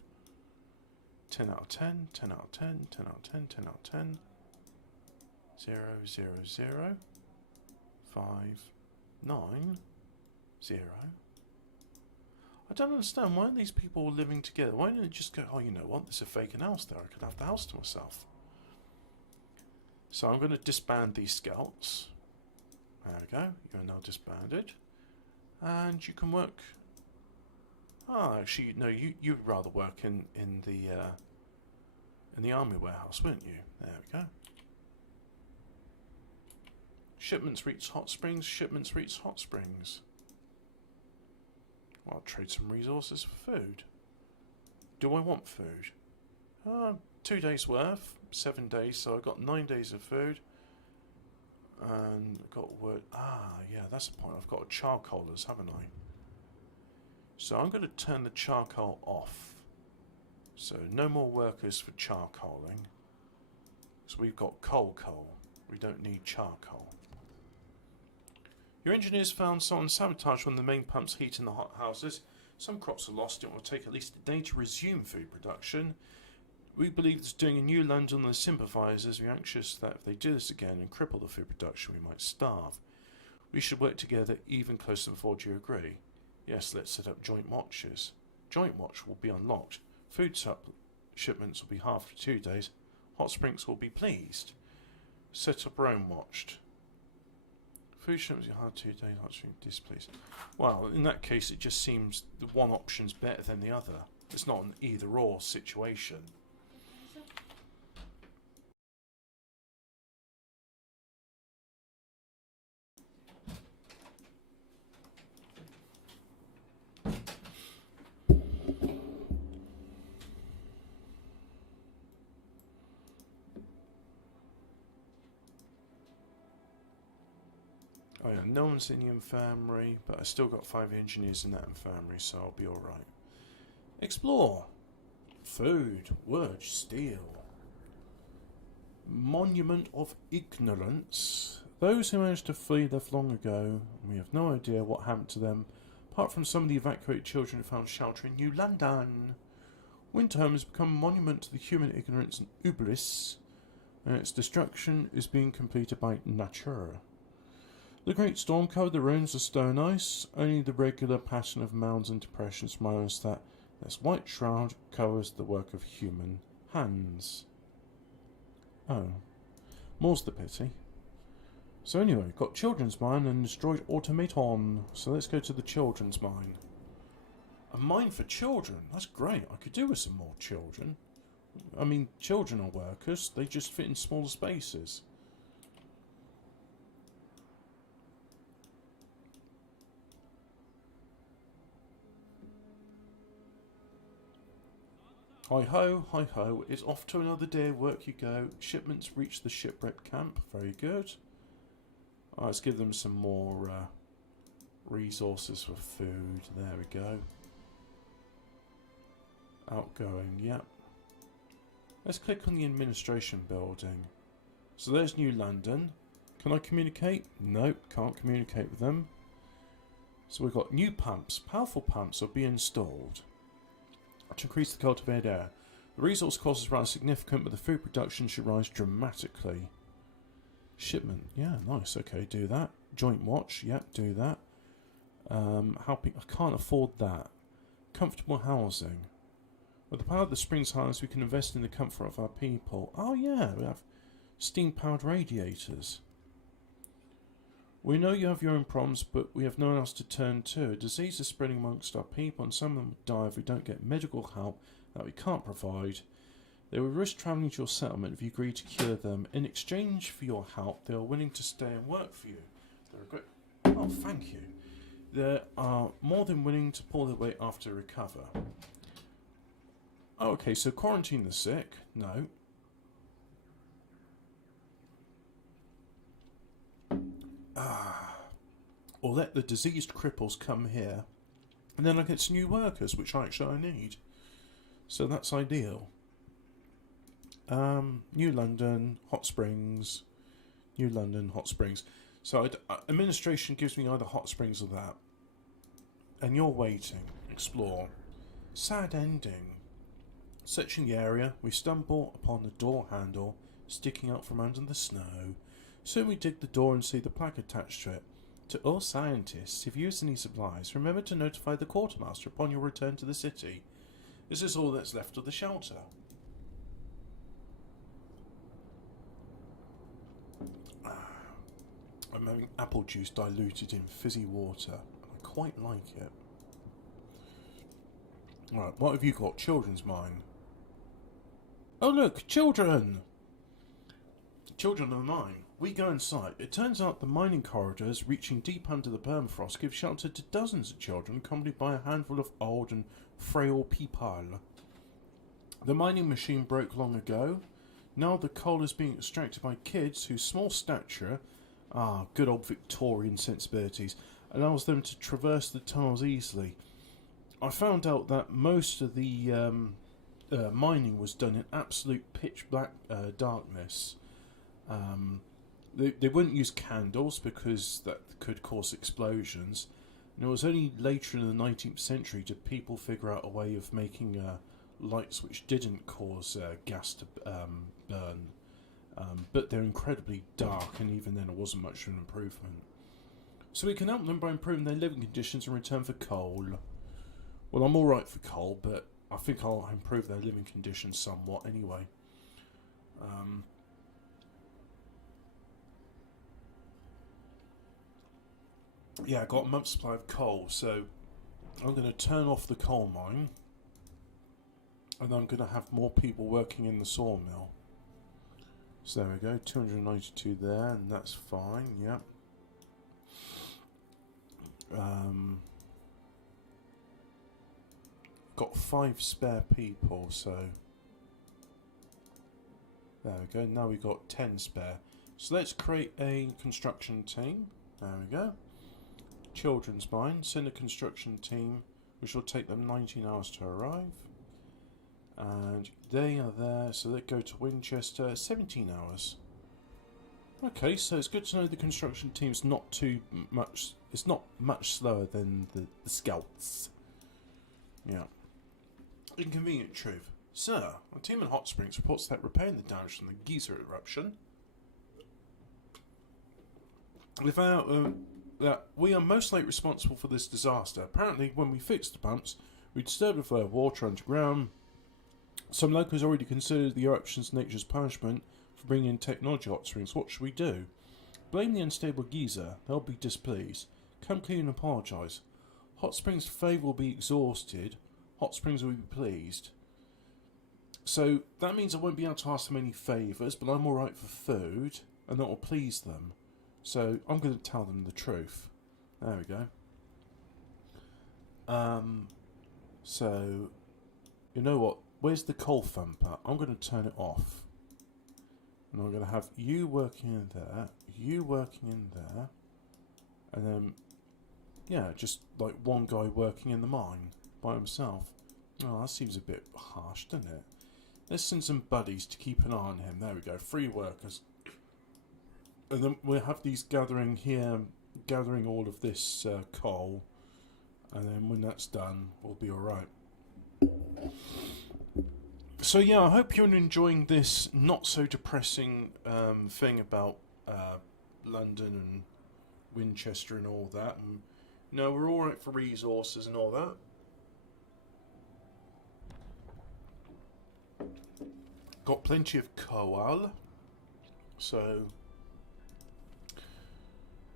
10 out of 10, 10 out of 10, 10 out of 10, 10 out of 10. 0, 0, 0. 5, 9, 0. I don't understand. Why are these people all living together? Why don't they just go, oh, you know what? There's a vacant house there. I could have the house to myself. So I'm going to disband these scouts. There we go. You're now disbanded. And you can work... Oh, actually, no, you'd rather work in the army warehouse, wouldn't you? There we go. Shipments reach Hot Springs. Shipments reach Hot Springs. Well, I'll trade some resources for food. Do I want food? 2 days worth. 7 days, so I've got 9 days of food. And I've got wood. Ah, yeah, that's the point. I've got charcoalers, haven't I? So I'm going to turn the charcoal off. So no more workers for charcoaling. So we've got coal. We don't need charcoal. Your engineers found someone sabotaged one of the main pumps heating the hot houses. Some crops are lost. It will take at least a day to resume food production. We believe this doing a new land on the sympathizers. We're anxious that if they do this again and cripple the food production, we might starve. We should work together even closer before. Do you agree? Yes, let's set up joint watches. Joint watch will be unlocked. Food shipments will be halved for 2 days. Hot Springs will be pleased. Set up Rome watched. Food shipments will be halved 2 days. Hot Springs displeased. Well, in that case, it just seems the one option's better than the other. It's not an either-or situation. Oh yeah, no one's in the infirmary, but I still got 5 engineers in that infirmary, so I'll be alright. Explore. Food, wood, steel. Monument of Ignorance. Those who managed to flee left long ago. We have no idea what happened to them, apart from some of the evacuated children who found shelter in New London. Winterhome has become a monument to the human ignorance and hubris, and its destruction is being completed by nature. The great storm covered the ruins of stone ice. Only the regular pattern of mounds and depressions remind us that this white shroud covers the work of human hands. Oh, more's the pity. So anyway, got children's mine and destroyed automaton. So let's go to the children's mine. A mine for children? That's great. I could do with some more children. I mean, children are workers. They just fit in smaller spaces. Hi ho, it's off to another day of work you go. Shipments reach the shipwreck camp. Very good. Let's give them some more resources for food. There we go. Outgoing, yep. Let's click on the administration building. So there's New London. Can I communicate? Nope, can't communicate with them. So we've got new pumps. Powerful pumps will be installed to increase the cultivated air. The resource cost is rather significant, but the food production should rise dramatically. Shipment, yeah, nice. Okay, do that. Joint watch, yeah, do that. Helping, I can't afford that. Comfortable housing. With the power of the Springs harness, we can invest in the comfort of our people. Oh yeah, we have steam-powered radiators. We know you have your own problems, but we have no one else to turn to. Disease is spreading amongst our people, and some of them will die if we don't get medical help that we can't provide. They will risk travelling to your settlement if you agree to cure them. In exchange for your help, they are willing to stay and work for you. They're a great... Oh, thank you. They are more than willing to pull their weight after they recover. Oh, okay, so quarantine the sick. No. Or let the diseased cripples come here, and then I get some new workers, which I need. So that's ideal. New London, Hot Springs. New London, Hot Springs. So administration gives me either Hot Springs or that. And you're waiting. Explore. Sad ending. Searching the area, we stumble upon the door handle sticking out from under the snow. Soon we dig the door and see the plaque attached to it. To all scientists, if you use any supplies, remember to notify the quartermaster upon your return to the city. This is all that's left of the shelter. I'm having apple juice diluted in fizzy water. I quite like it. Right, what have you got? Children's mine. Oh look, children! Children of the mine. We go inside. It turns out the mining corridors reaching deep under the permafrost give shelter to dozens of children, accompanied by a handful of old and frail people. The mining machine broke long ago. Now the coal is being extracted by kids whose small stature, good old Victorian sensibilities, allows them to traverse the tunnels easily. I found out that most of the mining was done in absolute pitch black darkness. They wouldn't use candles because that could cause explosions. And it was only later in the 19th century did people figure out a way of making lights which didn't cause gas to burn. But they're incredibly dark, and even then it wasn't much of an improvement. So we can help them by improving their living conditions in return for coal. Well, I'm alright for coal, but I think I'll improve their living conditions somewhat anyway. Yeah, I got a month's supply of coal, so I'm going to turn off the coal mine, and I'm going to have more people working in the sawmill. So there we go, 292 there, and that's fine, yep. Got 5 spare people, so there we go, now we've got 10 spare. So let's create a construction team, there we go. Children's mine, send a construction team, which will take them 19 hours to arrive. And they are there, so they go to Winchester, 17 hours. Okay, so it's good to know the construction team's not too much, it's not much slower than the scouts. Yeah. Inconvenient truth. Sir, a team in Hot Springs reports that repairing the damage from the geyser eruption. That we are most likely responsible for this disaster. Apparently, when we fixed the pumps, we disturbed the flow of water underground. Some locals already considered the eruption's nature's punishment for bringing in technology Hot Springs. What should we do? Blame the unstable geyser. They'll be displeased. Come clean and apologise. Hot Springs' favour will be exhausted. Hot Springs will be pleased. So that means I won't be able to ask them any favours, but I'm alright for food, and that will please them. So I'm going to tell them the truth. There we go. So you know what? Where's the coal thumper? I'm going to turn it off. And I'm going to have you working in there, you working in there, and then, yeah, just like one guy working in the mine by himself. Oh, that seems a bit harsh, doesn't it? Let's send some buddies to keep an eye on him. There we go, 3 workers. And then we'll have these gathering here, gathering all of this coal, and then when that's done, we'll be alright. So yeah, I hope you're enjoying this not so depressing thing about London and Winchester and all that. And, no, we're alright for resources and all that. Got plenty of coal, so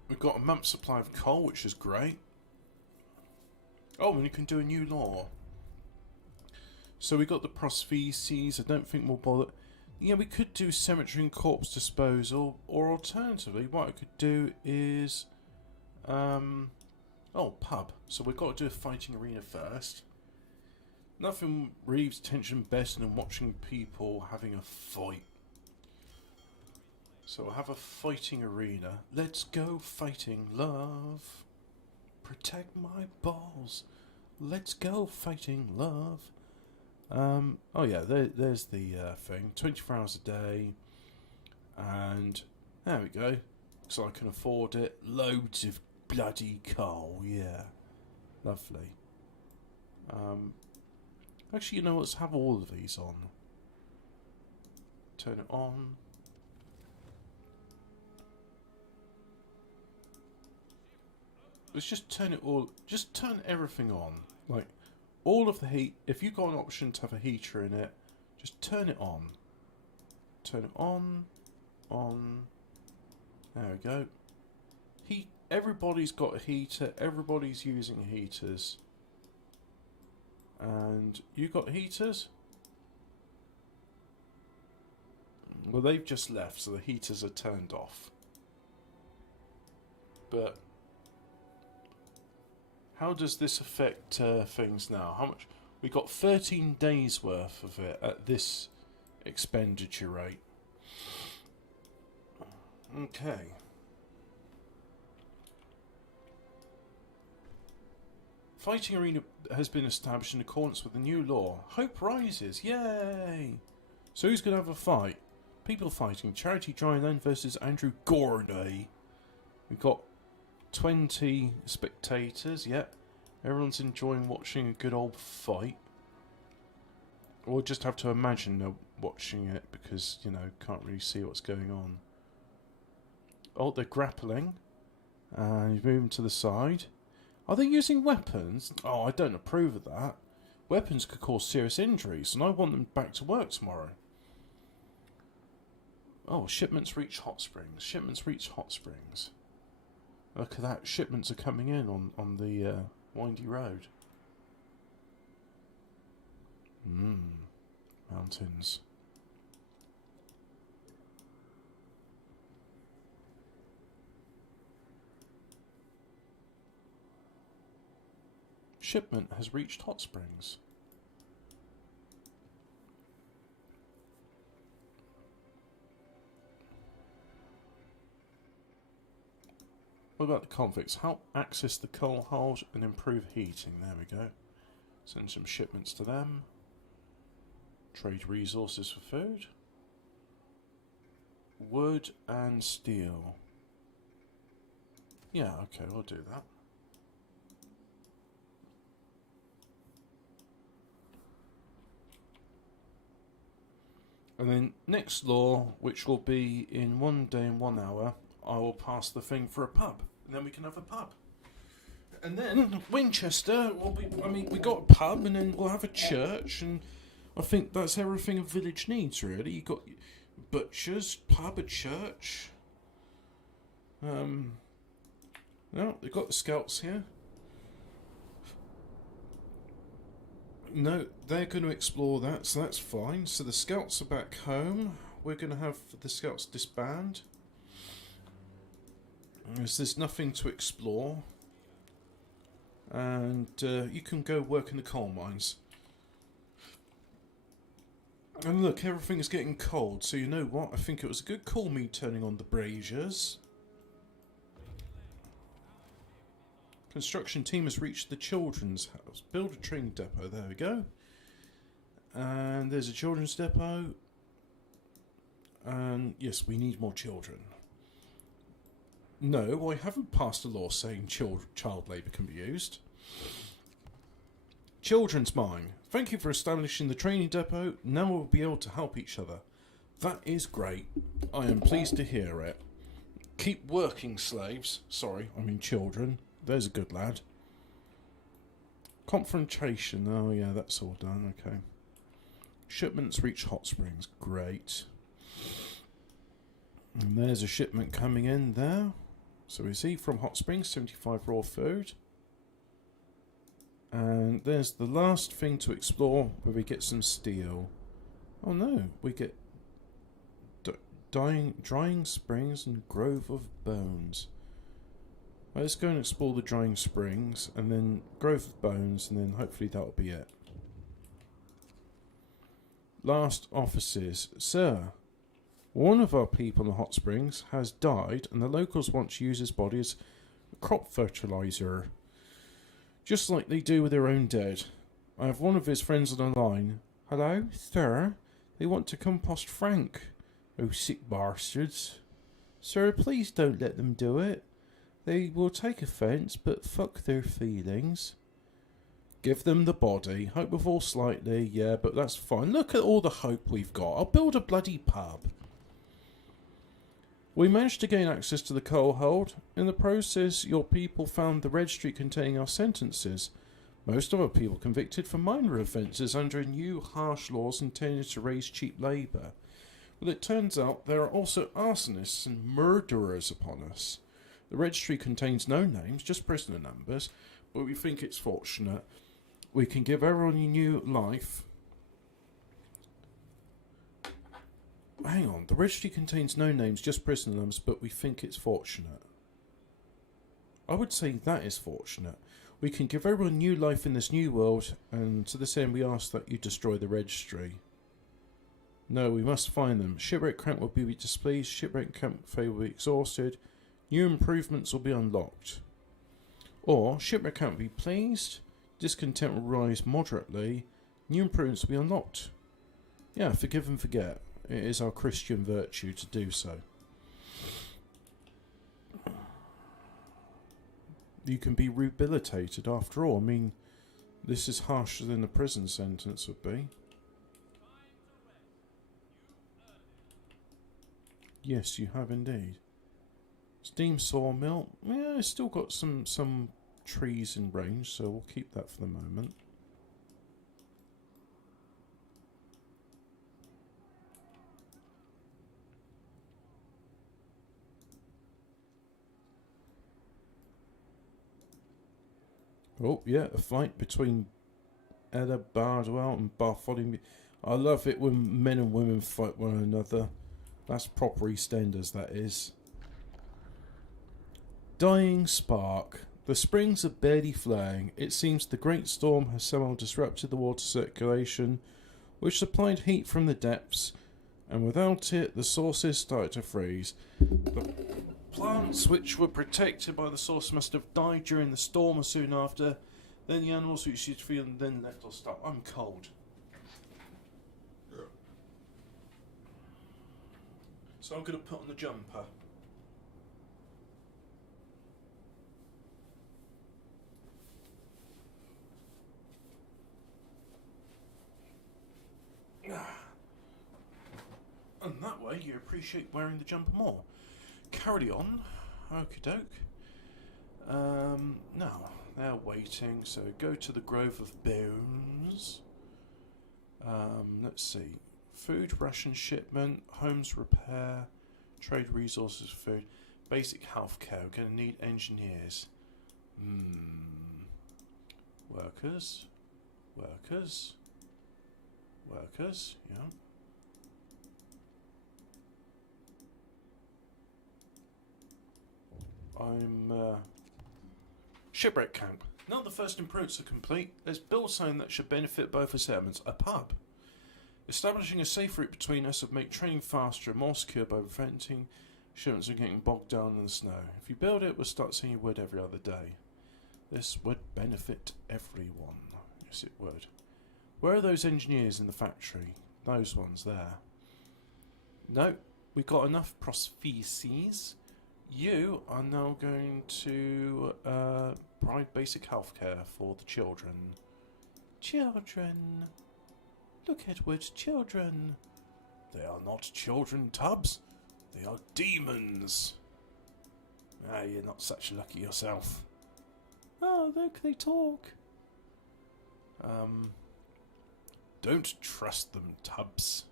we've got a month's supply of coal, which is great. Oh, and you can do a new law. So we got the prostheses. I don't think we'll bother. Yeah, we could do cemetery and corpse disposal, or alternatively, what I could do is, pub. So we've got to do a fighting arena first. Nothing relieves tension better than watching people having a fight. So we'll have a fighting arena. Let's go fighting, love. Protect my balls. Let's go fighting, love. Oh yeah, there's the thing. 24 hours a day. And there we go. So I can afford it. Loads of bloody coal, yeah. Lovely. Actually, you know, let's have all of these on. Turn it on. Let's just turn it all. Just turn everything on. Like, all of the heat. If you've got an option to have a heater in it, just turn it on. Turn it on. On. There we go. Everybody's got a heater. Everybody's using heaters. And you got heaters? Well, they've just left, so the heaters are turned off. But how does this affect things now? How much? We got 13 days worth of it at this expenditure rate. Okay. Fighting arena has been established in accordance with the new law. Hope rises. Yay! So who's going to have a fight? People fighting. Charity Dryland versus Andrew Gordy. We've got 20 spectators. Yep. Everyone's enjoying watching a good old fight. Or just have to imagine they're watching it because, you know, can't really see what's going on. Oh, they're grappling. And he's moving to the side. Are they using weapons? Oh, I don't approve of that. Weapons could cause serious injuries, and I want them back to work tomorrow. Oh, shipments reach Hot Springs. Shipments reach Hot Springs. Look at that. Shipments are coming in on the windy road. Mountains. Shipment has reached Hot Springs. What about the convicts? How access the coal hold and improve heating? There we go. Send some shipments to them. Trade resources for food. Wood and steel. Yeah, okay, we'll do that. And then next law, which will be in 1 day and 1 hour, I will pass the thing for a pub. And then we can have a pub. And then Winchester will be, I mean, we got a pub and then we'll have a church, and I think that's everything a village needs, really. You got butchers, pub, a church. No, they've got the scouts here. No, they're going to explore that, so that's fine. So the scouts are back home. We're going to have the scouts disband. As there's nothing to explore. And you can go work in the coal mines. And look, everything is getting cold, so you know what? I think it was a good call me turning on the braziers. Construction team has reached the children's house. Build a training depot. There we go. And there's a children's depot. And yes, we need more children. No, I haven't passed a law saying child labour can be used. Children's mine. Thank you for establishing the training depot. Now we'll be able to help each other. That is great. I am pleased to hear it. Keep working, slaves. Sorry, I mean children. There's a good lad. Confrontation. Oh yeah, that's all done. Okay. Shipments reach Hot Springs. Great. And there's a shipment coming in there. So we see from Hot Springs, 75 raw food. And there's the last thing to explore where we get some steel. Oh no, we get drying springs and grove of bones. Let's go and explore the drying springs, and then growth of bones, and then hopefully that'll be it. Last offices. Sir, one of our people in the Hot Springs has died, and the locals want to use his body as crop fertilizer, just like they do with their own dead. I have one of his friends on the line. Hello, sir? They want to compost Frank. Oh, sick bastards. Sir, please don't let them do it. They will take offence, but fuck their feelings. Give them the body. Hope will fall slightly, yeah, but that's fine. Look at all the hope we've got. I'll build a bloody pub. We managed to gain access to the coal hold. In the process, your people found the registry containing our sentences. Most of our people convicted for minor offences under new harsh laws intended to raise cheap labour. Well, it turns out there are also arsonists and murderers upon us. The registry contains no names, just prisoner numbers, but we think it's fortunate. We can give everyone a new life. Hang on, the registry contains no names, just prisoner numbers, but we think it's fortunate. I would say that is fortunate. We can give everyone new life in this new world, and to this end we ask that you destroy the registry. No, we must find them. Shipwreck camp will be displeased, shipwreck camp will be exhausted, new improvements will be unlocked. Or, shipwreck camp will be pleased, discontent will rise moderately, new improvements will be unlocked. Yeah, forgive and forget. It is our Christian virtue to do so. You can be rehabilitated after all. I mean, this is harsher than a prison sentence would be. Yes, you have indeed. Steam sawmill. Yeah, it's still got some trees in range, so we'll keep that for the moment. Oh, yeah, a fight between Ella Bardwell and Bartholomew. I love it when men and women fight one another. That's proper EastEnders, that is. Dying spark. The springs are barely flaring. It seems the great storm has somehow disrupted the water circulation, which supplied heat from the depths, and without it, the sources started to freeze. The plants which were protected by the source must have died during the storm or soon after. Then the animals which should feel and then let us stop. I'm cold. So I'm going to put on the jumper. And that way you appreciate wearing the jumper more. Carry on. Okie doke. Now, they're waiting, so go to the Grove of Bones. Let's see. Food ration shipment, homes repair, trade resources, food, basic healthcare. We're going to need engineers. Workers. Workers. Workers, yeah. Shipwreck camp. Now the first improvements are complete, let's build something that should benefit both the settlements. A pub. Establishing a safe route between us would make training faster and more secure by preventing shipments from getting bogged down in the snow. If you build it, we'll start seeing wood every other day. This would benefit everyone. Yes, it would. Where are those engineers in the factory? Those ones there. No, we got enough prostheses. You are now going to provide basic healthcare for the children. Children. Look, Edward, children. They are not children, Tubbs. They are demons. Ah, you're not such lucky yourself. Oh, look, they talk. Don't trust them, Tubbs.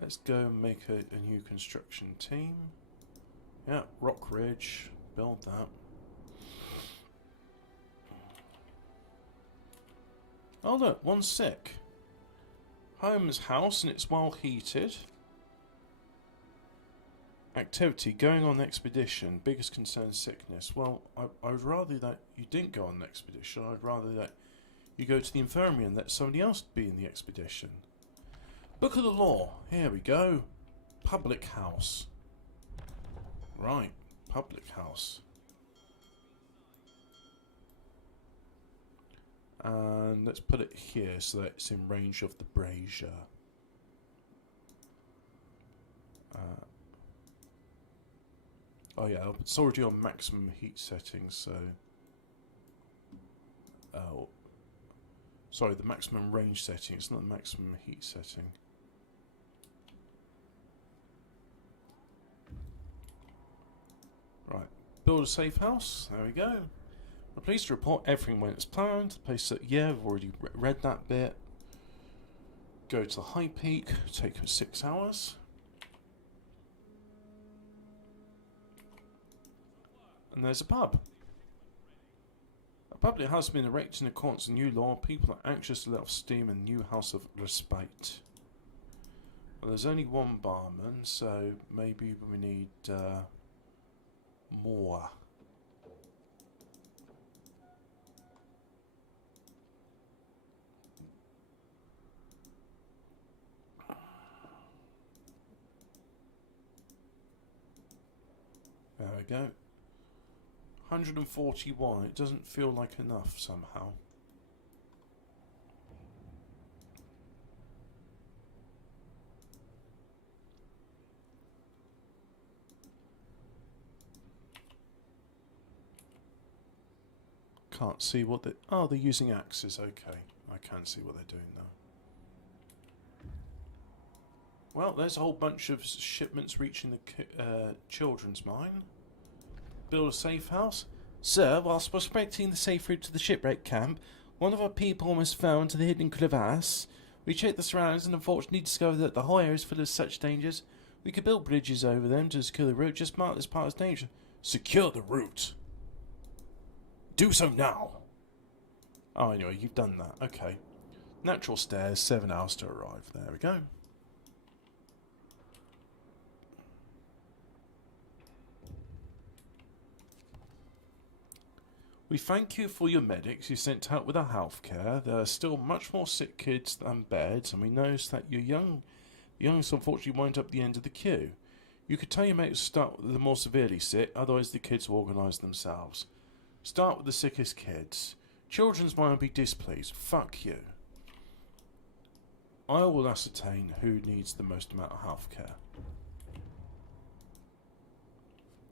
Let's go and make a new construction team. Yeah, Rock Ridge. Build that. Oh look, one's sick. Home's house and it's well heated. Activity, going on expedition. Biggest concern, sickness. Well, I would rather that you didn't go on an expedition. I'd rather that you go to the infirmary and let somebody else be in the expedition. Book of the Law. Here we go. Public house. Right, public house. And let's put it here so that it's in range of the brazier. Oh yeah, it's already on maximum heat settings, so... Oh, sorry, the maximum range setting, it's not the maximum heat setting. build a safe house. There we go. We're pleased to report everything went as planned. The place that, yeah, we've already read that bit. Go to the high peak. Take us 6 hours. And there's a pub. A public house has been erected in accordance with new law. People are anxious to let off steam in the new house of respite. Well, there's only one barman, so maybe we need more. There we go. 141. It doesn't feel like enough somehow. Can't see what they... Oh, they're using axes. Okay. I can see what they're doing now. Well, there's a whole bunch of shipments reaching the children's mine. Build a safe house. Sir, whilst prospecting the safe route to the shipwreck camp, one of our people almost fell into the hidden crevasse. We checked the surroundings and unfortunately discovered that the whole area is full of such dangers. We could build bridges over them to secure the route, just mark this part as danger. Secure the route. Do so now. Oh, anyway, you've done that. Okay. Natural stairs, 7 hours to arrive. There we go. We thank you for your medics you sent out with our healthcare. There are still much more sick kids than beds, and we noticed that your youngest unfortunately wind up the end of the queue. You could tell your mates to start with the more severely sick, otherwise the kids will organise themselves. Start with the sickest kids. Children's might be displeased. Fuck you. I will ascertain who needs the most amount of healthcare.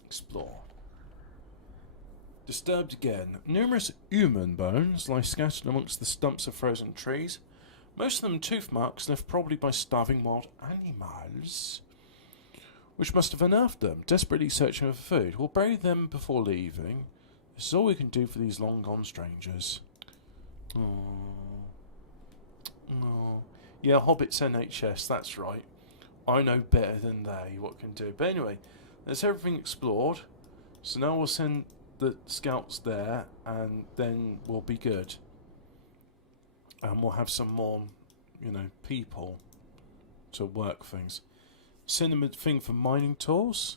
Explore. Disturbed again. Numerous human bones lie scattered amongst the stumps of frozen trees. Most of them tooth marks left probably by starving wild animals, which must have unearthed them, desperately searching for food. We'll bury them before leaving. This is all we can do for these long-gone strangers. Oh. Yeah, Hobbits NHS, that's right. I know better than they what can do. But anyway, that's everything explored. So now we'll send the scouts there, and then we'll be good. And we'll have some more, people to work things. Send them a thing for mining tools.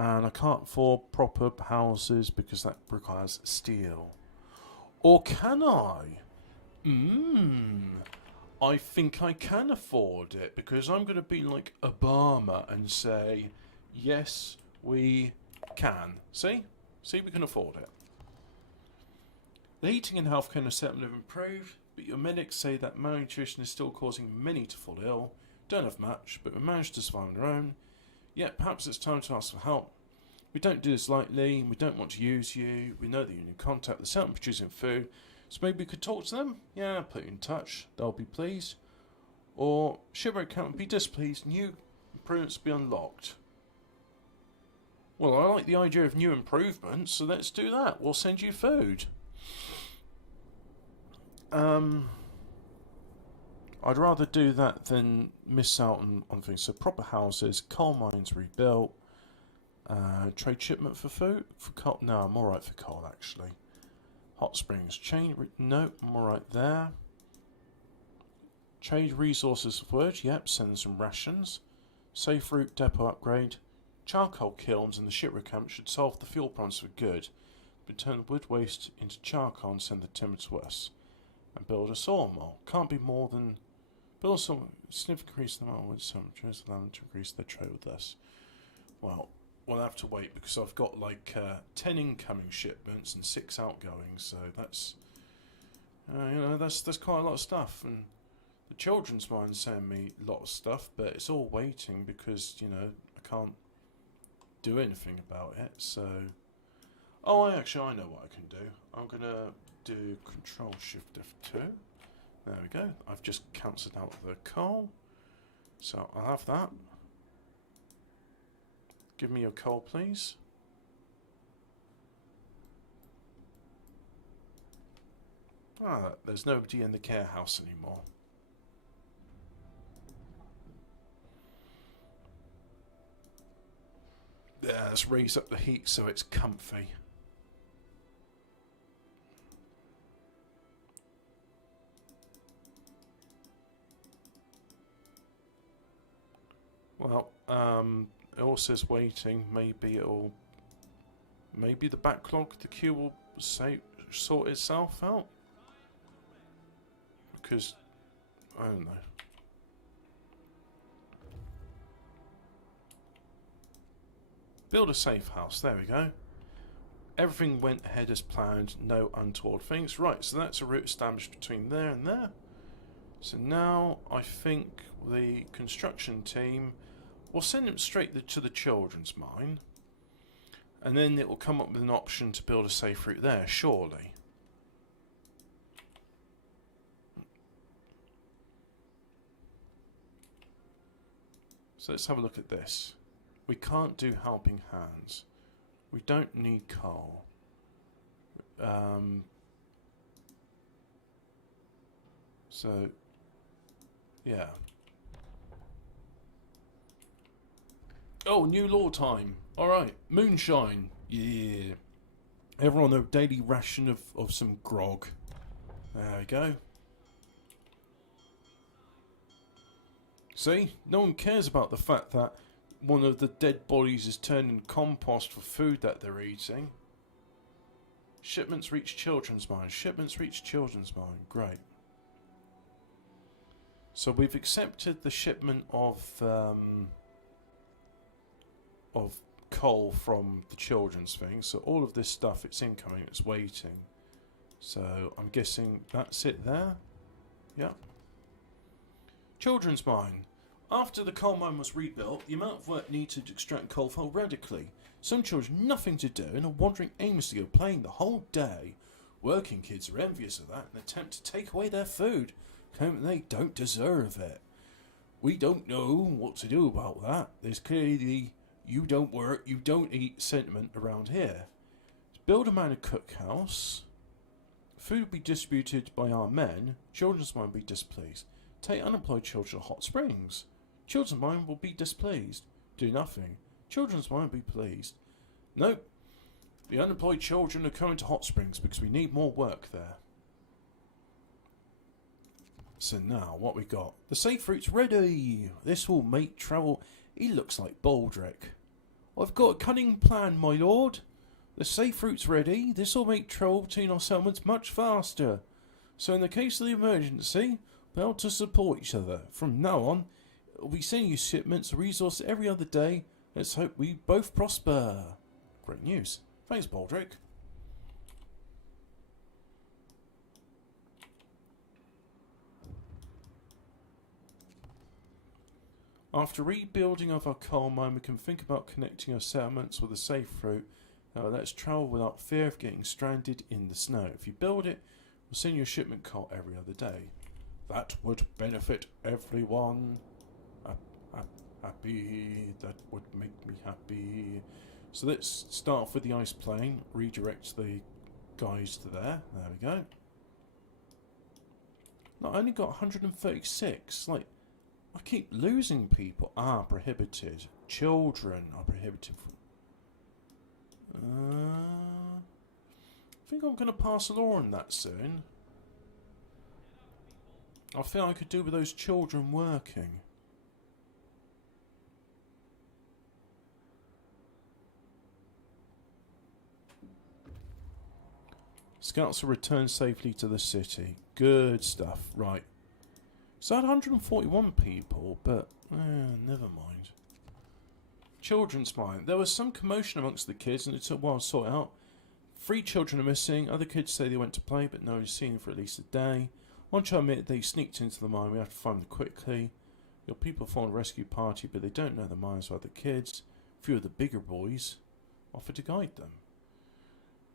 And I can't afford proper houses because that requires steel. Or can I? I think I can afford it because I'm going to be like Obama and say, yes, we can. See? See, we can afford it. The heating and healthcare in the settlement have improved, but your medics say that malnutrition is still causing many to fall ill. Don't have much, but we managed to survive on our own. Yet perhaps it's time to ask for help. We don't do this lightly, and we don't want to use you. We know that you're in contact with the settlement producing food, so maybe we could talk to them? Yeah, put you in touch. They'll be pleased. Or shipwreck camp would be displeased. New improvements will be unlocked. Well, I like the idea of new improvements, so let's do that. We'll send you food. I'd rather do that than miss out on things. So proper houses, coal mines rebuilt, trade shipment for food. For coal, no, I'm alright for coal actually. Hot springs, no, I'm alright there. Trade resources for wood, yep, send some rations. Safe route depot upgrade. Charcoal kilns in the shipwreck camp should solve the fuel problems for good. But turn wood waste into charcoal and send the timber to us. And build a sawmill. Can't be more than... Build a sawmill. Significantly increase the amount of wood temperatures allow them to increase their trade with us. Well, we'll have to wait because I've got like 10 incoming shipments and 6 outgoing, so that's... that's quite a lot of stuff. And the children's mine send me a lot of stuff, but it's all waiting because, I can't do anything about it, so... Oh, I know what I can do. I'm going to do Control Shift F2. There we go. I've just cancelled out the coal. So I'll have that. Give me your coal, please. Ah, there's nobody in the care house anymore. Yeah, let's raise up the heat so it's comfy. Well, it all says waiting. Maybe the backlog, the queue will sort itself out. Because, I don't know. Build a safe house, there we go. Everything went ahead as planned, no untoward things. Right, so that's a route established between there and there. So now I think the construction team will send them straight to the children's mine. And then it will come up with an option to build a safe route there, surely. So let's have a look at this. We can't do helping hands. We don't need coal. So, yeah. Oh, new law time. Alright, moonshine. Yeah. Everyone a daily ration of some grog. There we go. See? No one cares about the fact that one of the dead bodies is turned into compost for food that they're eating. Shipments reach children's mine. Shipments reach children's mine. Great. So we've accepted the shipment of coal from the children's thing. So all of this stuff, it's incoming, it's waiting. So I'm guessing that's it there. Yeah. Children's mine. After the coal mine was rebuilt, the amount of work needed to extract coal fell radically. Some children had nothing to do and are wandering aimlessly or playing the whole day. Working kids are envious of that and attempt to take away their food, claiming they don't deserve it. We don't know what to do about that. There's clearly the you don't work, you don't eat sentiment around here. Build a mine and cookhouse. Food will be distributed by our men. Children's mine will be displeased. Take unemployed children to hot springs. Children's mine will be displeased. Do nothing. Children's mine will be pleased. Nope. The unemployed children are coming to hot springs because we need more work there. So now, what we got? The safe route's ready. This will make travel... He looks like Baldric. I've got a cunning plan, my lord. The safe route's ready. This will make travel between our settlements much faster. So in the case of the emergency, we're able to support each other. From now on, we'll be sending you shipments of resources every other day. Let's hope we both prosper. Great news. Thanks, Baldric. After rebuilding of our coal mine, we can think about connecting our settlements with a safe route. Let's travel without fear of getting stranded in the snow. If you build it, we'll send you a shipment coal every other day. That would benefit everyone. Happy. That would make me happy. So let's start off with the ice plane. Redirect the guys to there. There we go. No, I only got 136. Like, I keep losing people. Prohibited. Children are prohibited. I think I'm going to pass a law on that soon. I feel I could do with those children working. Scouts will return safely to the city. Good stuff. Right. So I had 141 people, but never mind. Children's mine. There was some commotion amongst the kids and it took a while to sort out. 3 children are missing. Other kids say they went to play, but nobody's seen them for at least a day. One child admitted they sneaked into the mine. We have to find them quickly. Your people formed a rescue party, but they don't know the mines or other kids. A few of the bigger boys offer to guide them.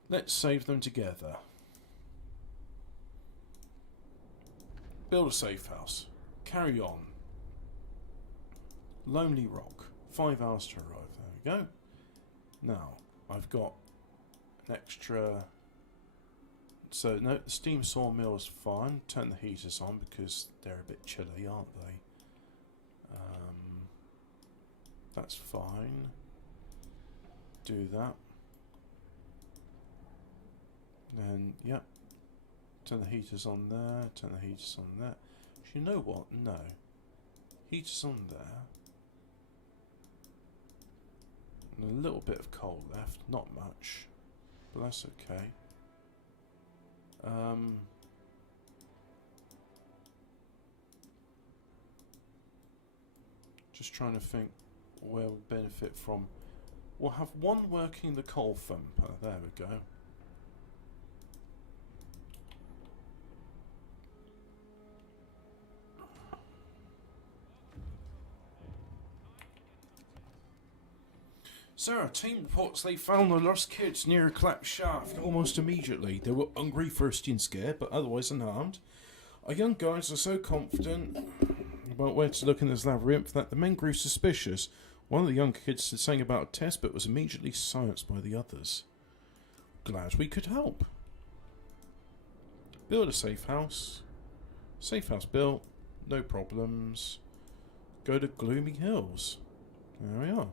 Let's save them together. Build a safe house. Carry on. Lonely Rock. 5 hours to arrive. There we go. Now, I've got an extra So, no, the steam sawmill is fine. Turn the heaters on because they're a bit chilly, aren't they? That's fine. Do that. Then, yep. Turn the heaters on there. Turn the heaters on there. You know what? No. Heaters on there. And a little bit of coal left. Not much. But that's okay. Just trying to think where we benefit from. We'll have one working the coal thumper. There we go. Sir, team reports they found the lost kids near a collapsed shaft almost immediately. They were hungry, thirsty and scared, but otherwise unharmed. Our young guys are so confident about where to look in this labyrinth that the men grew suspicious. One of the young kids said something about a test, but was immediately silenced by the others. Glad we could help. Build a safe house. Safe house built. No problems. Go to Gloomy Hills. There we are.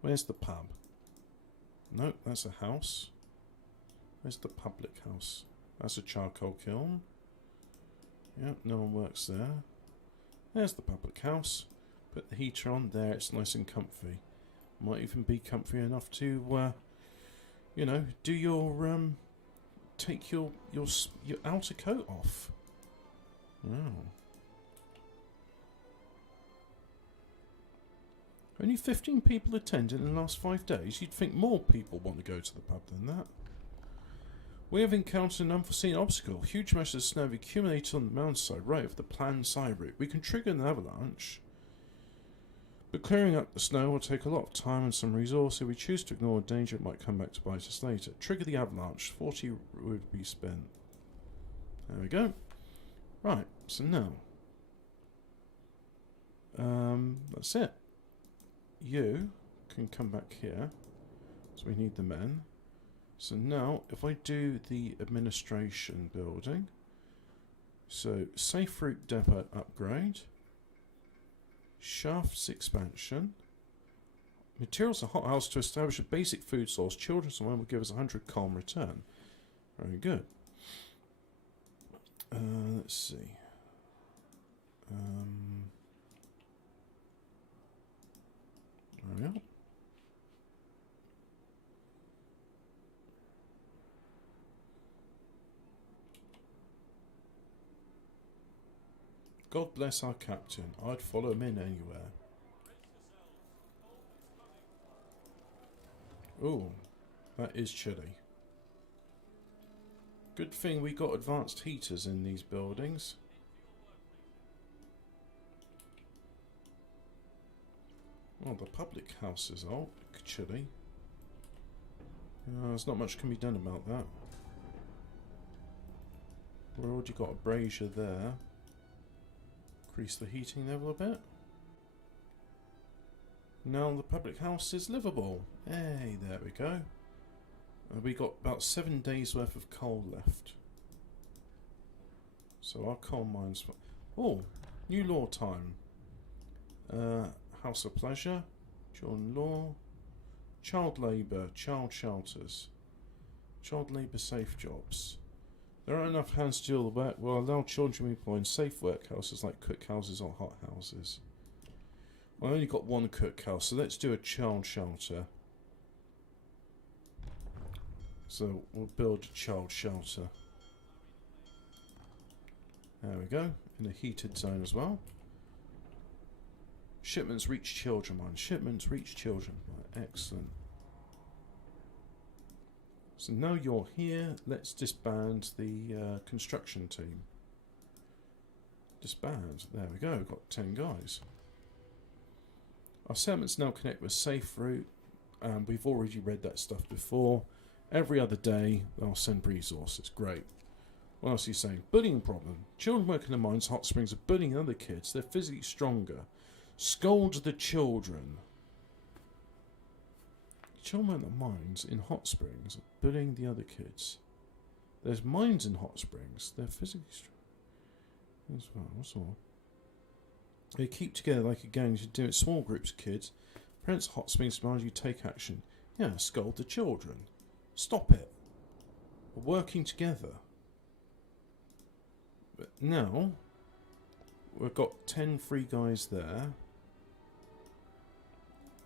Where's the pub? Nope, that's a house. Where's the public house? That's a charcoal kiln. Yep, no one works there. There's the public house. Put the heater on there, it's nice and comfy. Might even be comfy enough to, you know, do your, take your outer coat off. Oh. Only 15 people attended in the last 5 days. You'd think more people want to go to the pub than that. We have encountered an unforeseen obstacle. Huge masses of snow have accumulated on the mountainside right of the planned side route. We can trigger an avalanche, but clearing up the snow will take a lot of time and some resource. If we choose to ignore danger, it might come back to bite us later. Trigger the avalanche. 40 would be spent. There we go. Right, so now. That's it. You can come back here. So we need the men. So now, if I do the administration building, so safe route depot upgrade, shafts expansion, materials a hothouse to establish a basic food source. Children's one will give us 100 calm return. Very good. Let's see. There we go. God bless our captain. I'd follow him in anywhere. Oh, that is chilly. Good thing we got advanced heaters in these buildings. Oh, the public house is all chilly. There's not much can be done about that. We've already got a brazier there. Increase the heating level a bit. Now the public house is livable. Hey, there we go. We got about 7 days worth of coal left. So our coal mines... Oh, new law time. House of Pleasure, Children Law, Child Labour, Child Shelters, Child Labour Safe Jobs. There aren't enough hands to do all the work. We'll allow children to be employed in safe workhouses like cookhouses or hot houses. I only got one cookhouse, so let's do a child shelter. So we'll build a child shelter. There we go, in a heated zone as well. Shipments reach children mine. Shipments reach children mine. Excellent. So now you're here, let's disband the construction team. Disband. There we go. We've got 10 guys. Our settlements now connect with safe route. We've already read that stuff before. Every other day they'll send resources. Great. What else are you saying? Bullying problem. Children working in the mines, hot springs are bullying other kids. They're physically stronger. Scold the children. Children at the mines in Hot Springs are bullying the other kids. There's mines in Hot Springs. They're physically strong. As well, what's all? They keep together like a gang to do it. Small groups of kids. Parents at Hot Springs demand you take action. Yeah, scold the children. Stop it. We're working together. But now, we've got 10 free guys there.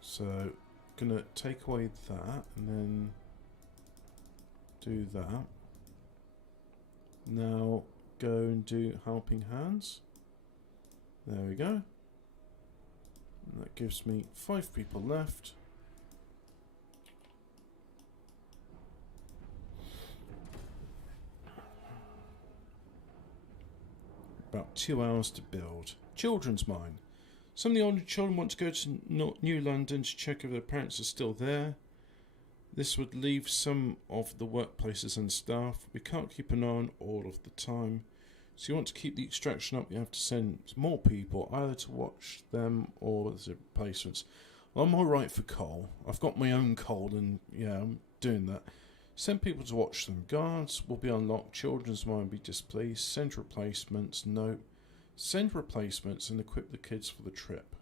So, gonna take away that and then do that. Now, go and do helping hands. There we go. And that gives me 5 people left. About 2 hours to build. Children's mine. Some of the older children want to go to New London to check if their parents are still there. This would leave some of the workplaces and staff. We can't keep an eye on all of the time. So you want to keep the extraction up, you have to send more people, either to watch them or as replacements. Well, I'm alright for coal. I've got my own coal and yeah, I'm doing that. Send people to watch them. Guards will be unlocked. Children's mine will be displeased. Send replacements. No. Send replacements and equip the kids for the trip.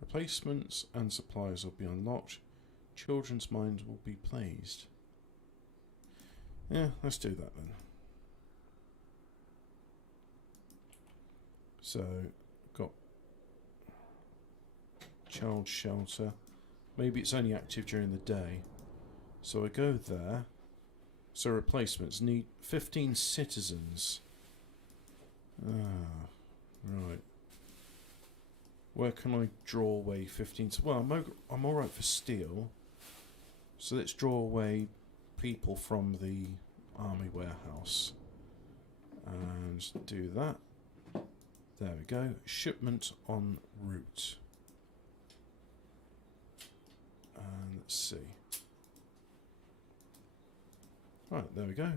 Replacements and supplies will be unlocked. Children's minds will be pleased. Yeah, let's do that then. So, got child shelter. Maybe it's only active during the day. So I go there. So replacements need 15 citizens. Ah, right. Where can I draw away 15? Well, I'm alright for steel. So let's draw away people from the army warehouse. And do that. There we go. Shipment en route. And let's see. Right, there we go.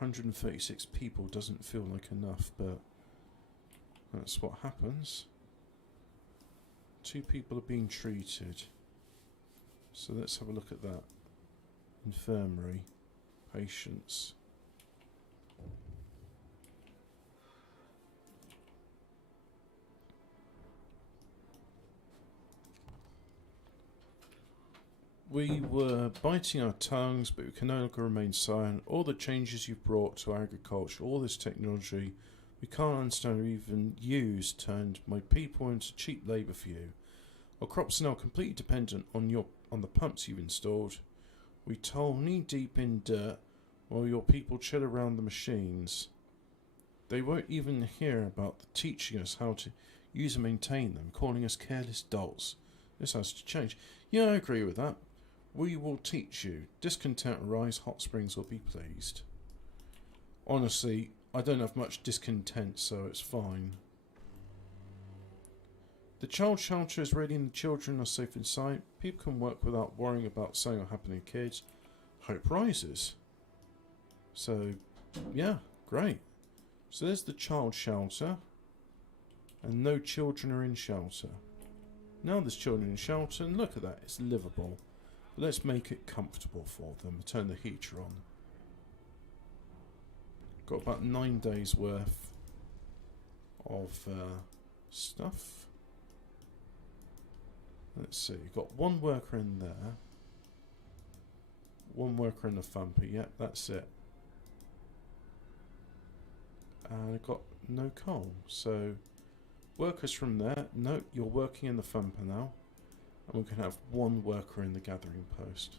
$136 people doesn't feel like enough, but that's what happens. 2 people are being treated. So let's have a look at that. Infirmary. Patients. We were biting our tongues, but we can no longer remain silent. All the changes you've brought to agriculture, all this technology, we can't understand or even use, turned my people into cheap labour for you. Our crops are now completely dependent on the pumps you've installed. We toll knee-deep in dirt while your people chill around the machines. They won't even hear about teaching us how to use and maintain them, calling us careless dolts. This has to change. Yeah, I agree with that. We will teach you. Discontent arise, Hot Springs will be pleased. Honestly, I don't have much discontent, so it's fine. The child shelter is ready and the children are safe inside. People can work without worrying about something will happen to kids. Hope rises. So, yeah, great. So there's the child shelter. And no children are in shelter. Now there's children in shelter, and look at that, it's livable. But let's make it comfortable for them. Turn the heater on. Got about 9 days worth of stuff. Let's see, got 1 worker in there. 1 worker in the thumper, yep, that's it. And I got no coal, so workers from there. No, you're working in the thumper now. And we can have 1 worker in the gathering post.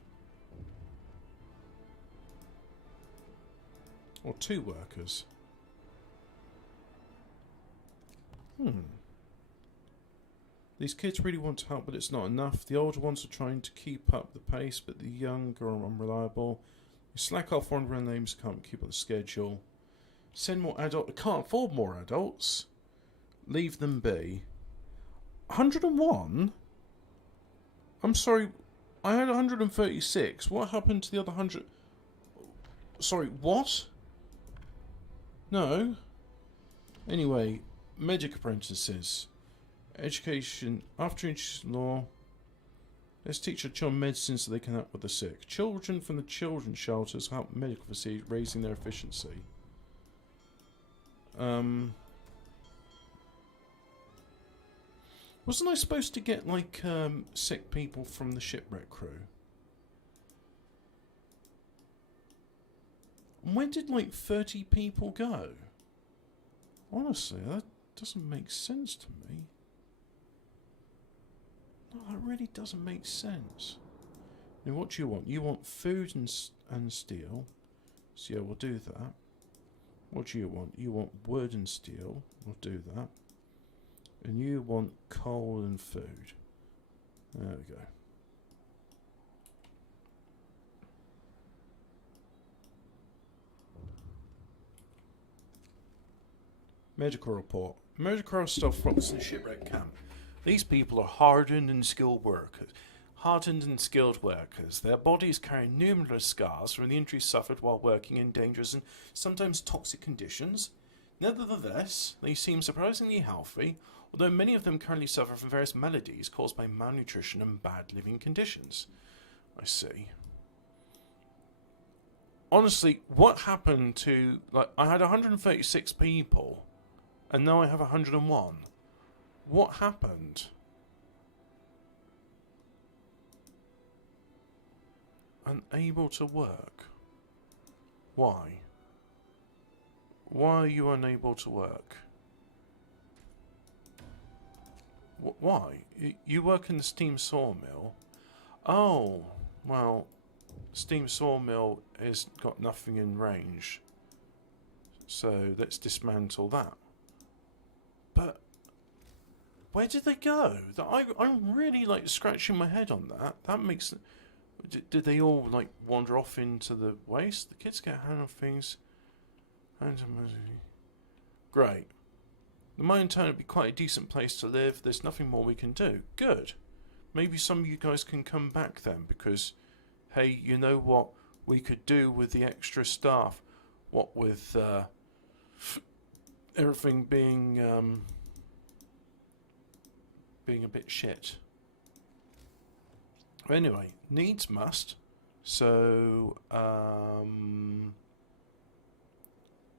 Or 2 workers. These kids really want to help, but it's not enough. The older ones are trying to keep up the pace, but the younger are unreliable. You slack off one of their names, can't keep up the schedule. Send more adults. Can't afford more adults. Leave them be. 101? I'm sorry, I had 136. What happened to the other 100? Sorry, what? No. Anyway, Medic apprentices. Education. After introducing law. Let's teach our children medicine so they can help with the sick. Children from the children's shelters help medical facilities, raising their efficiency. Wasn't I supposed to get, like, sick people from the shipwreck crew? When did, like, 30 people go? Honestly, that doesn't make sense to me. No, that really doesn't make sense. Now, what do you want? You want food and steel. So, yeah, we'll do that. What do you want? You want wood and steel. We'll do that. And you want coal and food. There we go. Medical report. Medical staff rocks in shipwreck camp. These people are hardened and skilled workers. Their bodies carry numerous scars from the injuries suffered while working in dangerous and sometimes toxic conditions. Nevertheless, they seem surprisingly healthy, although many of them currently suffer from various maladies caused by malnutrition and bad living conditions. I see. Honestly, what happened to... Like, I had 136 people, and now I have 101. What happened? Unable to work. Why? Why are you unable to work? Why? You work in the steam sawmill? Oh, well, steam sawmill has got nothing in range. So let's dismantle that. But where did they go? I'm really like scratching my head on that. That makes... Did they all like wander off into the waste? The kids get a hand on things. Great. The mine town would be quite a decent place to live. There's nothing more we can do. Good. Maybe some of you guys can come back then, because, hey, you know what we could do with the extra staff? What with everything being a bit shit. Anyway, needs must. So,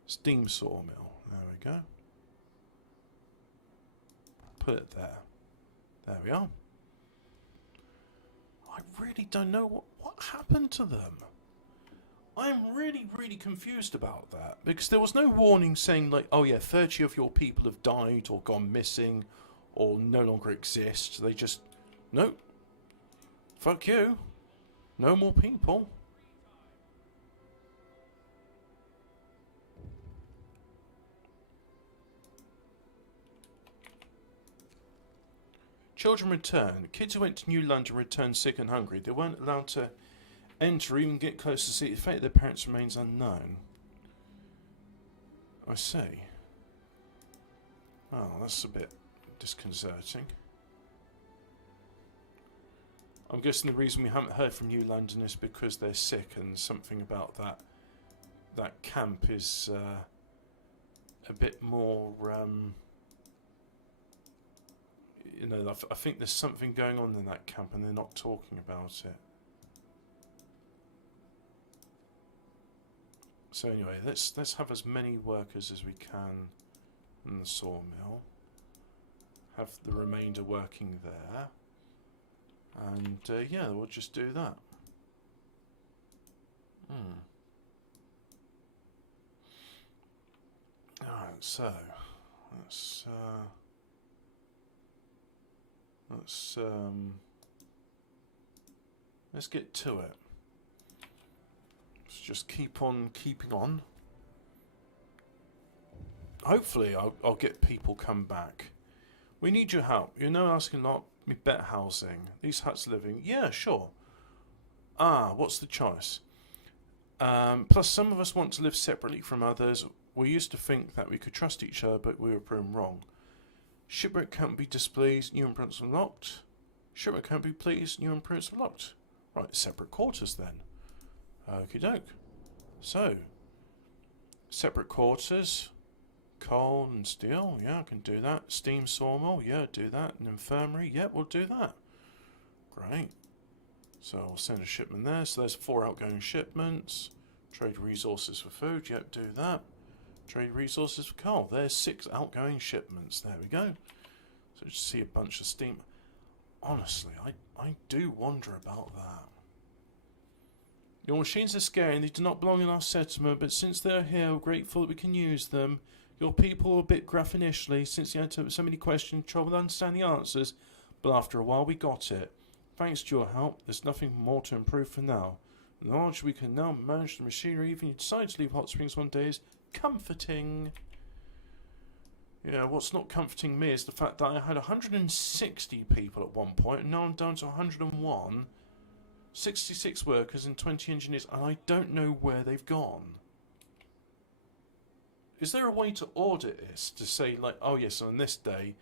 steam sawmill. There we go. Put it there. There we are. I really don't know what happened to them. I'm really, really confused about that. Because there was no warning saying, like, oh yeah, 30 of your people have died or gone missing or no longer exist. They just, nope. Fuck you. No more people. Children return. Kids who went to New London returned sick and hungry. They weren't allowed to enter or even get close to see the fate of their parents remains unknown. I see. Oh, that's a bit disconcerting. I'm guessing the reason we haven't heard from New London is because they're sick, and something about that camp is a bit more. You know, I think there's something going on in that camp, and they're not talking about it. So anyway, let's have as many workers as we can in the sawmill. Have the remainder working there. And yeah, we'll just do that. Alright, so let's get to it. Let's just keep on keeping on. Hopefully I'll get people come back. We need your help. You're no asking a lot. We bet housing. These huts living. Yeah, sure. What's the choice? Plus, some of us want to live separately from others. We used to think that we could trust each other, but we were proven wrong. Shipwreck can't be displeased. New imprints are locked. Shipwreck can't be pleased. New imprints are locked. Right, separate quarters then. Okie doke. So, separate quarters. Coal and steel, yeah, I can do that. Steam sawmill, yeah, do that. An infirmary, yeah, we'll do that. Great. So we'll send a shipment there. So there's 4 outgoing shipments. Trade resources for food, yep, do that. Trade resources for coal. There's 6 outgoing shipments. There we go. So just see a bunch of steam. Honestly, I do wonder about that. Your machines are scary and they do not belong in our settlement, but since they're here, we're grateful that we can use them. Your people were a bit gruff initially, since you had so many questions, trouble understanding the answers, but after a while we got it. Thanks to your help, there's nothing more to improve for now. The knowledge we can now manage the machinery, even if you decide to leave Hot Springs one day, is comforting. Yeah, what's not comforting me is the fact that I had 160 people at one point, and now I'm down to 101. 66 workers and 20 engineers, and I don't know where they've gone. Is there a way to audit this to say, like, oh yes, on this day,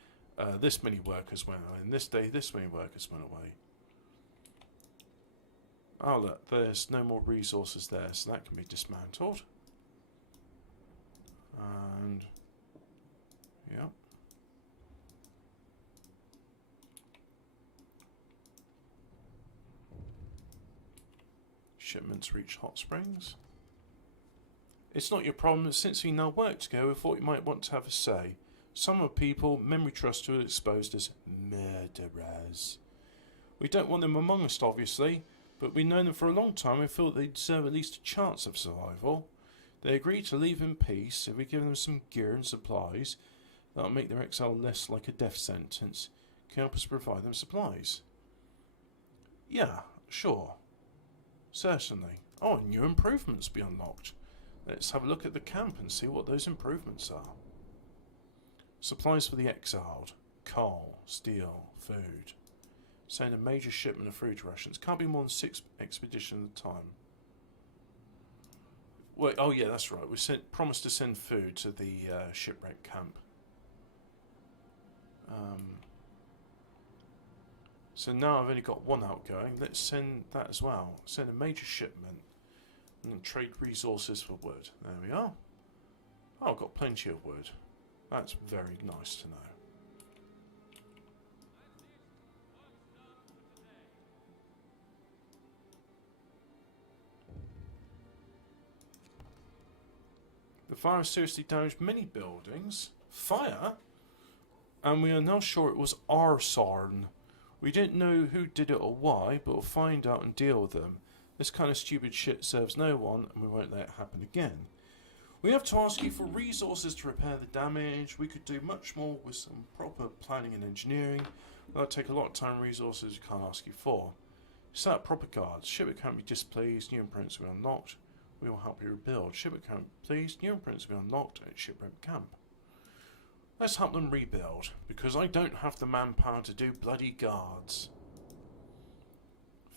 this many workers went away, and this day, this many workers went away? Oh look, there's no more resources there, so that can be dismantled. And yeah. Shipments reach Hot Springs. It's not your problem, but since we now work together, we thought you might want to have a say. Some of people memory trust were exposed as murderers. We don't want them among us, obviously, but we've known them for a long time and feel that they deserve at least a chance of survival. They agreed to leave in peace if we give them some gear and supplies. That'll make their exile less like a death sentence. Can you help us provide them supplies? Yeah, sure. Certainly. Oh, and new improvements be unlocked. Let's have a look at the camp and see what those improvements are. Supplies for the exiled. Coal, steel, food. Send a major shipment of food rations. Can't be more than 6 expeditions at a time. Wait, oh yeah, that's right. We promised to send food to the shipwreck camp. So now I've only got 1 outgoing. Let's send that as well. Send a major shipment. And then trade resources for wood. There we are. Oh, I've got plenty of wood. That's very nice to know. The fire has seriously damaged many buildings. Fire? And we are now sure it was arson. We didn't know who did it or why, but we'll find out and deal with them. This kind of stupid shit serves no one, and we won't let it happen again. We have to ask you for resources to repair the damage. We could do much more with some proper planning and engineering. That'll take a lot of time and resources we can't ask you for. Set up proper guards. Shipment can't be displeased. New imprints will be unlocked. We will help you rebuild. Shipment can't be pleased. New imprints will be unlocked at shipwreck camp. Let's help them rebuild, because I don't have the manpower to do bloody guards.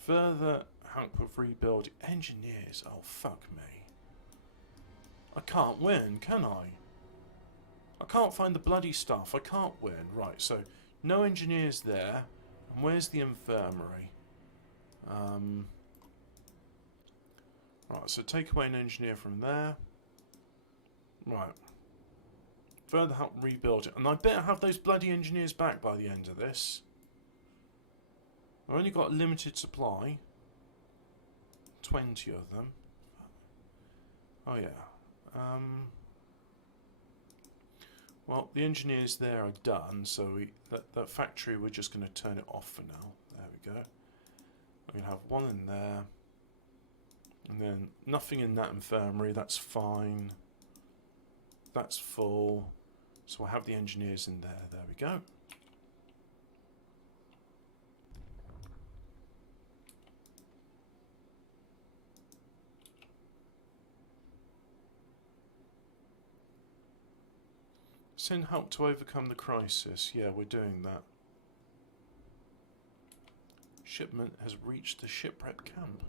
Further help with rebuild engineers. Oh, fuck me. I can't win, can I? I can't find the bloody stuff. I can't win. Right, so no engineers there. And where's the infirmary? Right, so take away an engineer from there. Right. Further help rebuild it. And I better have those bloody engineers back by the end of this. I've only got a limited supply. 20 of them. Oh yeah. Well, the engineers there are done, so that factory, we're just going to turn it off for now. There we go. I'm going to have 1 in there. And then nothing in that infirmary, that's fine. That's full. So I have the engineers in there. There we go. Send help to overcome the crisis. Yeah, we're doing that. Shipment has reached the shipwreck camp.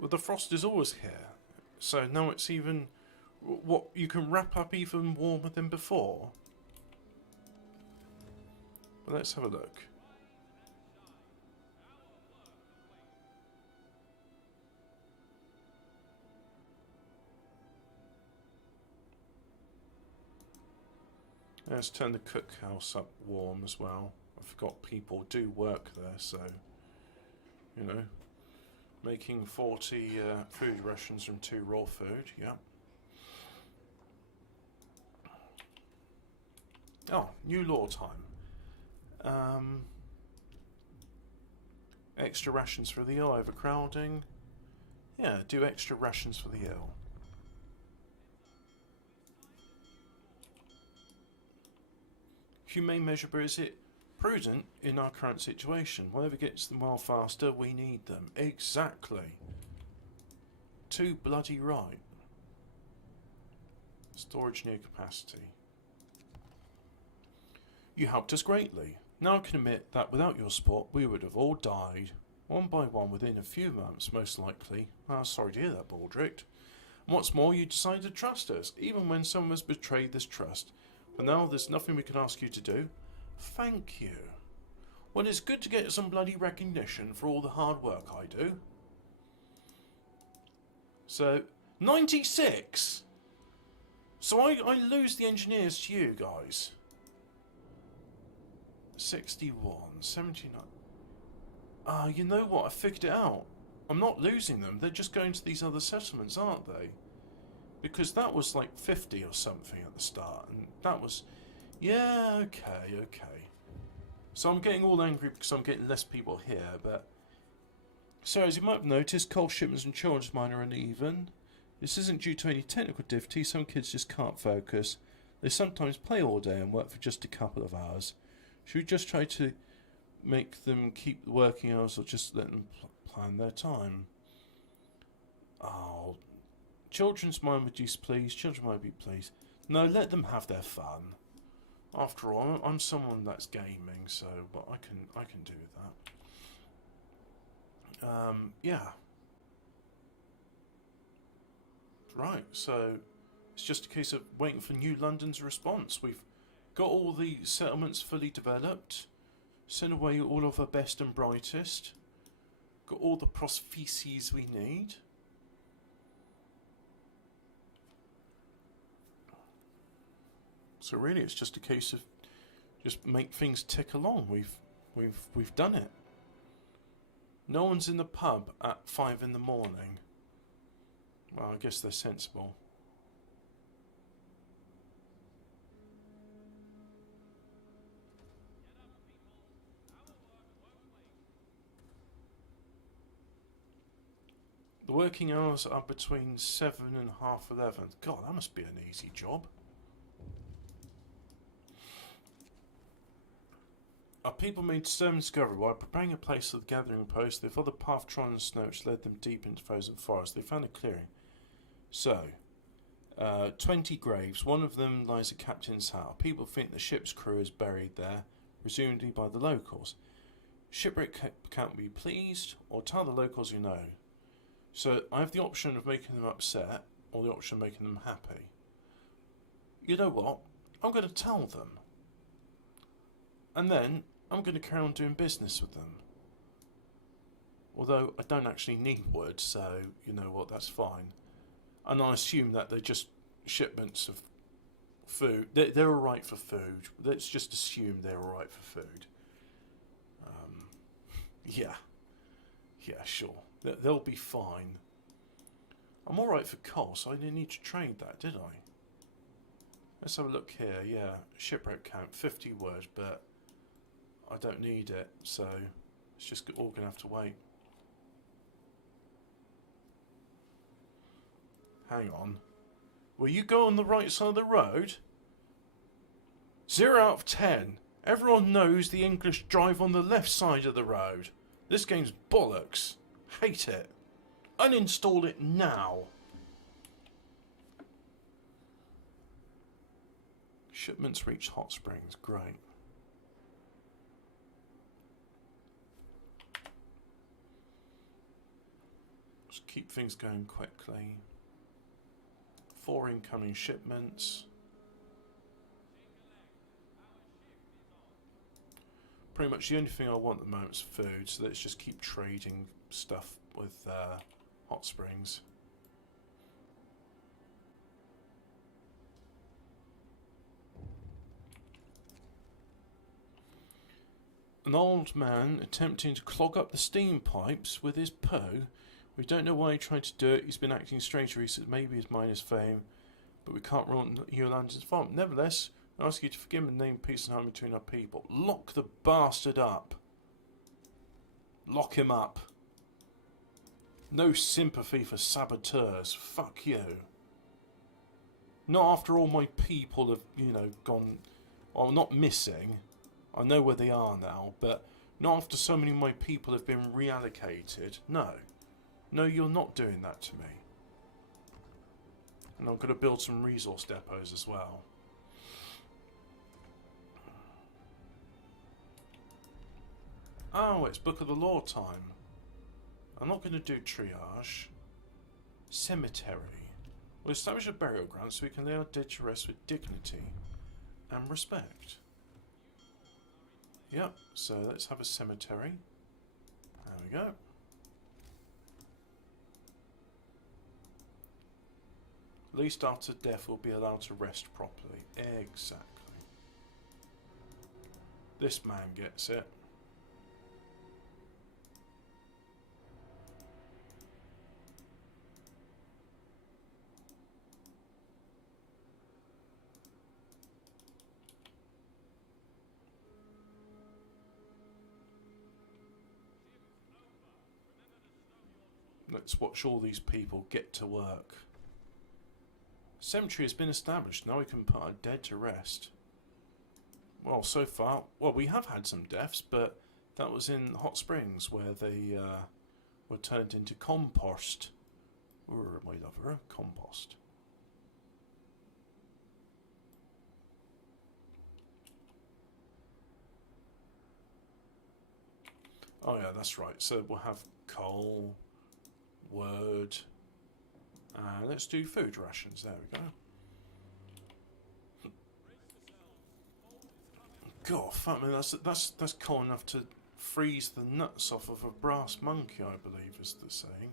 Well, the frost is always here, so now it's even... What, you can wrap up even warmer than before? Well, let's have a look. Let's turn the cookhouse up warm as well. I forgot people do work there, so, you know, making 40 food rations from 2 raw food, yeah. Oh, new law time. Extra rations for the ill, overcrowding. Yeah, do extra rations for the ill. Humane measure, but is it prudent in our current situation? Whatever gets them well faster, we need them. Exactly. Too bloody right. Storage near capacity. You helped us greatly. Now I can admit that without your support, we would have all died. One by one within a few months, most likely. Ah, sorry to hear that, Baldrick. And what's more, you decided to trust us, even when someone has betrayed this trust. But now there's nothing we can ask you to do. Thank you. Well, it's good to get some bloody recognition for all the hard work I do. So, 96! So I lose the engineers to you guys. 61, 79. You know what? I figured it out. I'm not losing them. They're just going to these other settlements, aren't they? Because that was like 50 or something at the start. And that was... Yeah, okay. So I'm getting all angry because I'm getting less people here, but... So, as you might have noticed, coal shipments and children's mine are uneven. This isn't due to any technical difficulty. Some kids just can't focus. They sometimes play all day and work for just a couple of hours. Should we just try to make them keep the working hours or just let them plan their time? Oh, children's mind reduce, please. Children might be pleased. No, let them have their fun. After all, I'm someone that's gaming, so but I can do that. Yeah. Right, so it's just a case of waiting for New London's response. We've got all the settlements fully developed. Sent away all of our best and brightest. Got all the prostheses we need. So really, it's just a case of just make things tick along. We've done it. No one's in the pub at 5 in the morning. Well, I guess they're sensible. The working hours are between 7 and half 11. God, that must be an easy job. Our people made stern discovery while preparing a place for the gathering post. They followed the path trodden in the snow which led them deep into frozen forest. They found a clearing. So, 20 graves. One of them lies at Captain's House. People think the ship's crew is buried there, presumably by the locals. Shipwreck can't be pleased, or tell the locals you know. So, I have the option of making them upset, or the option of making them happy. You know what? I'm going to tell them. And then, I'm going to carry on doing business with them. Although, I don't actually need wood, so, you know what, that's fine. And I assume that they're just shipments of food. They're alright for food. Let's just assume they're alright for food. Yeah, sure. They'll be fine. I'm alright for coal, so I didn't need to trade that, did I? Let's have a look here. Yeah, shipwreck count, 50 words, but I don't need it, so it's just all going to have to wait. Hang on. Will you go on the right side of the road? 0 out of 10. Everyone knows the English drive on the left side of the road. This game's bollocks. Hate it. Uninstall it now. Shipments reach Hot Springs. Great. Just keep things going quickly. 4 incoming shipments. pretty much the only thing I want at the moment is food, so let's just keep trading stuff with hot springs. An old man attempting to clog up the steam pipes with his poo. We don't know why he tried to do it. He's been acting strange recently. Maybe his mind is fame, but we can't rule out Yolanda's fault. Nevertheless, I ask you to forgive and name peace and harmony between our people. Lock the bastard up. Lock him up. No sympathy for saboteurs. Fuck you. Not after all my people have, you know, gone... Well, not missing. I know where they are now, but not after so many of my people have been reallocated. No. No, you're not doing that to me. And I'm going to build some resource depots as well. Oh, it's Book of the Law time. I'm not going to do triage. Cemetery. We'll establish a burial ground so we can lay our dead to rest with dignity and respect. Yep, so let's have a cemetery. There we go. At least after death we'll be allowed to rest properly. Exactly. This man gets it. Let's watch all these people get to work. Cemetery has been established. Now we can put our dead to rest. Well, so far, well, we have had some deaths, but that was in Hot Springs where they were turned into compost. Ooh, my lover, compost. Oh yeah, that's right. So we'll have coal, wood, and let's do food rations. There we go. God, fuck me, that's cold enough to freeze the nuts off of a brass monkey, I believe is the saying.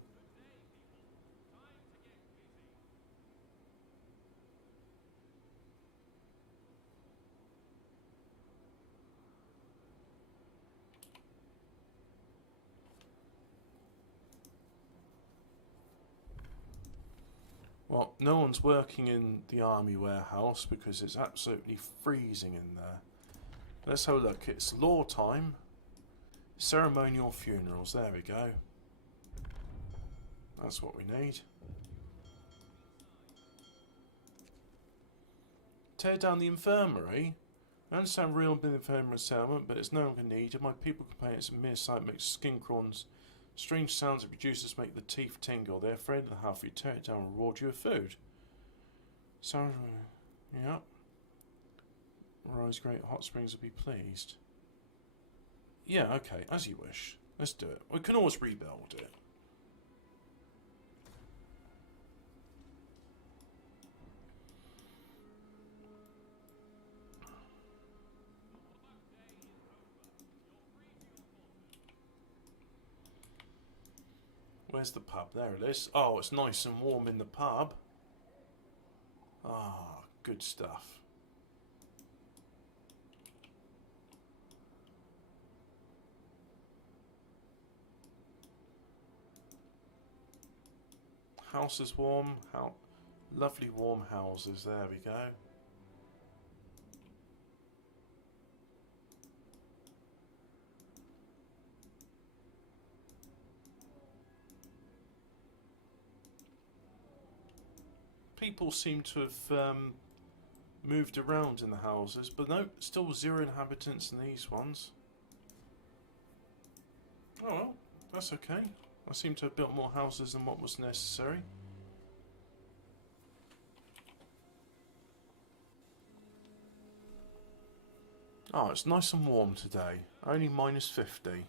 Well, no one's working in the army warehouse because it's absolutely freezing in there. Let's have a look. It's law time. Ceremonial funerals. There we go. That's what we need. Tear down the infirmary. I understand real been infirmary settlement, but it's no longer needed. My people complain it's a mere sight, makes skin crawls. Strange sounds it produces make the teeth tingle. They're afraid of the half. You tear it down and reward you with food. Sounds... Yep. Rise Great Hot Springs will be pleased. Yeah, okay, as you wish. Let's do it. We can always rebuild it. Where's the pub? There it is. Oh, it's nice and warm in the pub. Ah, good stuff. House is warm. How lovely warm houses. There we go. People seem to have moved around in the houses, but no, still 0 inhabitants in these ones. Oh well, that's okay. I seem to have built more houses than what was necessary. Oh, it's nice and warm today. Only -50.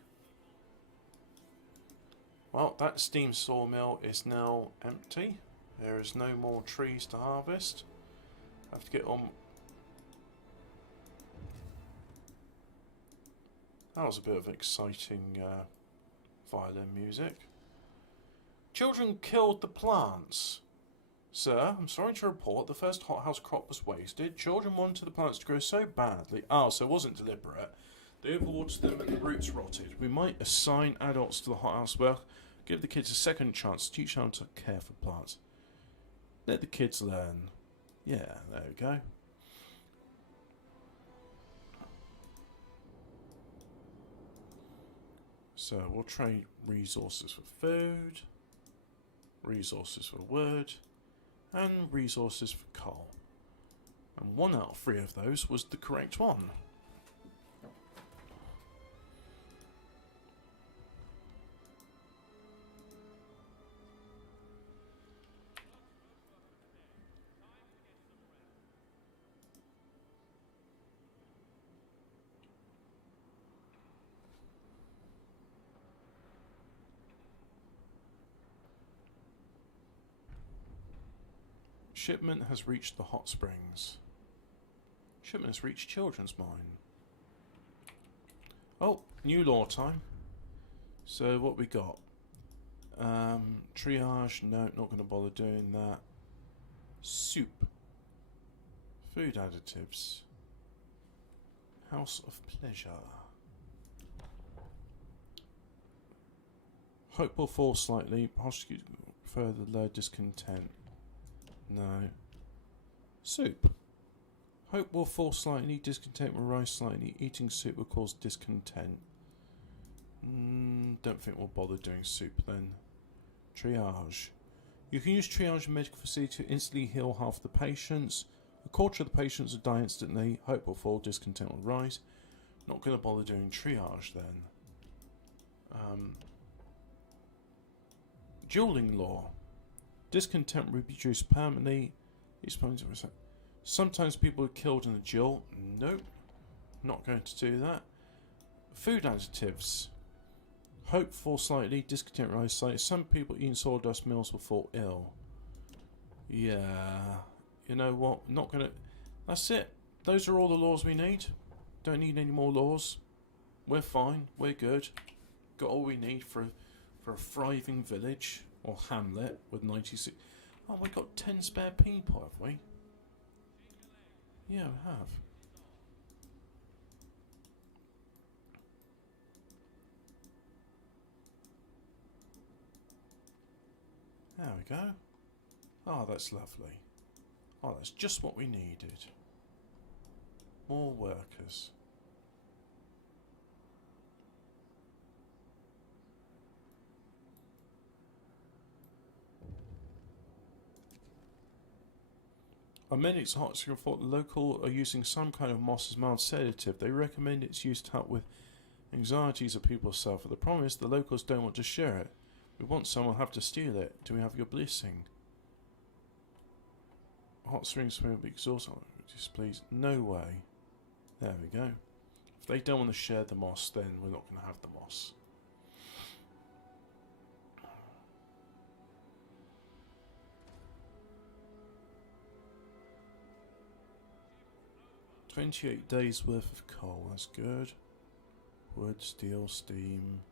Well, that steam sawmill is now empty. There is no more trees to harvest. I have to get on... That was a bit of exciting violin music. Children killed the plants. Sir, I'm sorry to report the first hothouse crop was wasted. Children wanted the plants to grow so badly. Oh, so it wasn't deliberate. They overwatered them and the roots rotted. We might assign adults to the hothouse work. Give the kids a second chance to teach them to care for plants. Let the kids learn. Yeah, there we go. So we'll trade resources for food, resources for wood, and resources for coal. And 1 out of 3 of those was the correct one. Shipment has reached the hot springs. Shipment has reached Children's Mine. Oh, new law time. So what we got? Triage, no, not going to bother doing that. Soup. Food additives. House of Pleasure. Hope will fall slightly. Prosecute further low discontent. No. Soup. Hope will fall slightly, discontent will rise slightly, eating soup will cause discontent. Don't think we'll bother doing soup then. Triage. You can use triage in medical facility to instantly heal half the patients. A quarter of the patients will die instantly. Hope will fall, discontent will rise. Not going to bother doing triage then. Dueling law. Discontent will be reduced permanently. Sometimes people are killed in a duel. Nope. Not going to do that. Food additives. Hope fall slightly. Discontent rise slightly. Some people eating sawdust meals will fall ill. Yeah. You know what? Not gonna. That's it. Those are all the laws we need. Don't need any more laws. We're fine. We're good. Got all we need for a thriving village. Or hamlet with 96. Oh, we got 10 spare people, have we? Yeah, we have. There we go. Oh, that's lovely. Oh, that's just what we needed. More workers. Our medics at Hotscreen thought the local are using some kind of moss as mild sedative. They recommend its use to help with anxieties that people suffer. The problem is the locals don't want to share it. We want someone to have to steal it. Do we have your blessing? Hot springs will be exhausted. Please, no way. There we go. If they don't want to share the moss, then we're not going to have the moss. $28 days worth of coal, that's good. Wood, steel, steam.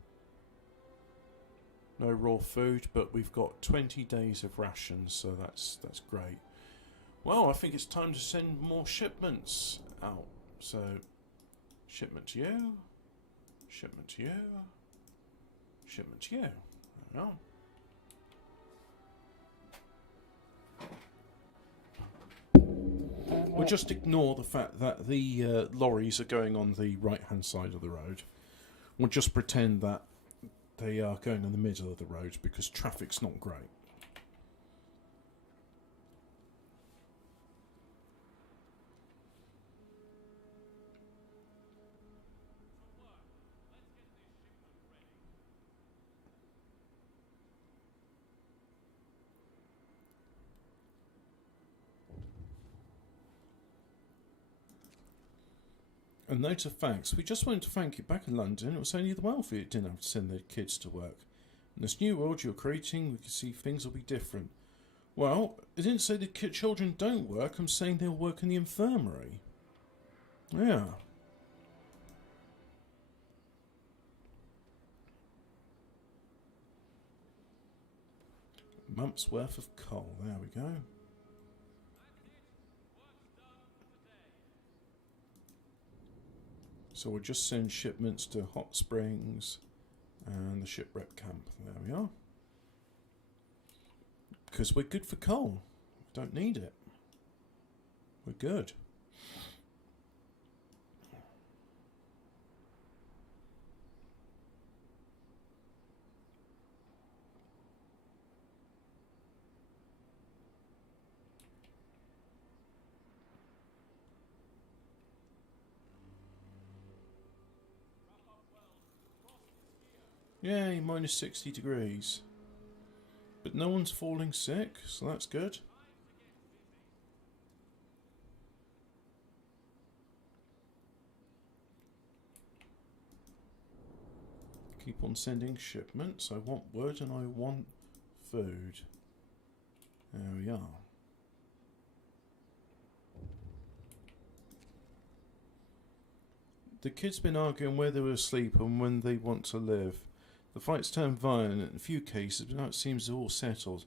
No raw food, but we've got 20 days of rations, so that's great. Well, I think it's time to send more shipments out. So, shipment to you, shipment to you, shipment to you. There we are. We'll just ignore the fact that the lorries are going on the right-hand side of the road. We'll just pretend that they are going in the middle of the road because traffic's not great. A note of thanks. We just wanted to thank you. Back in London, it was only the wealthy that didn't have to send their kids to work. In this new world you're creating, we can see things will be different. Well, I didn't say the children don't work. I'm saying they'll work in the infirmary. Yeah. month's worth of coal. There we go. So we'll just send shipments to Hot Springs and the shipwreck camp. There we are. Because we're good for coal. Don't need it. We're good. Yay, minus 60 degrees. But no one's falling sick, so that's good. Keep on sending shipments. I want wood and I want food. There we are. The kids been arguing where they will sleep and when they want to live. The fights turned violent in a few cases, but now it seems they're all settled.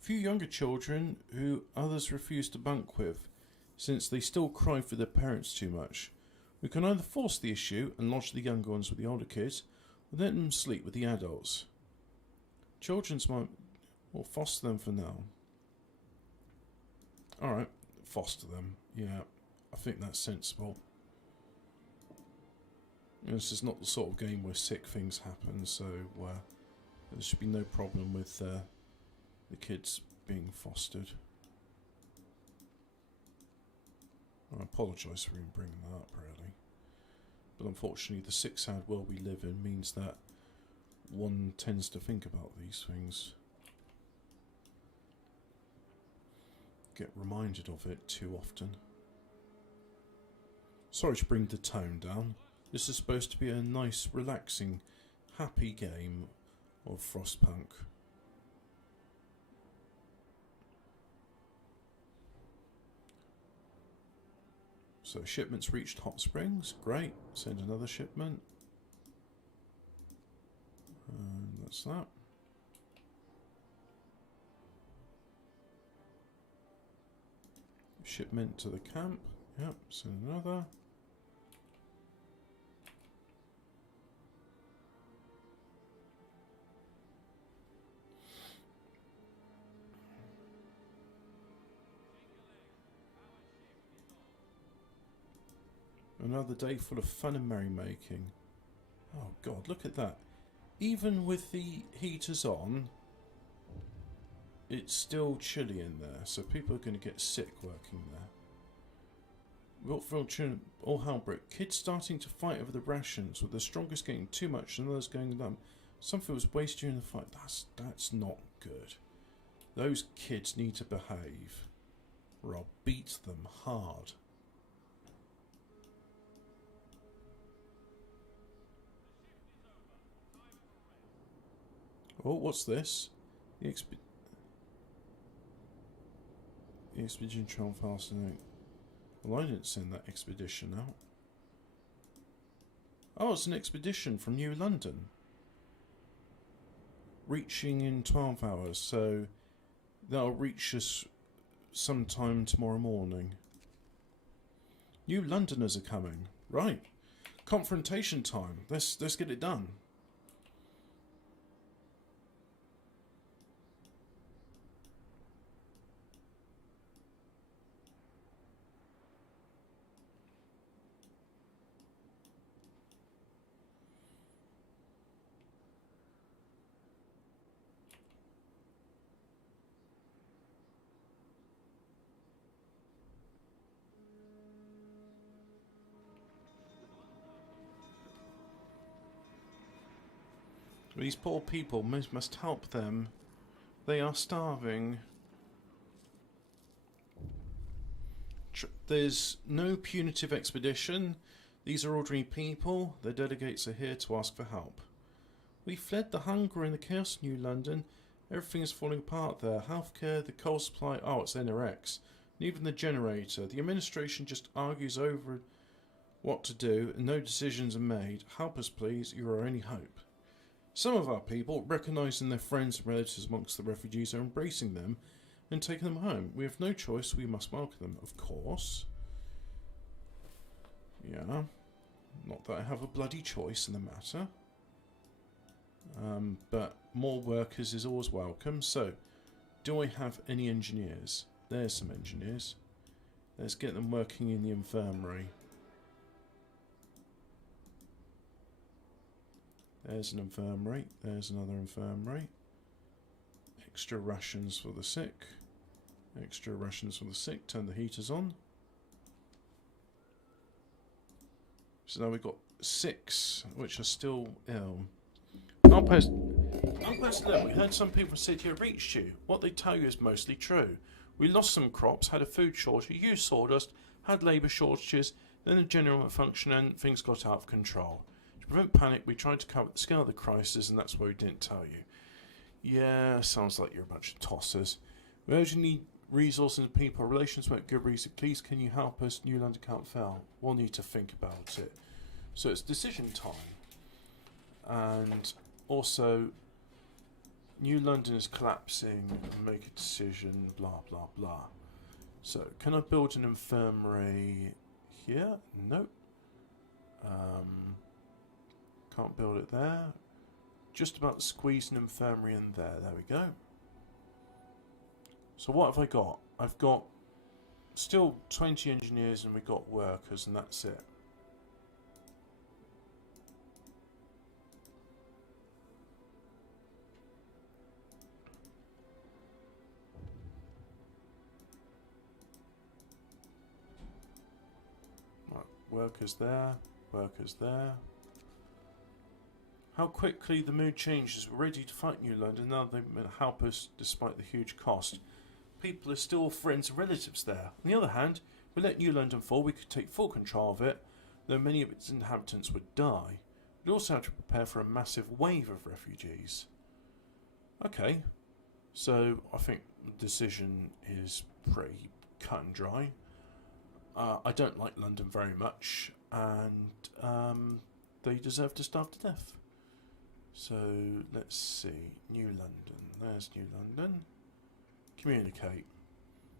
A few younger children who others refuse to bunk with, since they still cry for their parents too much. We can either force the issue and lodge the younger ones with the older kids, or let them sleep with the adults. Children's might... or foster them for now. Alright, foster them. Yeah, I think that's sensible. This is not the sort of game where sick things happen, so there should be no problem with the kids being fostered. I apologise for even bringing that up, really. But unfortunately, the sick-sad world we live in means that one tends to think about these things. Get reminded of it too often. Sorry to bring the tone down. This is supposed to be a nice, relaxing, happy game of Frostpunk. So shipments reached Hot Springs. Great. Send another shipment. And that's that. Shipment to the camp. Yep, send another. Another day full of fun and merrymaking. Oh God, look at that. Even with the heaters on, it's still chilly in there, so people are going to get sick working there. Wiltford, all Halbrook. Kids starting to fight over the rations, with the strongest getting too much and others going numb. Something was wasted during the fight. That's not good. Those kids need to behave, or I'll beat them hard. Oh, what's this? The expedition traveled faster than... Well, I didn't send that expedition out. Oh, it's an expedition from New London. Reaching in 12 hours, so that'll reach us sometime tomorrow morning. New Londoners are coming. Right. Confrontation time. Let's get it done. These poor people must help them. They are starving. There's no punitive expedition. These are ordinary people. Their delegates are here to ask for help. We fled the hunger and the chaos in New London. Everything is falling apart there. Healthcare, the coal supply. Oh, it's NRX. And even the generator. The administration just argues over what to do and no decisions are made. Help us, please. You're our only hope. Some of our people, recognising their friends and relatives amongst the refugees, are embracing them and taking them home. We have no choice, we must welcome them, of course. Yeah. Not that I have a bloody choice in the matter. But more workers is always welcome. So, do I have any engineers? There's some engineers. Let's get them working in the infirmary. There's an infirmary. There's another infirmary. Extra rations for the sick. Extra rations for the sick. Turn the heaters on. So now we've got 6, which are still ill. Outpost 11, we heard some people said here reached you. What they tell you is mostly true. We lost some crops, had a food shortage, used sawdust, had labour shortages, then a general malfunction and things got out of control. To prevent panic, we tried to cover the scale of the crisis and that's why we didn't tell you. Yeah, sounds like you're a bunch of tossers. We urgently need resources and people. Relations weren't good recently. Please can you help us? New London can't fail. We'll need to think about it. So it's decision time. And also, New London is collapsing. Make a decision. Blah blah blah. So can I build an infirmary here? Nope. Can't build it there. Just about squeeze an infirmary in there. There we go. So what have I got? I've got still 20 engineers and we've got workers and that's it. Right, workers there, workers there. How quickly the mood changes. We're ready to fight New London. Now they're going to help us despite the huge cost. People are still friends and relatives there. On the other hand, if we let New London fall, we could take full control of it, though many of its inhabitants would die. We'd also have to prepare for a massive wave of refugees. Okay, so I think the decision is pretty cut and dry. I don't like London very much, and they deserve to starve to death. So let's see, New London, there's New London. Communicate.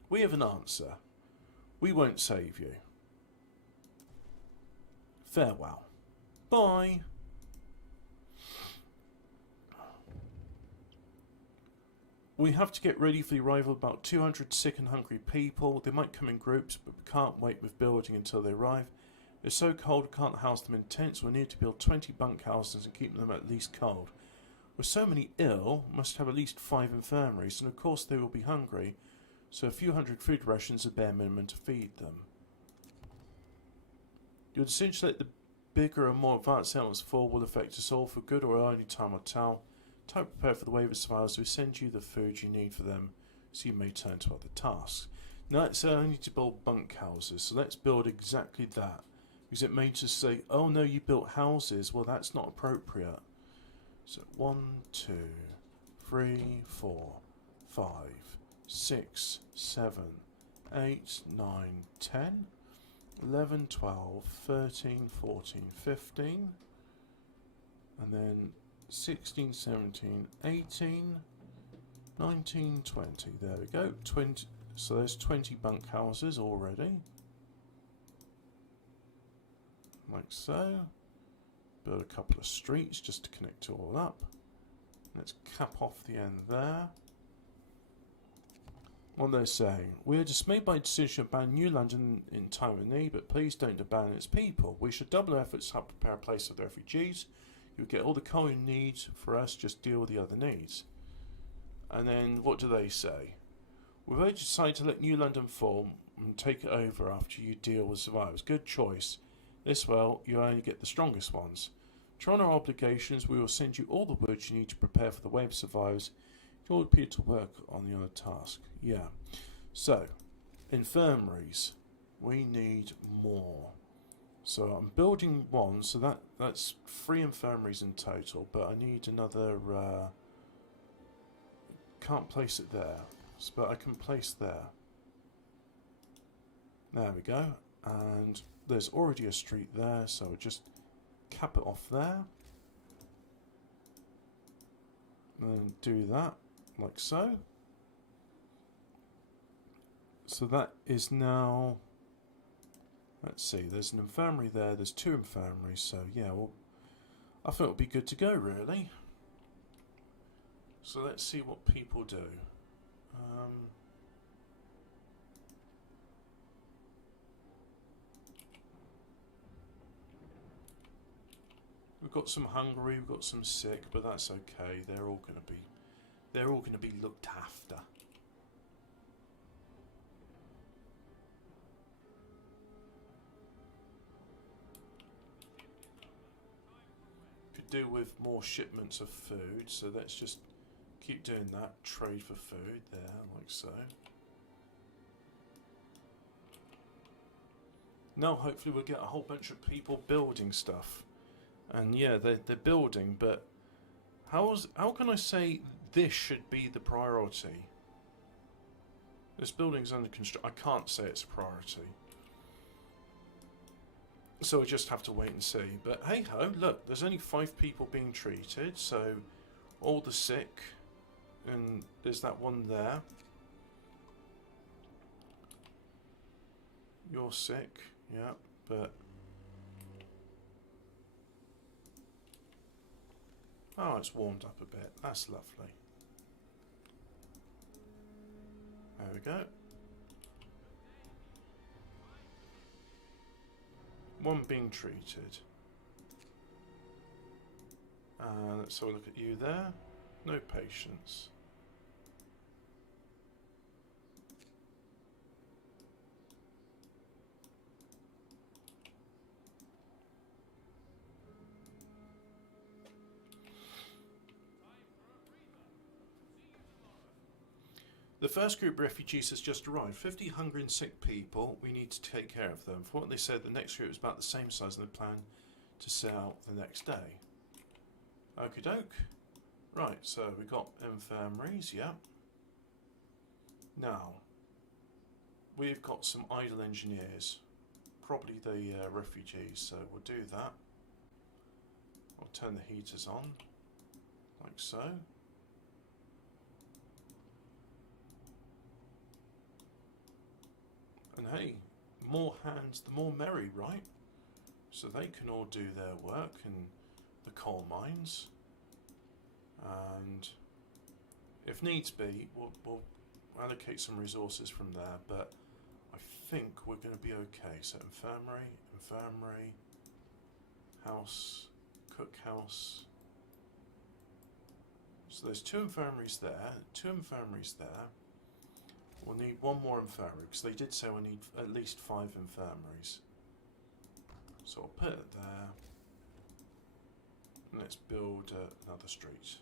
We have an answer. We won't save you. Farewell. Bye. We have to get ready for the arrival of about 200 sick and hungry people. They might come in groups, but we can't wait with building until they arrive. It's so cold we can't house them in tents. We'll need to build 20 bunkhouses and keep them at least cold. With so many ill, we must have at least 5 infirmaries, and of course they will be hungry, so a few hundred food rations are bare minimum to feed them. Your decision to let the bigger and more advanced elements fall will affect us all for good or only time will tell. Time to prepare for the wave of survivors. We send you the food you need for them, so you may turn to other tasks. Now it's only to build bunkhouses, so let's build exactly that. Because it may just say, oh no, you built houses. Well, that's not appropriate. So 1, 2, 3, 4, 5, 6, 7, 8, 9, 10, 11, 12, 13, 14, 15, and then 16, 17, 18, 19, 20. There we go. 20. So there's 20 bunkhouses already. Like so. Build a couple of streets just to connect it all up. Let's cap off the end there. What they're saying: we are dismayed by the decision to ban New London in time of need, but please don't abandon its people. We should double our efforts to help prepare a place for the refugees. You'll get all the coal you need for us, just deal with the other needs. And then what do they say? We've already decided to let New London fall and take it over after you deal with survivors. Good choice. This way, you only get the strongest ones. To honour our obligations, we will send you all the wood you need to prepare for the wave of survivors. You all appear to work on the other task. Yeah. So, infirmaries. We need more. So I'm building one, so that's 3 infirmaries in total, but I need another... can't place it there, but I can place there. There we go. And there's already a street there, so we'll just cap it off there. And do that, like so. So that is now... Let's see, there's an infirmary there, there's 2 infirmaries, so yeah, well, I thought it would be good to go, really. So let's see what people do. We've got some hungry, we've got some sick, but that's okay. They're all going to be looked after. Could do with more shipments of food, so let's just keep doing that. Trade for food there, like so. Now hopefully we'll get a whole bunch of people building stuff. And yeah, they're building, but how can I say this should be the priority? This building's under construction. I can't say it's a priority. So we just have to wait and see. But hey ho, look, there's only 5 people being treated, so all the sick, and there's that one there. You're sick, yeah, but... Oh, it's warmed up a bit. That's lovely. There we go. One being treated. Let's have a look at you there. No patience. The first group of refugees has just arrived. 50 hungry and sick people. We need to take care of them. For what they said, the next group is about the same size and they plan to set out the next day. Okie doke. Right, so we got infirmaries, yeah. Now, we've got some idle engineers. Probably the refugees, so we'll do that. I'll turn the heaters on, like so. And hey, more hands, the more merry, right? So they can all do their work in the coal mines. And if needs be, we'll allocate some resources from there, but I think we're going to be okay. So infirmary, house, cookhouse. So there's 2 infirmaries there, 2 infirmaries there. We'll need 1 more infirmary, because they did say we need at least 5 infirmaries. So I'll put it there. And let's build another street.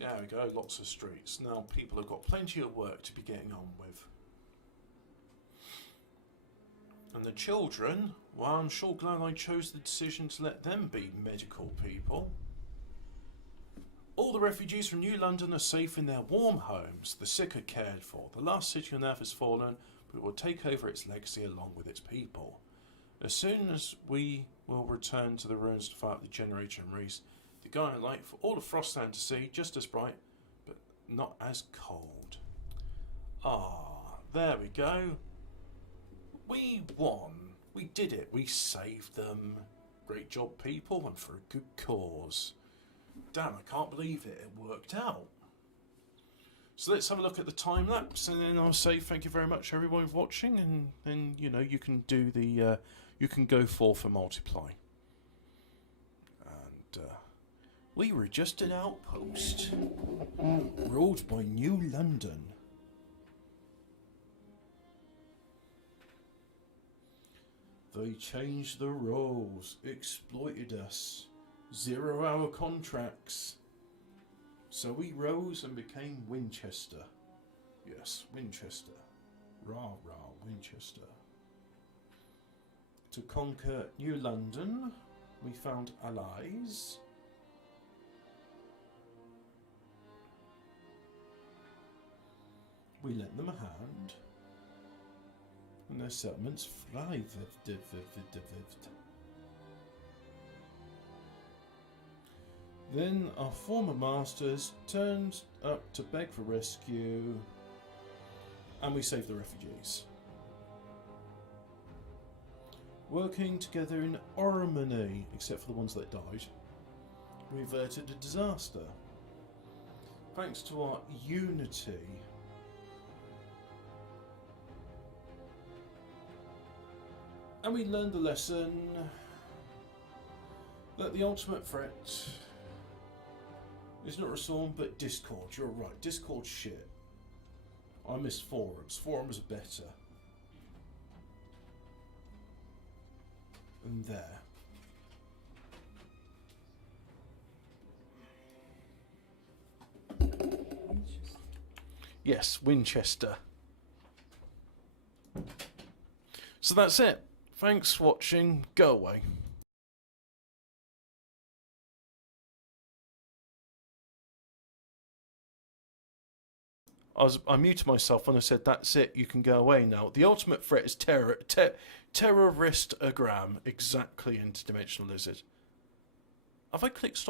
There we go, lots of streets. Now people have got plenty of work to be getting on with. And the children, well, I'm sure glad I chose the decision to let them be medical people. All the refugees from New London are safe in their warm homes. The sick are cared for. The last city on earth has fallen, but it will take over its legacy along with its people. As soon as we will return to the ruins to fire up the generator and Reese, the guiding light for all of Frostland to see, just as bright, but not as cold. Ah, there we go. We won. We did it. We saved them. Great job, people, and for a good cause. Damn, I can't believe it. It worked out. So let's have a look at the time lapse, and then I'll say thank you very much, everyone, for watching, and then you know you can do the you can go forth and multiply. And we were just an outpost, ruled by New London. They changed the rules, exploited us, 0-hour contracts. So we rose and became Winchester. Yes, Winchester. Rah, rah, Winchester. To conquer New London, we found allies. We lent them a hand. And their settlements thrived. Then our former masters turned up to beg for rescue, and we saved the refugees. Working together in harmony, except for the ones that died, we averted a disaster. Thanks to our unity. And we learned the lesson that the ultimate threat is not Reform but Discord. You're right, Discord shit. I miss forums. Forums are better. And there. Yes, Winchester. So that's it. Thanks for watching. Go away. I muted myself when I said that's it, you can go away now. The ultimate threat is terrorist-ogram, exactly interdimensional lizard. Have I clicked stop?